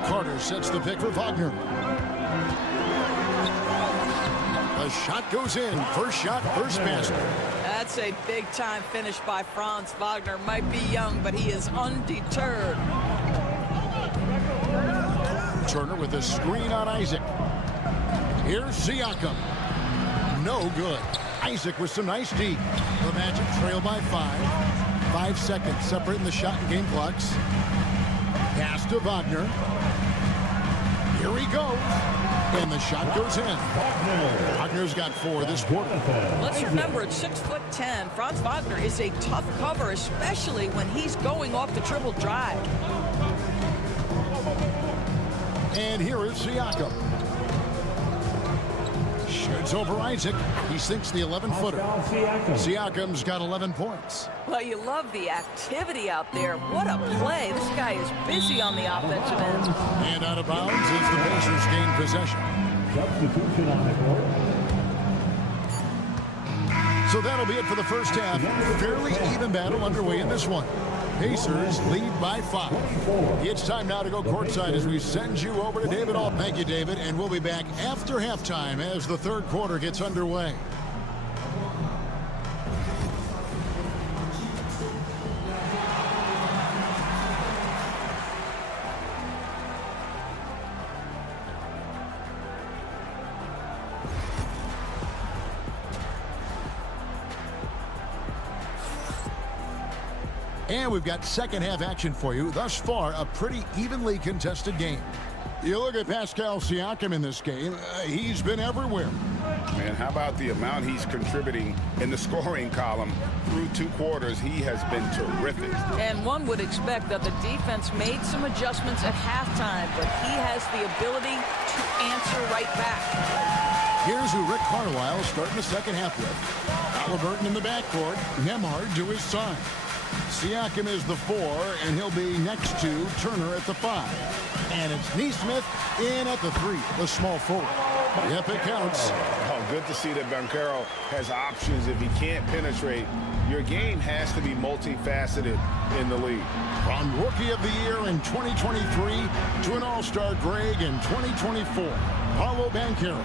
Carter sets the pick for Wagner. The shot goes in. First shot, first basket. That's a big-time finish by Franz Wagner. Might be young, but he is undeterred. Turner with a screen on Isaac. Here's Siakam. No good. Isaac with some nice D. The Magic trail by 5. 5 seconds separating the shot and game clocks. Pass to Wagner. Here he goes. And the shot goes in. Wagner's got 4 this quarter. Let's remember, at 6'10", Franz Wagner is a tough cover, especially when he's going off the triple drive. And here is Siakam. Shoots over Isaac. He sinks the 11-footer. Siakam's got 11 points. Well, you love the activity out there. What a play. This guy is busy on the offensive end. And out of bounds as the Pacers gain possession. Substitution on the court. So that'll be it for the first half. Fairly even battle underway in this one. Pacers lead by 5. It's time now to go courtside as we send you over to David All. Thank you, David, and we'll be back after halftime as the third quarter gets underway. And we've got second half action for you. Thus far, a pretty evenly contested game. You look at Pascal Siakam in this game, he's been everywhere. Man, how about the amount he's contributing in the scoring column through 2 quarters? He has been terrific. And one would expect that the defense made some adjustments at halftime, but he has the ability to answer right back. Here's who Rick Carlisle starting the second half with. Halliburton in the backcourt, Nembhard to his side. Siakam is the 4, and he'll be next to Turner at the 5. And it's Nesmith in at the 3, the small forward. Yep, it counts. Oh, good to see that Banchero has options. If he can't penetrate, your game has to be multifaceted in the league. From Rookie of the Year in 2023 to an All-Star Greg in 2024, Paolo Banchero.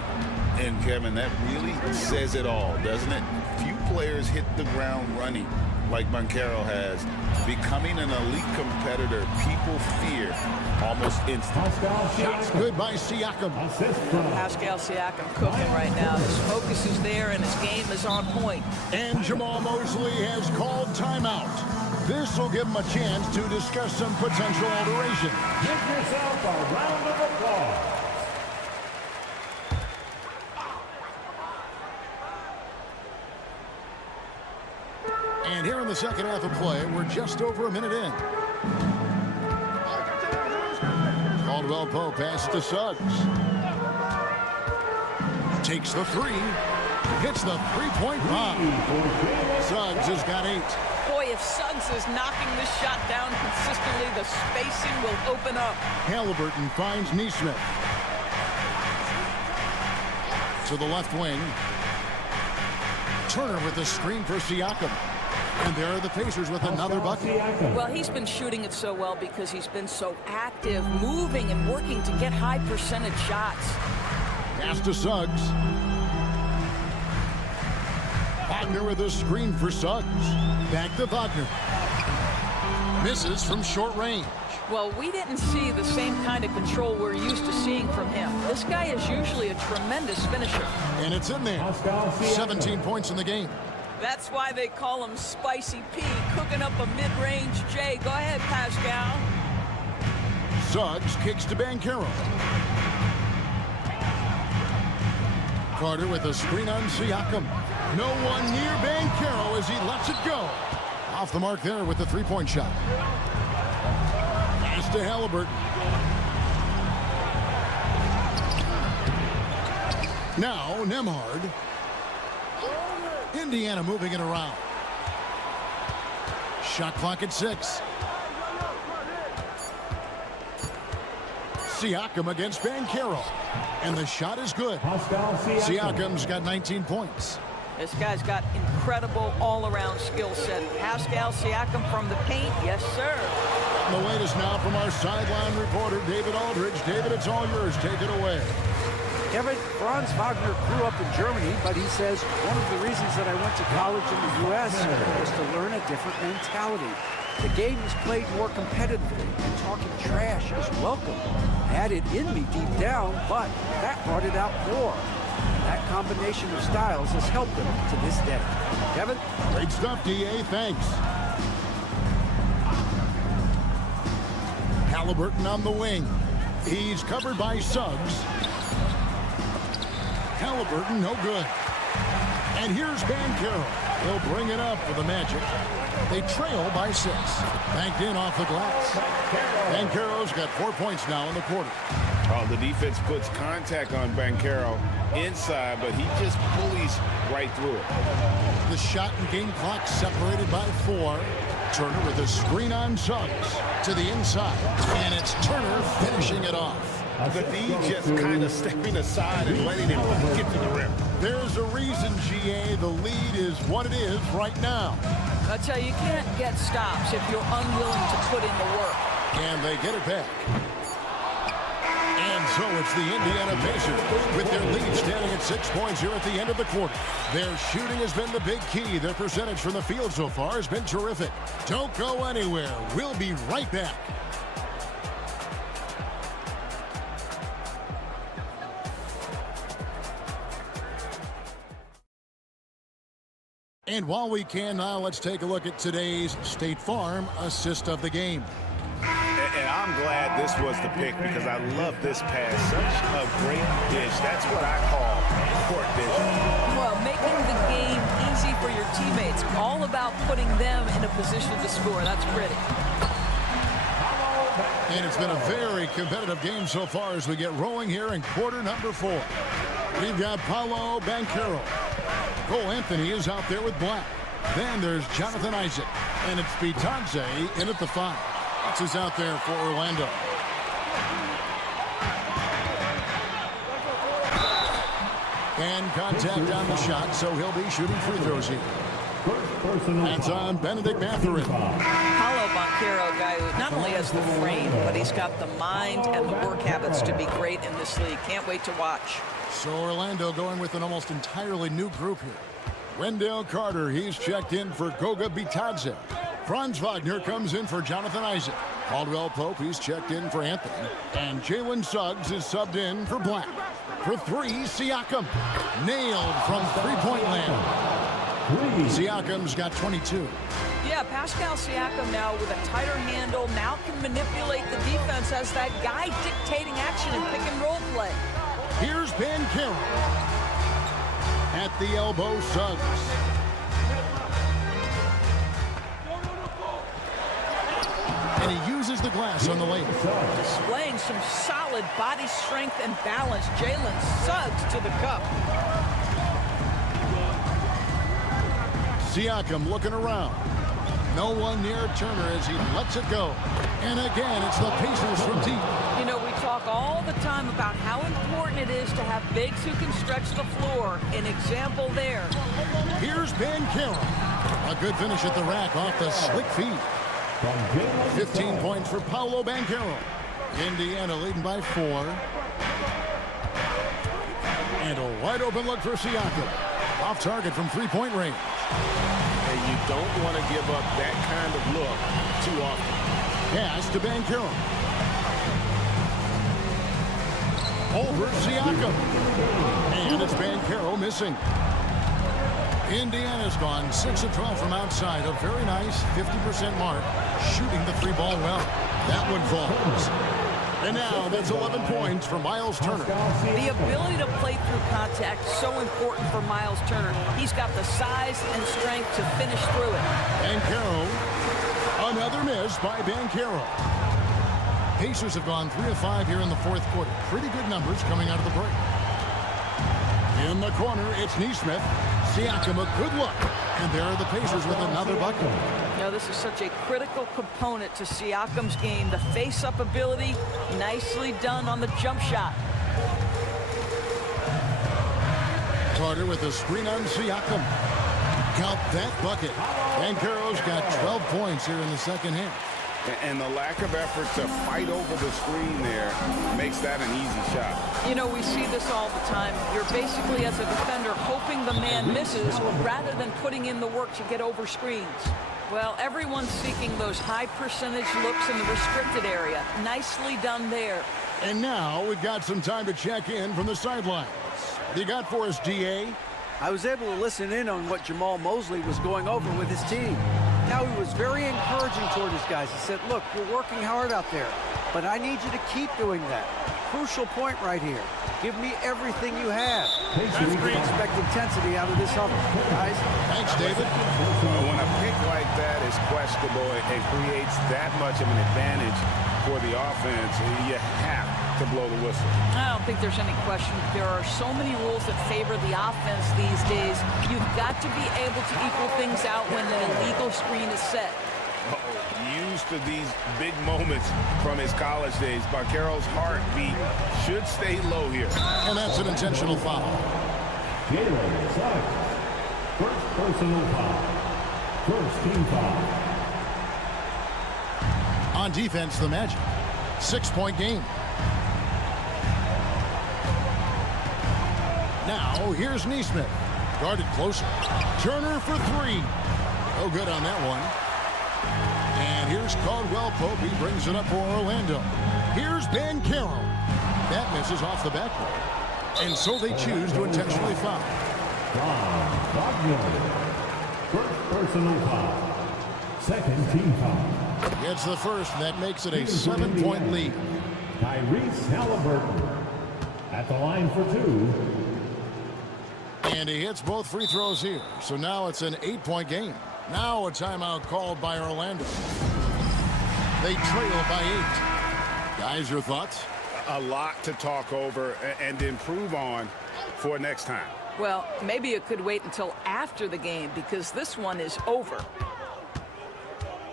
And, Kevin, that really says it all, doesn't it? Few players hit the ground running like Banchero has. Becoming an elite competitor, people fear almost instantly. Shots good by Siakam. Pascal Siakam cooking right now. His focus is there and his game is on point. And Jamal Mosley has called timeout. This will give him a chance to discuss some potential alteration. Give yourself a round of applause. And here in the second half of play, we're just over a minute in. Caldwell Pope passes to Suggs. Takes the 3. Hits the three-point bomb. Suggs has got 8. Boy, if Suggs is knocking this shot down consistently, the spacing will open up. Halliburton finds Nesmith. To the left wing. Turner with the screen for Siakam. And there are the Pacers with another bucket. Well, he's been shooting it so well because he's been so active, moving and working to get high percentage shots. Pass to Suggs. Wagner with a screen for Suggs. Back to Wagner. Misses from short range. Well, we didn't see the same kind of control we're used to seeing from him. This guy is usually a tremendous finisher. And it's in there. 17 points in the game. That's why they call him Spicy P, cooking up a mid-range J. Go ahead, Pascal. Suggs kicks to Banchero. Carter with a screen on Siakam. No one near Banchero as he lets it go. Off the mark there with the three-point shot. Pass to Halliburton. Now Nembhard. Indiana moving it around. Shot clock at 6. Siakam against Banchero. And the shot is good. Siakam's got 19 points. This guy's got incredible all-around skill set. Pascal Siakam from the paint. Yes, sir. The latest now from our sideline reporter, David Aldridge. David, it's all yours. Take it away. Kevin, Franz Wagner grew up in Germany, but he says one of the reasons that I went to college in the U.S. was to learn a different mentality. The game is played more competitively, and talking trash is welcome. I had it in me deep down, but that brought it out more. That combination of styles has helped him to this day. Kevin? Great stuff, D.A. Thanks. Halliburton on the wing. He's covered by Suggs. Halliburton, no good. And here's Banchero. He'll bring it up for the Magic. They trail by 6. Banked in off the glass. Banchero's got 4 points now in the quarter. Oh, the defense puts contact on Banchero inside, but he just bullies right through it. The shot and game clock separated by 4. Turner with a screen on Suggs to the inside. And it's Turner finishing it off. The D just kind of stepping aside and letting him get to the rim. There's a reason, GA, the lead is what it is right now. I tell you, you can't get stops if you're unwilling to put in the work. And they get it back. And so it's the Indiana Pacers with their lead standing at 6 points here at the end of the quarter. Their shooting has been the big key. Their percentage from the field so far has been terrific. Don't go anywhere. We'll be right back. And while we can now, let's take a look at today's State Farm assist of the game. And I'm glad this was the pick because I love this pass. Such a great dish. That's what I call court vision. Well, making the game easy for your teammates. All about putting them in a position to score. That's pretty. And it's been a very competitive game so far as we get rolling here in quarter number 4. We've got Paolo Banchero. Cole Anthony is out there with Black. Then there's Jonathan Isaac. And it's Bitadze in at the 5. Fox is out there for Orlando. And contact on the shot, so he'll be shooting free throws here. That's on Benedict Mathurin. Paolo Banchero, guy who not only has the frame, but he's got the mind and the work habits to be great in this league. Can't wait to watch. So Orlando going with an almost entirely new group here. Wendell Carter, he's checked in for Goga Bitadze. Franz Wagner comes in for Jonathan Isaac. Caldwell Pope, he's checked in for Anthony. And Jalen Suggs is subbed in for Black. For 3, Siakam. Nailed from three-point land. Siakam's got 22. Yeah, Pascal Siakam now with a tighter handle, now can manipulate the defense as that guy dictating action in pick-and-roll play. Here's Banchero. At the elbow, Suggs. And he uses the glass on the lane. Displaying some solid body strength and balance. Jalen Suggs to the cup. Siakam looking around. No one near Turner as he lets it go. And again, it's the Pacers from deep. You know, we talk all the time about how important it is to have bigs who can stretch the floor. An example there. Here's Banchero. A good finish at the rack off the slick feet. 15 points for Paolo Banchero. Indiana leading by 4. And a wide open look for Siakam. Off target from three-point range. And you don't want to give up that kind of look too often. Pass to Banchero. Over Siakam. And it's Banchero missing. Indiana's gone 6 of 12 from outside. A very nice 50% mark. Shooting the 3-ball well. That one falls. And now that's 11 points for Miles Turner. The ability to play through contact is so important for Miles Turner. He's got the size and strength to finish through it. Banchero. Another miss by Banchero. Pacers have gone 3 of 5 here in the 4th quarter. Pretty good numbers coming out of the break. In the corner, it's Neesmith. Siakam, a good look. And there are the Pacers with another bucket. You know, this is such a critical component to Siakam's game. The face-up ability, nicely done on the jump shot. Carter with a screen on Siakam. Count that bucket. Banchero's got 12 points here in the second half. And the lack of effort to fight over the screen there makes that an easy shot. You know, we see this all the time. You're basically, as a defender, hoping the man misses rather than putting in the work to get over screens. Well, everyone's seeking those high percentage looks in the restricted area. Nicely done there. And now we've got some time to check in from the sidelines. What you got for us, DA? I was able to listen in on what Jamal Mosley was going over with his team. Now, he was very encouraging toward his guys. He said, look, you're working hard out there, but I need you to keep doing that. Crucial point right here. Give me everything you have. Expect intensity out of this other. Guys. Thanks, David. When a pick like that is questionable and creates that much of an advantage for the offense, you have to blow the whistle. I don't think there's any question. There are so many rules that favor the offense these days. You've got to be able to equal things out when an illegal screen is set. Used to these big moments from his college days. Banchero's heartbeat should stay low here. And that's an intentional foul. First personal foul. First team foul. On defense, the Magic. 6-point game. Now, here's Neesmith. Guarded closer. Turner for three. No good on that one. And here's Caldwell Pope. He brings it up for Orlando. Here's Banchero. That misses off the backboard. And so they choose to intentionally foul. First personal foul. Second team foul. It's the first, and that makes it a 7-point lead. Tyrese Halliburton at the line for two. And he hits both free throws here. So now it's an 8-point game. Now a timeout called by Orlando. They trail by 8. Guys, your thoughts? A lot to talk over and improve on for next time. Well, maybe it could wait until after the game because this one is over.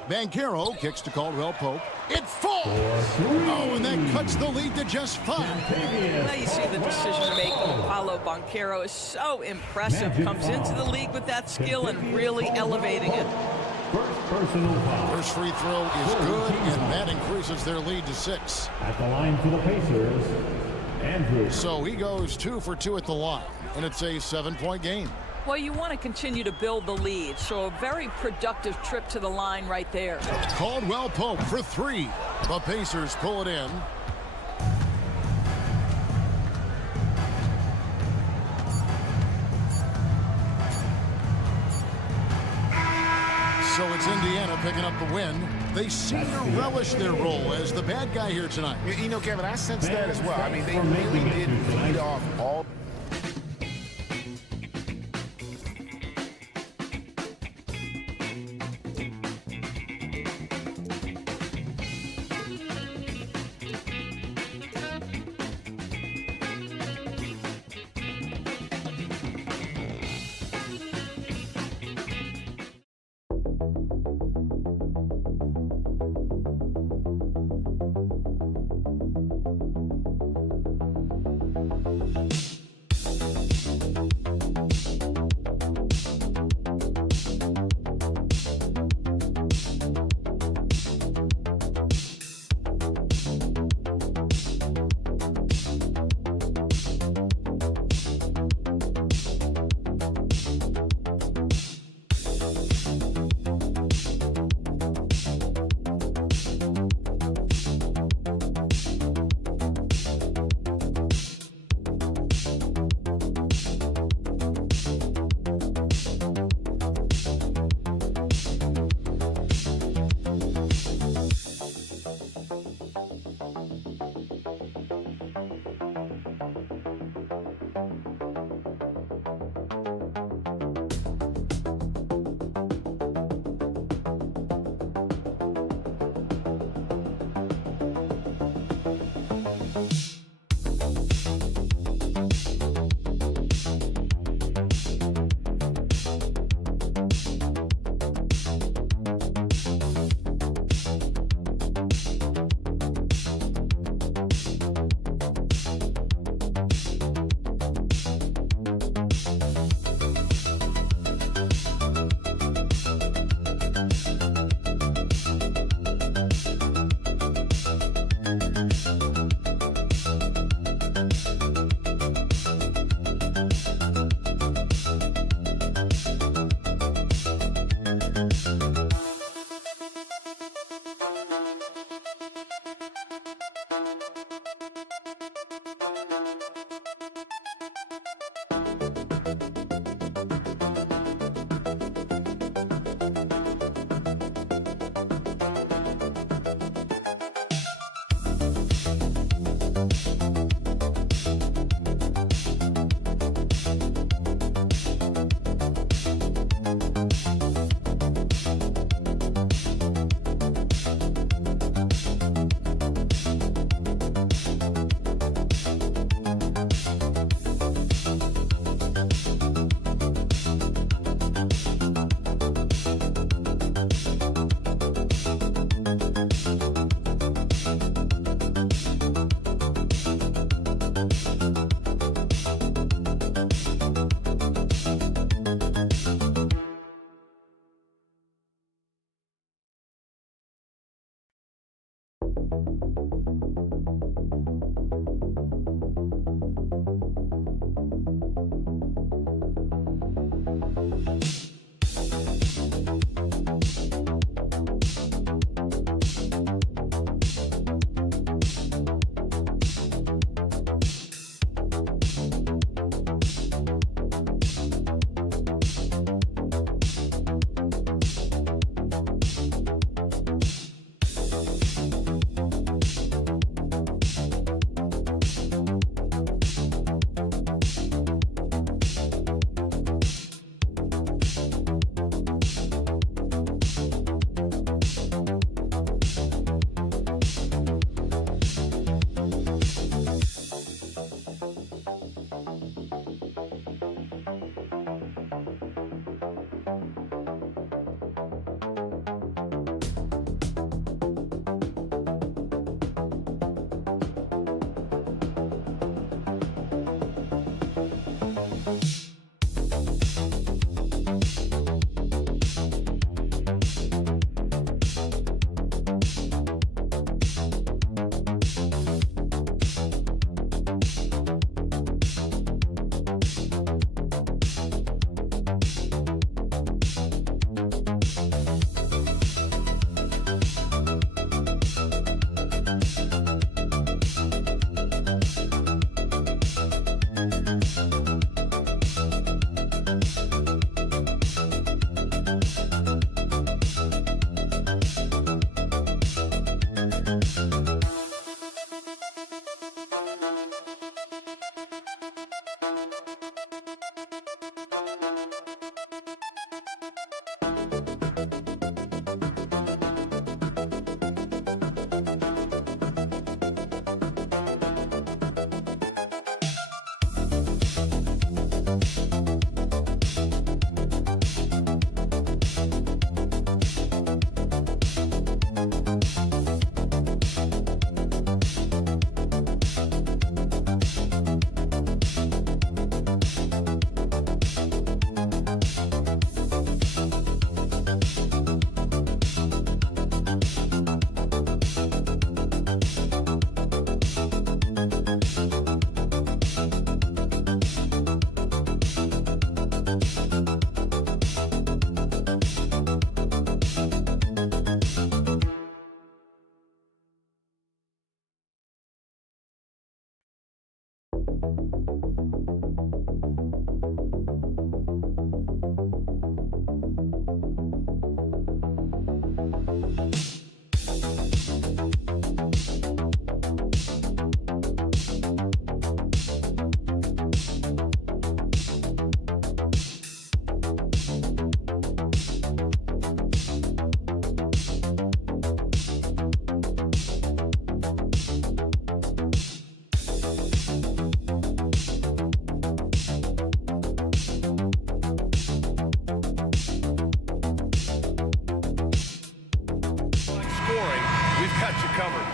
Banchero kicks to Caldwell Pope. It falls! Oh, and that cuts the lead to just 5. Now you see the decision-making of Paolo Banchero is so impressive. Comes into the league with that skill and really elevating it. First free throw is good, and that increases their lead to 6. At the line for the Pacers, Andrew. So he goes 2 for 2 at the line, and it's a 7-point game. Well, you want to continue to build the lead, so a very productive trip to the line right there. Caldwell Pope for 3. The Pacers pull it in. So it's Indiana picking up the win. They seem to relish their role as the bad guy here tonight. You know, Kevin, I sense that as well. I mean, they really did feed off all.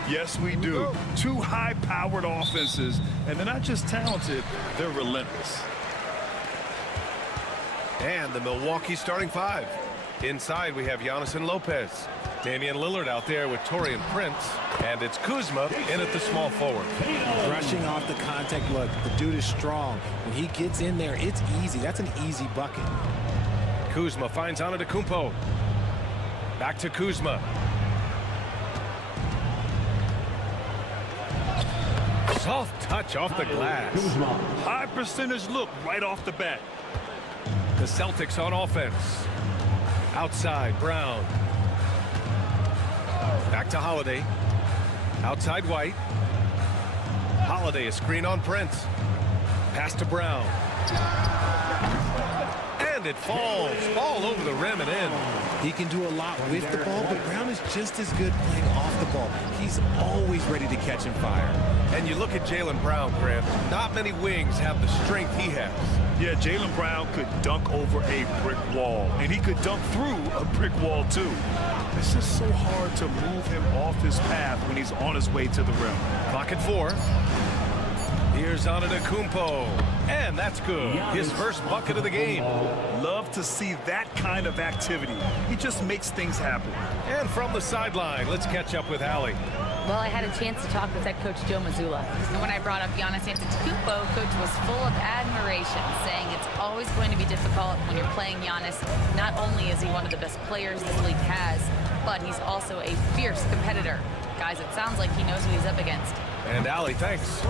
Yes, we do. Two high-powered offenses, and they're not just talented, they're relentless. And the Milwaukee starting five. Inside, we have Giannis and Lopez. Damian Lillard out there with Taurean Prince. And it's Kuzma in at the small forward. Rushing off the contact. Look, the dude is strong. When he gets in there, it's easy. That's an easy bucket. Kuzma finds Antetokounmpo. Back to Kuzma. Soft touch off the glass. High percentage look right off the bat. The Celtics on offense. Outside, Brown. Back to Holiday. Outside White. Holiday, a screen on Prince. Pass to Brown. And it falls. Ball over the rim and in. He can do a lot with the ball, but Brown is just as good playing off the ball. He's always ready to catch and fire. And you look at Jaylen Brown, Grant. Not many wings have the strength he has. Yeah, Jaylen Brown could dunk over a brick wall, and he could dunk through a brick wall, too. It's just so hard to move him off his path when he's on his way to the rim. Clock at 4. Here's Antetokounmpo. And that's good. His first bucket of the game. Love to see that kind of activity. He just makes things happen. And from the sideline, let's catch up with Allie. Well, I had a chance to talk with head coach Joe Mazzulla. And when I brought up Giannis Antetokounmpo, coach was full of admiration, saying it's always going to be difficult when you're playing Giannis. Not only is he one of the best players this league has, but he's also a fierce competitor. Guys, it sounds like he knows what he's up against. And Allie, thanks.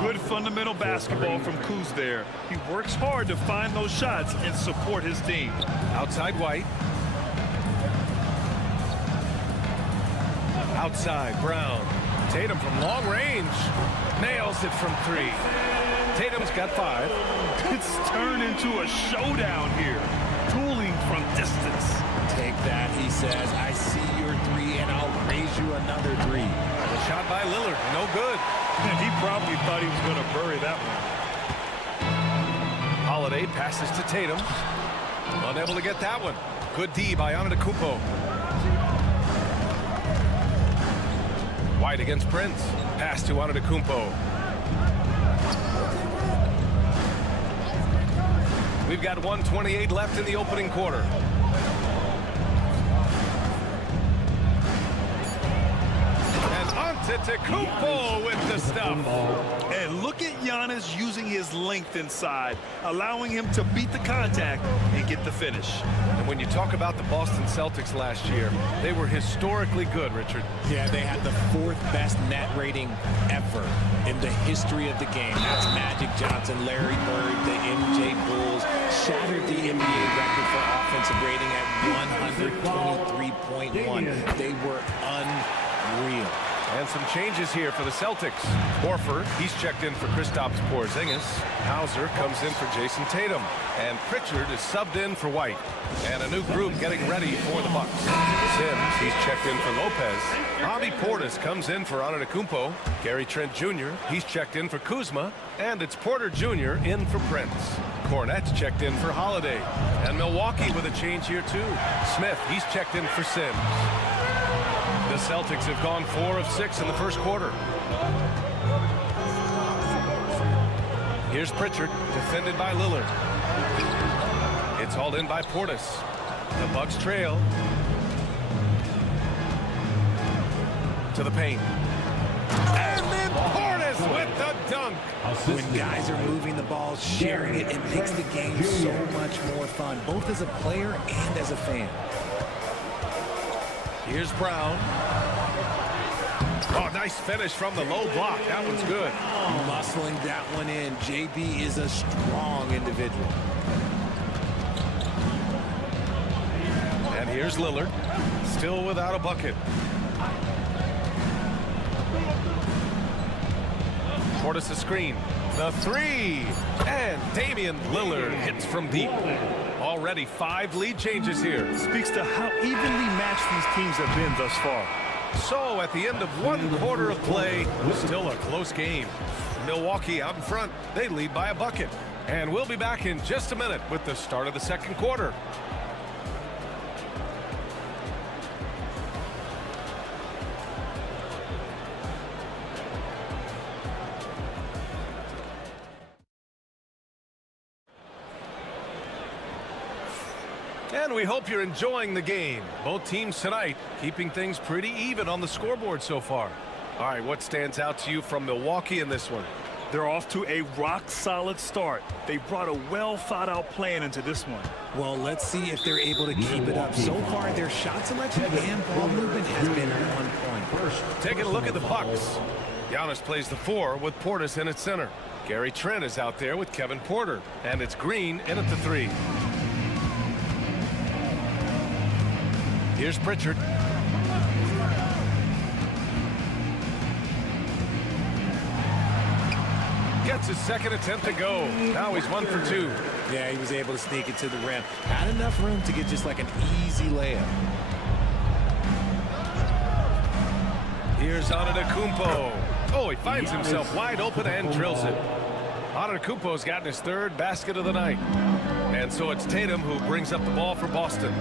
Good fundamental basketball from Kuz there. He works hard to find those shots and support his team. Outside White. Outside Brown. Tatum from long range. Nails it from 3. Tatum's got 5. It's turned into a showdown here. Dueling from distance. Take that, he says. I see your 3, and I'll raise you another 3. The shot by Lillard, no good. He probably thought he was going to bury that one. Holiday passes to Tatum. Unable to get that one. Good D by Antetokounmpo. White against Prince. Pass to Antetokounmpo. We've got 1:28 left in the opening quarter. And Antetokounmpo with the stuff. And look at Giannis using his length inside, allowing him to beat the contact and get the finish. And when you talk about the Boston Celtics last year, they were historically good, Richard. Yeah, they had the 4th best net rating ever in the history of the game. That's Magic Johnson, Larry Bird, the MJ Bulls, shattered the NBA record for offensive rating at 123.1. They were unreal. And some changes here for the Celtics. Horford, he's checked in for Kristaps Porzingis. Hauser comes in for Jason Tatum. And Pritchard is subbed in for White. And a new group getting ready for the Bucks. Sims, he's checked in for Lopez. Bobby Portis comes in for Antetokounmpo. Gary Trent Jr., he's checked in for Kuzma. And it's Porter Jr. in for Prince. Cornette's checked in for Holiday. And Milwaukee with a change here too. Smith, he's checked in for Sims. The Celtics have gone 4 of 6 in the first quarter. Here's Pritchard, defended by Lillard. It's hauled in by Portis. The Bucks trail. To the paint. And then Portis with the dunk. When guys are moving the ball, sharing it, it makes the game so much more fun, both as a player and as a fan. Here's Brown. Oh, nice finish from the low block. That one's good. Muscling that one in. JB is a strong individual. And here's Lillard. Still without a bucket. Portis a screen. The 3. And Damian Lillard hits from deep. Already 5 lead changes here. Speaks to how evenly matched these teams have been thus far. So at the end of 1 quarter of play, still a close game. Milwaukee out in front. They lead by a bucket. And we'll be back in just a minute with the start of the second quarter. And we hope you're enjoying the game. Both teams tonight keeping things pretty even on the scoreboard so far. All right, what stands out to you from Milwaukee in this one? They're off to a rock-solid start. They brought a well-thought-out plan into this one. Well, let's see if they're able to keep it up. So far, their shot selection and ball movement has been on point. Taking a look at the Bucks. Giannis plays the 4 with Portis in at center. Gary Trent is out there with Kevin Porter. And it's Green in at the 3. Here's Pritchard. Gets his second attempt to go. Now he's 1 for 2. Yeah, he was able to sneak it to the rim. Had enough room to get just like an easy layup. Here's Antetokounmpo. Oh, he finds himself wide open and drills it. Antetokounmpo's gotten his 3rd basket of the night. And so it's Tatum who brings up the ball for Boston.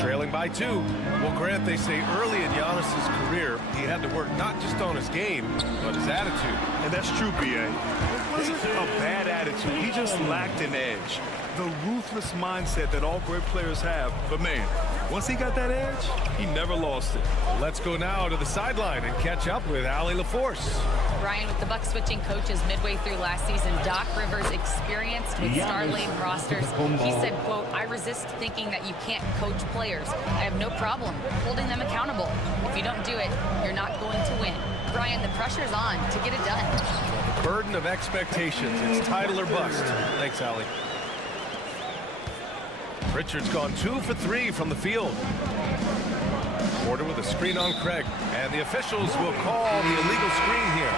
Trailing by 2. Well, Grant, they say early in Giannis's career, he had to work not just on his game, but his attitude. And that's true, B.A. It wasn't a bad attitude. He just lacked an edge. The ruthless mindset that all great players have. But, man, Once he got that edge, he never lost it. Let's go now to the sideline and catch up with Allie LaForce. Brian, with the Bucs switching coaches midway through last season, Doc Rivers experienced with star-laden rosters. He said, quote, "I resist thinking that you can't coach players. I have no problem holding them accountable. If you don't do it, you're not going to win." Brian, the pressure's on to get it done. Burden of expectations. It's title or bust. Thanks, Allie. Richard's gone 2 for 3 from the field. Porter with a screen on Craig. And the officials will call the illegal screen here.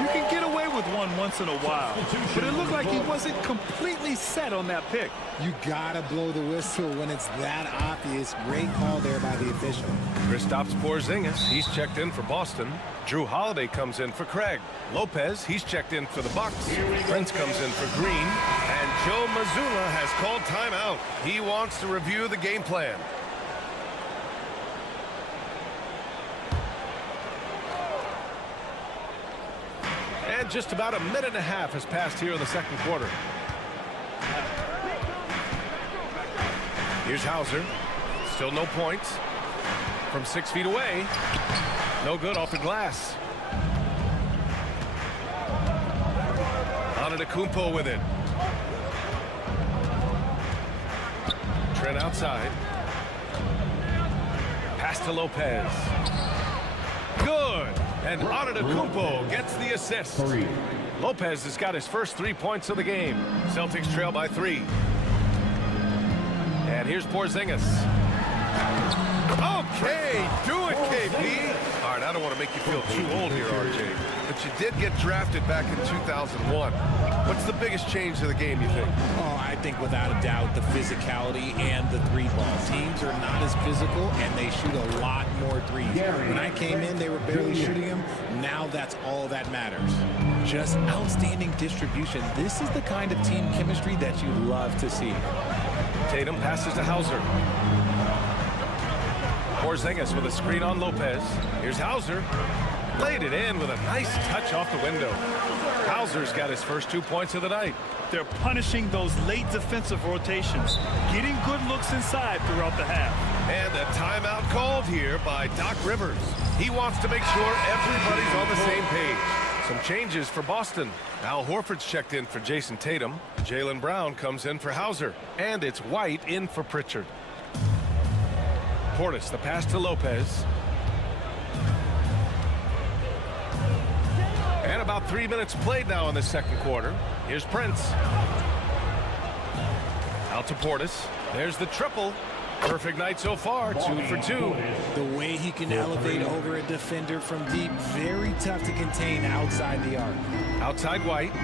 You can get away with one once in a while, but it looked like he wasn't completely set on that pick. You gotta blow the whistle when it's that obvious. Great call there by the official. Kristaps Porzingis, he's checked in for Boston. Drew Holiday comes in for Craig. Lopez, he's checked in for the Bucks. Prince comes in for Green. And Joe Mazzulla has called timeout. He wants to review the game plan. And just about a minute and a half has passed here in the second quarter. Here's Hauser. Still no points. From 6 feet away. No good off the glass. Antetokounmpo with it. Trent outside. Pass to Lopez. Good. And Antetokounmpo gets the assist. Lopez has got his first 3 points of the game. Celtics trail by 3. And here's Porzingis. Okay, do it, KP. All right, I don't want to make you feel too old here, RJ, but you did get drafted back in 2001. What's the biggest change to the game, you think? Oh, I think without a doubt the physicality and the three ball. Teams are not as physical and they shoot a lot more threes. When I came in, they were barely shooting them. Now that's all that matters. Just outstanding distribution. This is the kind of team chemistry that you love to see. Tatum passes to Hauser. Porzingis with a screen on Lopez. Here's Hauser. Laid it in with a nice touch off the window. Hauser's got his first 2 points of the night. They're punishing those late defensive rotations, getting good looks inside throughout the half. And a timeout called here by Doc Rivers. He wants to make sure everybody's on the same page. Some changes for Boston. Al Horford's checked in for Jason Tatum. Jaylen Brown comes in for Hauser. And it's White in for Pritchard. Portis, the pass to Lopez. And about 3 minutes played now in the second quarter. Here's Prince. Out to Portis. There's the triple. Perfect night so far, 2 for 2. The way he can elevate over a defender from deep, very tough to contain outside the arc. Outside White.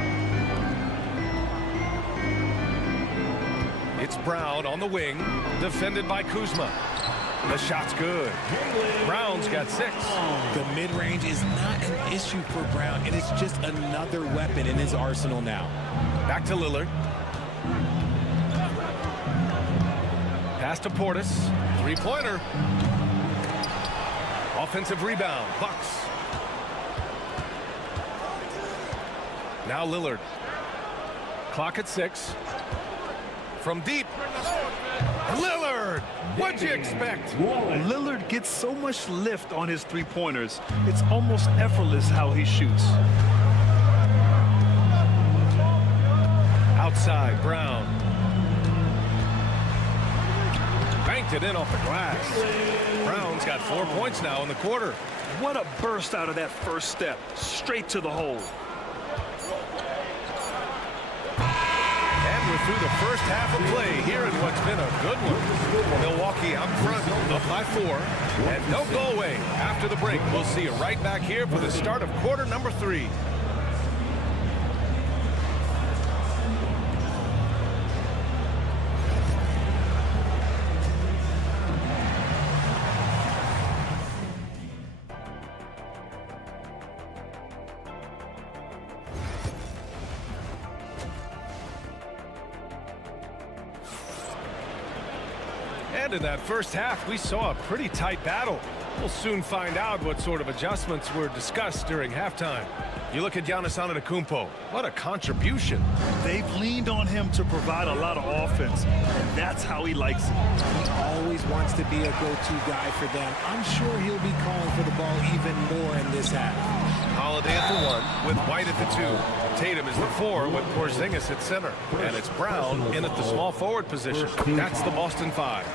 It's Brown on the wing, defended by Kuzma. The shot's good. Brown's got 6. The mid-range is not an issue for Brown, and it's just another weapon in his arsenal now. Back to Lillard. Pass to Portis. 3-pointer. Offensive rebound. Bucks. Now Lillard. Clock at 6. From deep. Lillard! What'd you expect? Lillard gets so much lift on his three-pointers. It's almost effortless how he shoots. Outside, Brown. Banked it in off the glass. Brown's got 4 points now in the quarter. What a burst out of that first step. Straight to the hole. And we're through the first half of play here in what's been a good one. Milwaukee out front, up by 4. And don't go away. After the break, we'll see you right back here for the start of quarter number 3. And in that first half, we saw a pretty tight battle. We'll soon find out what sort of adjustments were discussed during halftime. You look at Giannis Antetokounmpo. What a contribution. They've leaned on him to provide a lot of offense, and that's how he likes it. He always wants to be a go-to guy for them. I'm sure he'll be calling for the ball even more in this half. Holiday at the 1 with White at the 2. Tatum is the 4 with Porzingis at center. And it's Brown in at the small forward position. That's the Boston 5.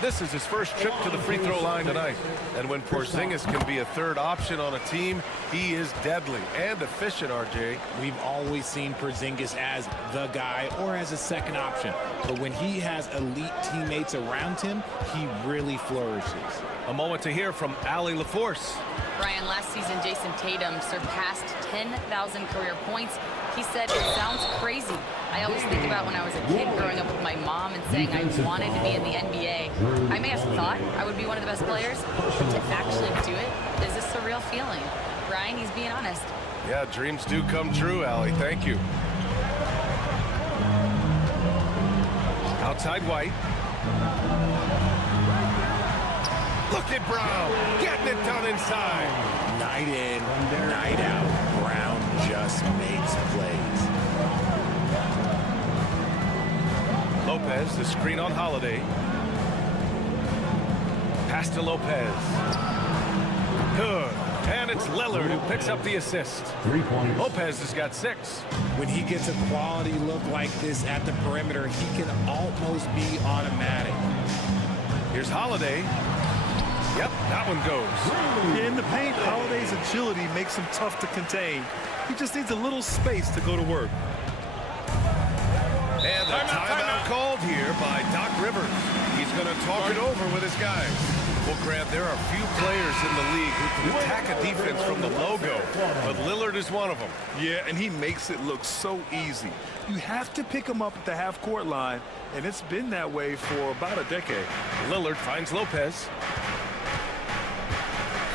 This is his first trip to the free throw line tonight. And when Porzingis can be a third option on a team, he is deadly and efficient, RJ. We've always seen Porzingis as the guy or as a second option. But when he has elite teammates around him, he really flourishes. A moment to hear from Allie LaForce. Brian, last season, Jason Tatum surpassed 10,000 career points. He said, it sounds crazy. I always think about when I was a kid growing up with my mom and saying I wanted to be in the NBA. I may have thought I would be one of the best players, but to actually do it is a surreal feeling. Brian, he's being honest. Yeah, dreams do come true, Allie. Thank you. Outside White. Look at Brown getting it done inside. Night in, night out, Brown just makes plays. Lopez, the screen on Holiday. Pass to Lopez. Good. And it's Lillard who picks up the assist. 3 points. Lopez has got 6. When he gets a quality look like this at the perimeter, he can almost be automatic. Here's Holiday. Yep, that one goes. In the paint, Holiday's agility makes him tough to contain. He just needs a little space to go to work. And the timeout called here by Doc Rivers. He's going to talk it over with his guys. Well, Grant, there are few players in the league who can attack a defense from the logo, but Lillard is one of them. Yeah, and he makes it look so easy. You have to pick him up at the half-court line, and it's been that way for about a decade. Lillard finds Lopez.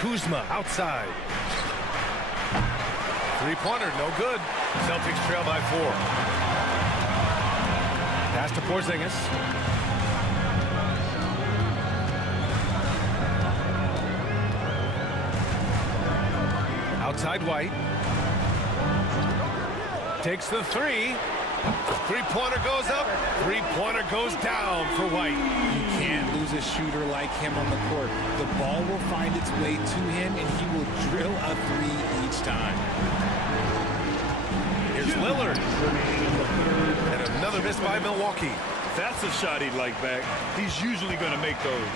Kuzma outside. Three-pointer, no good. Celtics trail by 4. Pass to Porzingis. Outside White. Takes the 3. Three-pointer goes up. Three-pointer goes down for White. You can't lose a shooter like him on the court. The ball will find its way to him, and he will drill a 3 each time. Here's Lillard. And another miss by Milwaukee. That's a shot he'd like back. He's usually going to make those.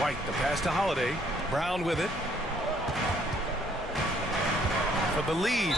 White, the pass to Holiday. Brown with it. For the lead.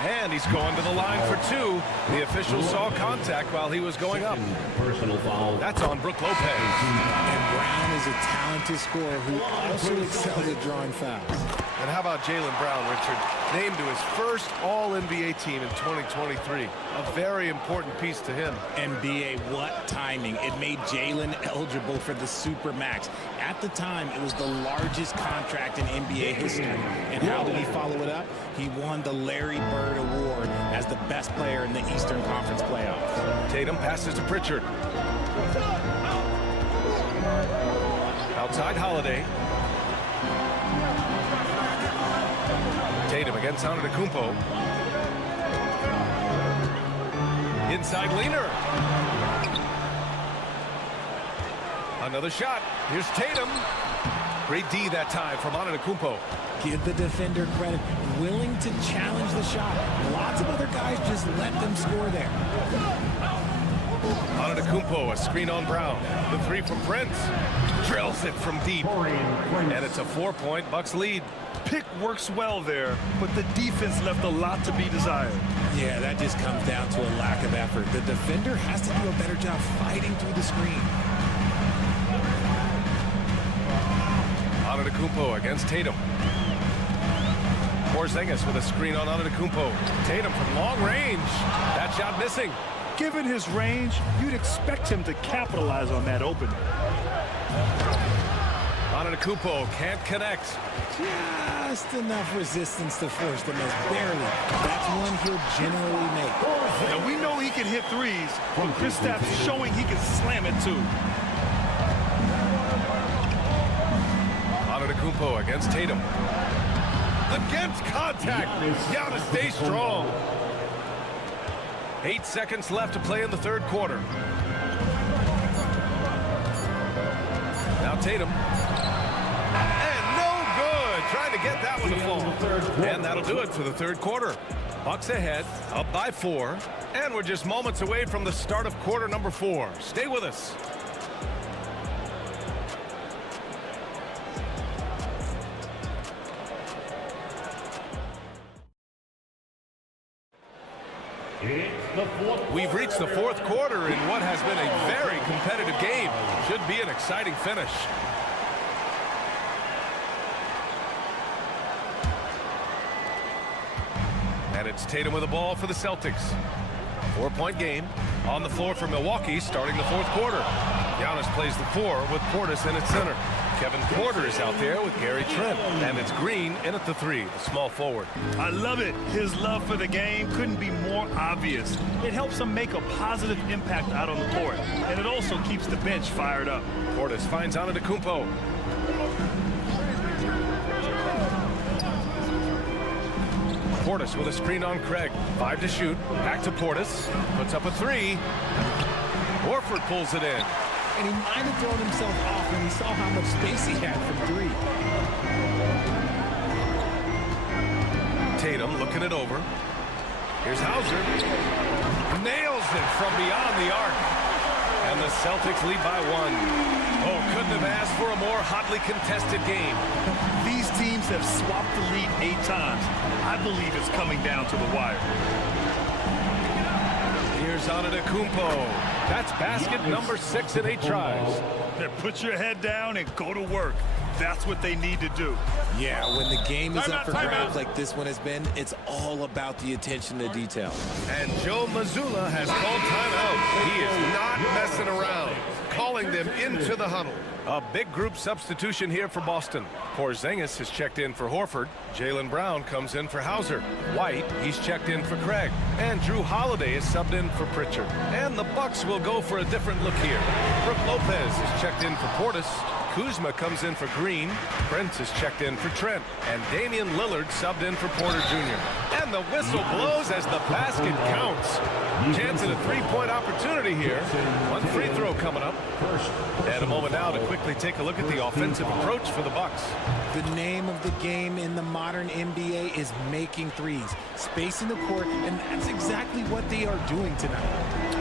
And he's going to the line for 2. The official saw contact while he was going up. Personal foul. That's on Brook Lopez. And Brown is a talented scorer who also excels at drawing fouls. And how about Jaylen Brown, Richard? Named to his first All-NBA team in 2023. A very important piece to him. NBA, what timing. It made Jaylen eligible for the Supermax. At the time, it was the largest contract in NBA history. And how did he follow it up? He won the Larry Bird Award as the best player in the Eastern Conference playoffs. Tatum passes to Pritchard. Outside Holiday. Tatum against Antetokounmpo. Inside leaner. Another shot. Here's Tatum. Great D that time from Antetokounmpo. Give the defender credit. Willing to challenge the shot. Lots of other guys just let them score there. Antetokounmpo, a screen on Brown. The 3 from Prince. Drills it from deep. And it's a 4-point Bucks lead. Pick works well there, but the defense left a lot to be desired. Yeah, that just comes down to a lack of effort. The defender has to do a better job fighting through the screen. Antetokounmpo against Tatum. Porzingis with a screen on Antetokounmpo. Tatum from long range. That shot missing. Given his range, you'd expect him to capitalize on that opening. Antetokounmpo can't connect. Just enough resistance to force the miss. Barely. That's one he'll generally make. And we know he can hit threes, but Kristaps showing he can slam it too. Antetokounmpo against Tatum. Against contact. Giannis stays strong. 8 seconds left to play in the third quarter. Now Tatum. And no good. Trying to get that one to fall. And that'll do it for the third quarter. Bucks ahead, up by 4. And we're just moments away from the start of quarter number 4. Stay with us. We've reached the fourth quarter in what has been a very competitive game. Should be an exciting finish. And it's Tatum with the ball for the Celtics. 4-point game on the floor for Milwaukee starting the fourth quarter. Giannis plays the 4 with Portis in its center. Kevin Porter is out there with Gary Trent. And it's Green in at the 3, the small forward. I love it. His love for the game couldn't be more obvious. It helps him make a positive impact out on the court. And it also keeps the bench fired up. Portis finds Antetokounmpo. Portis with a screen on Craig. 5 to shoot. Back to Portis. Puts up a 3. Horford pulls it in. And he might have thrown himself off when he saw how much space he had from 3. Tatum looking it over. Here's Hauser. Nails it from beyond the arc. And the Celtics lead by 1. Oh, couldn't have asked for a more hotly contested game. These teams have swapped the lead 8 times. I believe it's coming down to the wire. Here's Antetokounmpo. That's basket number 6 in 8 tries. Put your head down and go to work. That's what they need to do. Yeah, when the game is up for grabs like this one has been, it's all about the attention to detail. And Joe Mazzulla has called timeout. He is not messing around, calling them into the huddle. A big group substitution here for Boston. Porzingis has checked in for Horford. Jaylen Brown comes in for Hauser. White, he's checked in for Craig. And Drew Holiday is subbed in for Pritchard. And the Bucks will go for a different look here. Brook Lopez is checked in for Portis. Kuzma comes in for Green. Prince is checked in for Trent. And Damian Lillard subbed in for Porter Jr. And the whistle blows as the basket counts. Chance at a 3-point opportunity here. 1 free throw coming up. And a moment now to quickly take a look at the offensive approach for the Bucks. The name of the game in the modern NBA is making threes, spacing the court, and that's exactly what they are doing tonight.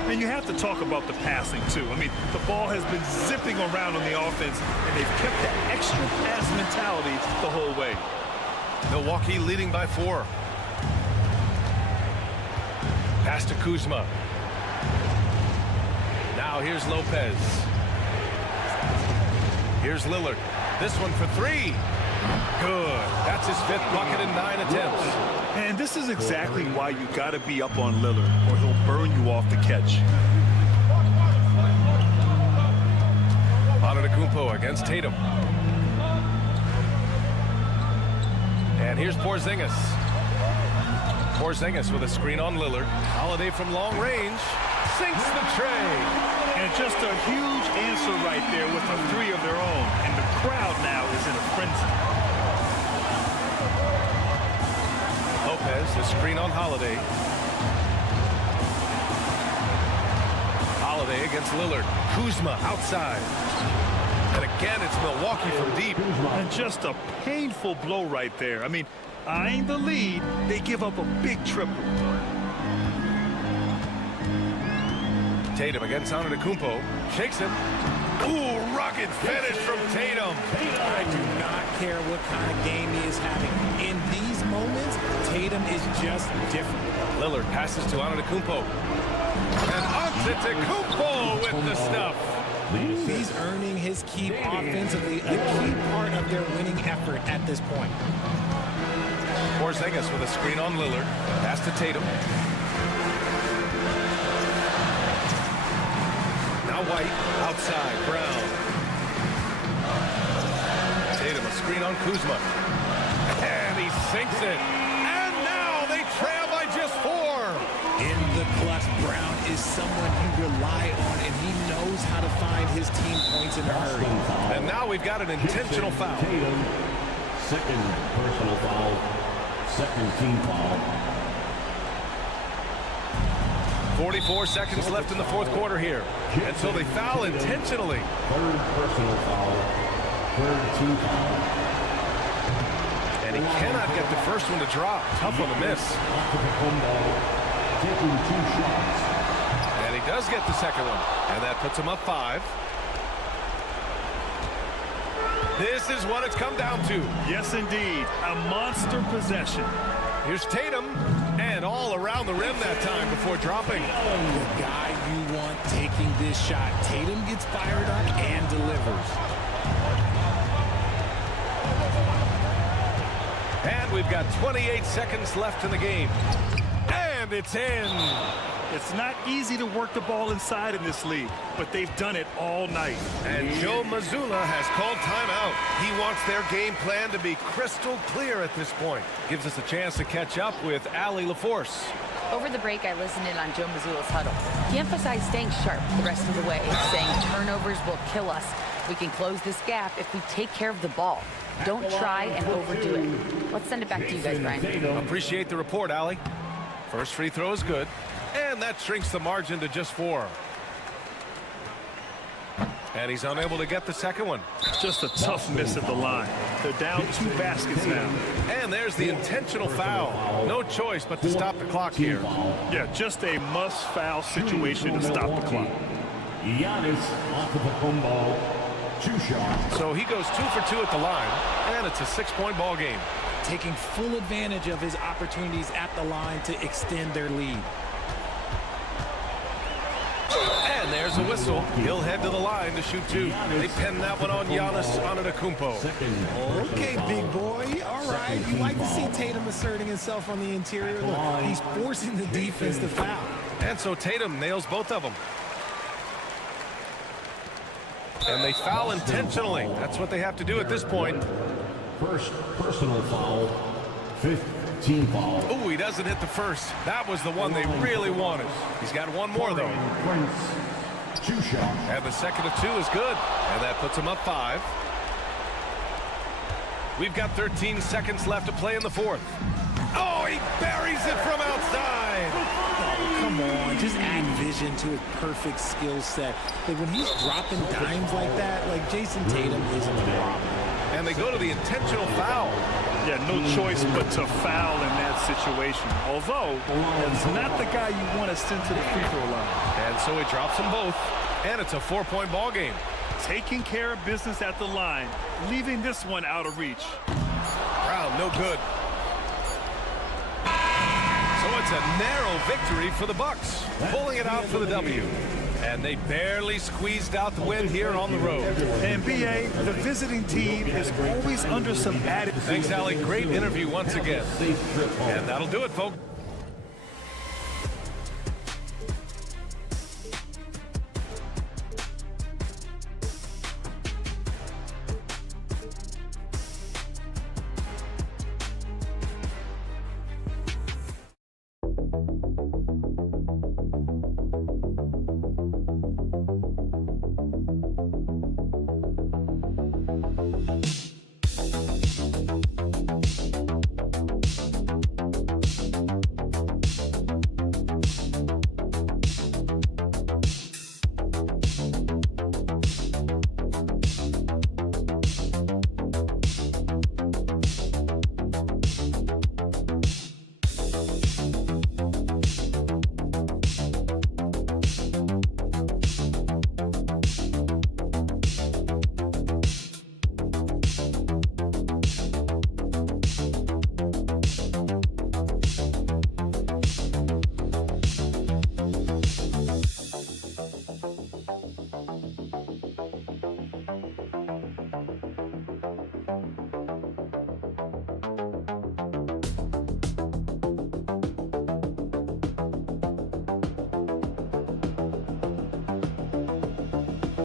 And you have to talk about the passing, too. I mean, the ball has been zipping around on the offense, and they've kept that extra pass mentality the whole way. Milwaukee leading by 4. Pass to Kuzma. Now here's Lopez. Here's Lillard. This one for 3. Good. That's his 5th bucket in 9 attempts. And this is exactly why you got to be up on Lillard, or he'll burn you off the catch. Antetokounmpo against Tatum. And here's Porzingis. Porzingis with a screen on Lillard. Holiday from long range. Sinks the tray. And just a huge answer right there with a 3 of their own. And the crowd now is in a frenzy. Lopez, the screen on Holiday. Holiday against Lillard. Kuzma outside. And again, it's Milwaukee from deep. And just a painful blow right there. I mean, eyeing the lead, they give up a big triple. Tatum against Antetokounmpo. Shakes him. Ooh, rugged finish from Tatum. I do not care what kind of game he is having. In these moments, Tatum is just different. Lillard passes to Antetokounmpo. And Antetokounmpo with the stuff. He's earning his keep offensively, a key part of their winning effort at this point. Porzingis with a screen on Lillard. Pass to Tatum. Now White outside. Brown. Tatum a screen on Kuzma. And he sinks it. And now they trail by just 4. In the clutch, Brown is someone you rely on, and he knows how to find his team points in a hurry. And now we've got an intentional foul. Second personal foul. Second team foul. 44 seconds left in the fourth quarter here. And so they foul intentionally. Third personal foul. Third team foul. And he cannot get the first one to drop. Tough one to miss. Taking 2 shots. And he does get the second one. And that puts him up 5. This is what it's come down to. Yes, indeed. A monster possession. Here's Tatum. And all around the rim that time before dropping. The guy you want taking this shot. Tatum gets fired up and delivers. And we've got 28 seconds left in the game. And it's in. It's not easy to work the ball inside in this league, but they've done it all night. And Joe Mazzulla has called timeout. He wants their game plan to be crystal clear at this point. Gives us a chance to catch up with Allie LaForce. Over the break, I listened in on Joe Mazzulla's huddle. He emphasized staying sharp the rest of the way, saying turnovers will kill us. We can close this gap if we take care of the ball. Don't try and overdo it. Let's send it back to you guys, Brian. Appreciate the report, Allie. First free throw is good. And that shrinks the margin to just 4. And he's unable to get the second one. Just a tough miss at the line. They're down 2 baskets now. And there's the intentional foul. No choice but to stop the clock here. Yeah, just a must-foul situation to stop the clock. Giannis Antetokounmpo, 2 shots. So he goes 2 for 2 at the line, and it's a 6-point ball game. Taking full advantage of his opportunities at the line to extend their lead. And there's a whistle. He'll head to the line to shoot 2. They pin that one on Giannis Antetokounmpo. Okay, big boy. All right. You like to see Tatum asserting himself on the interior. Look, he's forcing the defense to foul. And so Tatum nails both of them. And they foul intentionally. That's what they have to do at this point. First personal foul. Fifth team foul. Oh, he doesn't hit the first. That was the one they really wanted. He's got one more, though. Prince, 2 shots. And the second of 2 is good. And that puts him up 5. We've got 13 seconds left to play in the fourth. Oh, he buries it from outside. Oh, come on. Just add vision to his perfect skill set. Like when he's dropping dimes like that, like Jason Tatum isn't a problem. And they go to the intentional foul. Yeah, no choice but to foul in that situation. Although, it's not the guy you want to send to the free throw line. And so he drops them both. And it's a 4-point ball game. Taking care of business at the line, leaving this one out of reach. Brown, no good. So it's a narrow victory for the Bucks, pulling it out for the W. And they barely squeezed out the win here on the road. And BA, the visiting team is always under some added. Thanks, Allie. Great interview once again. And that'll do it, folks.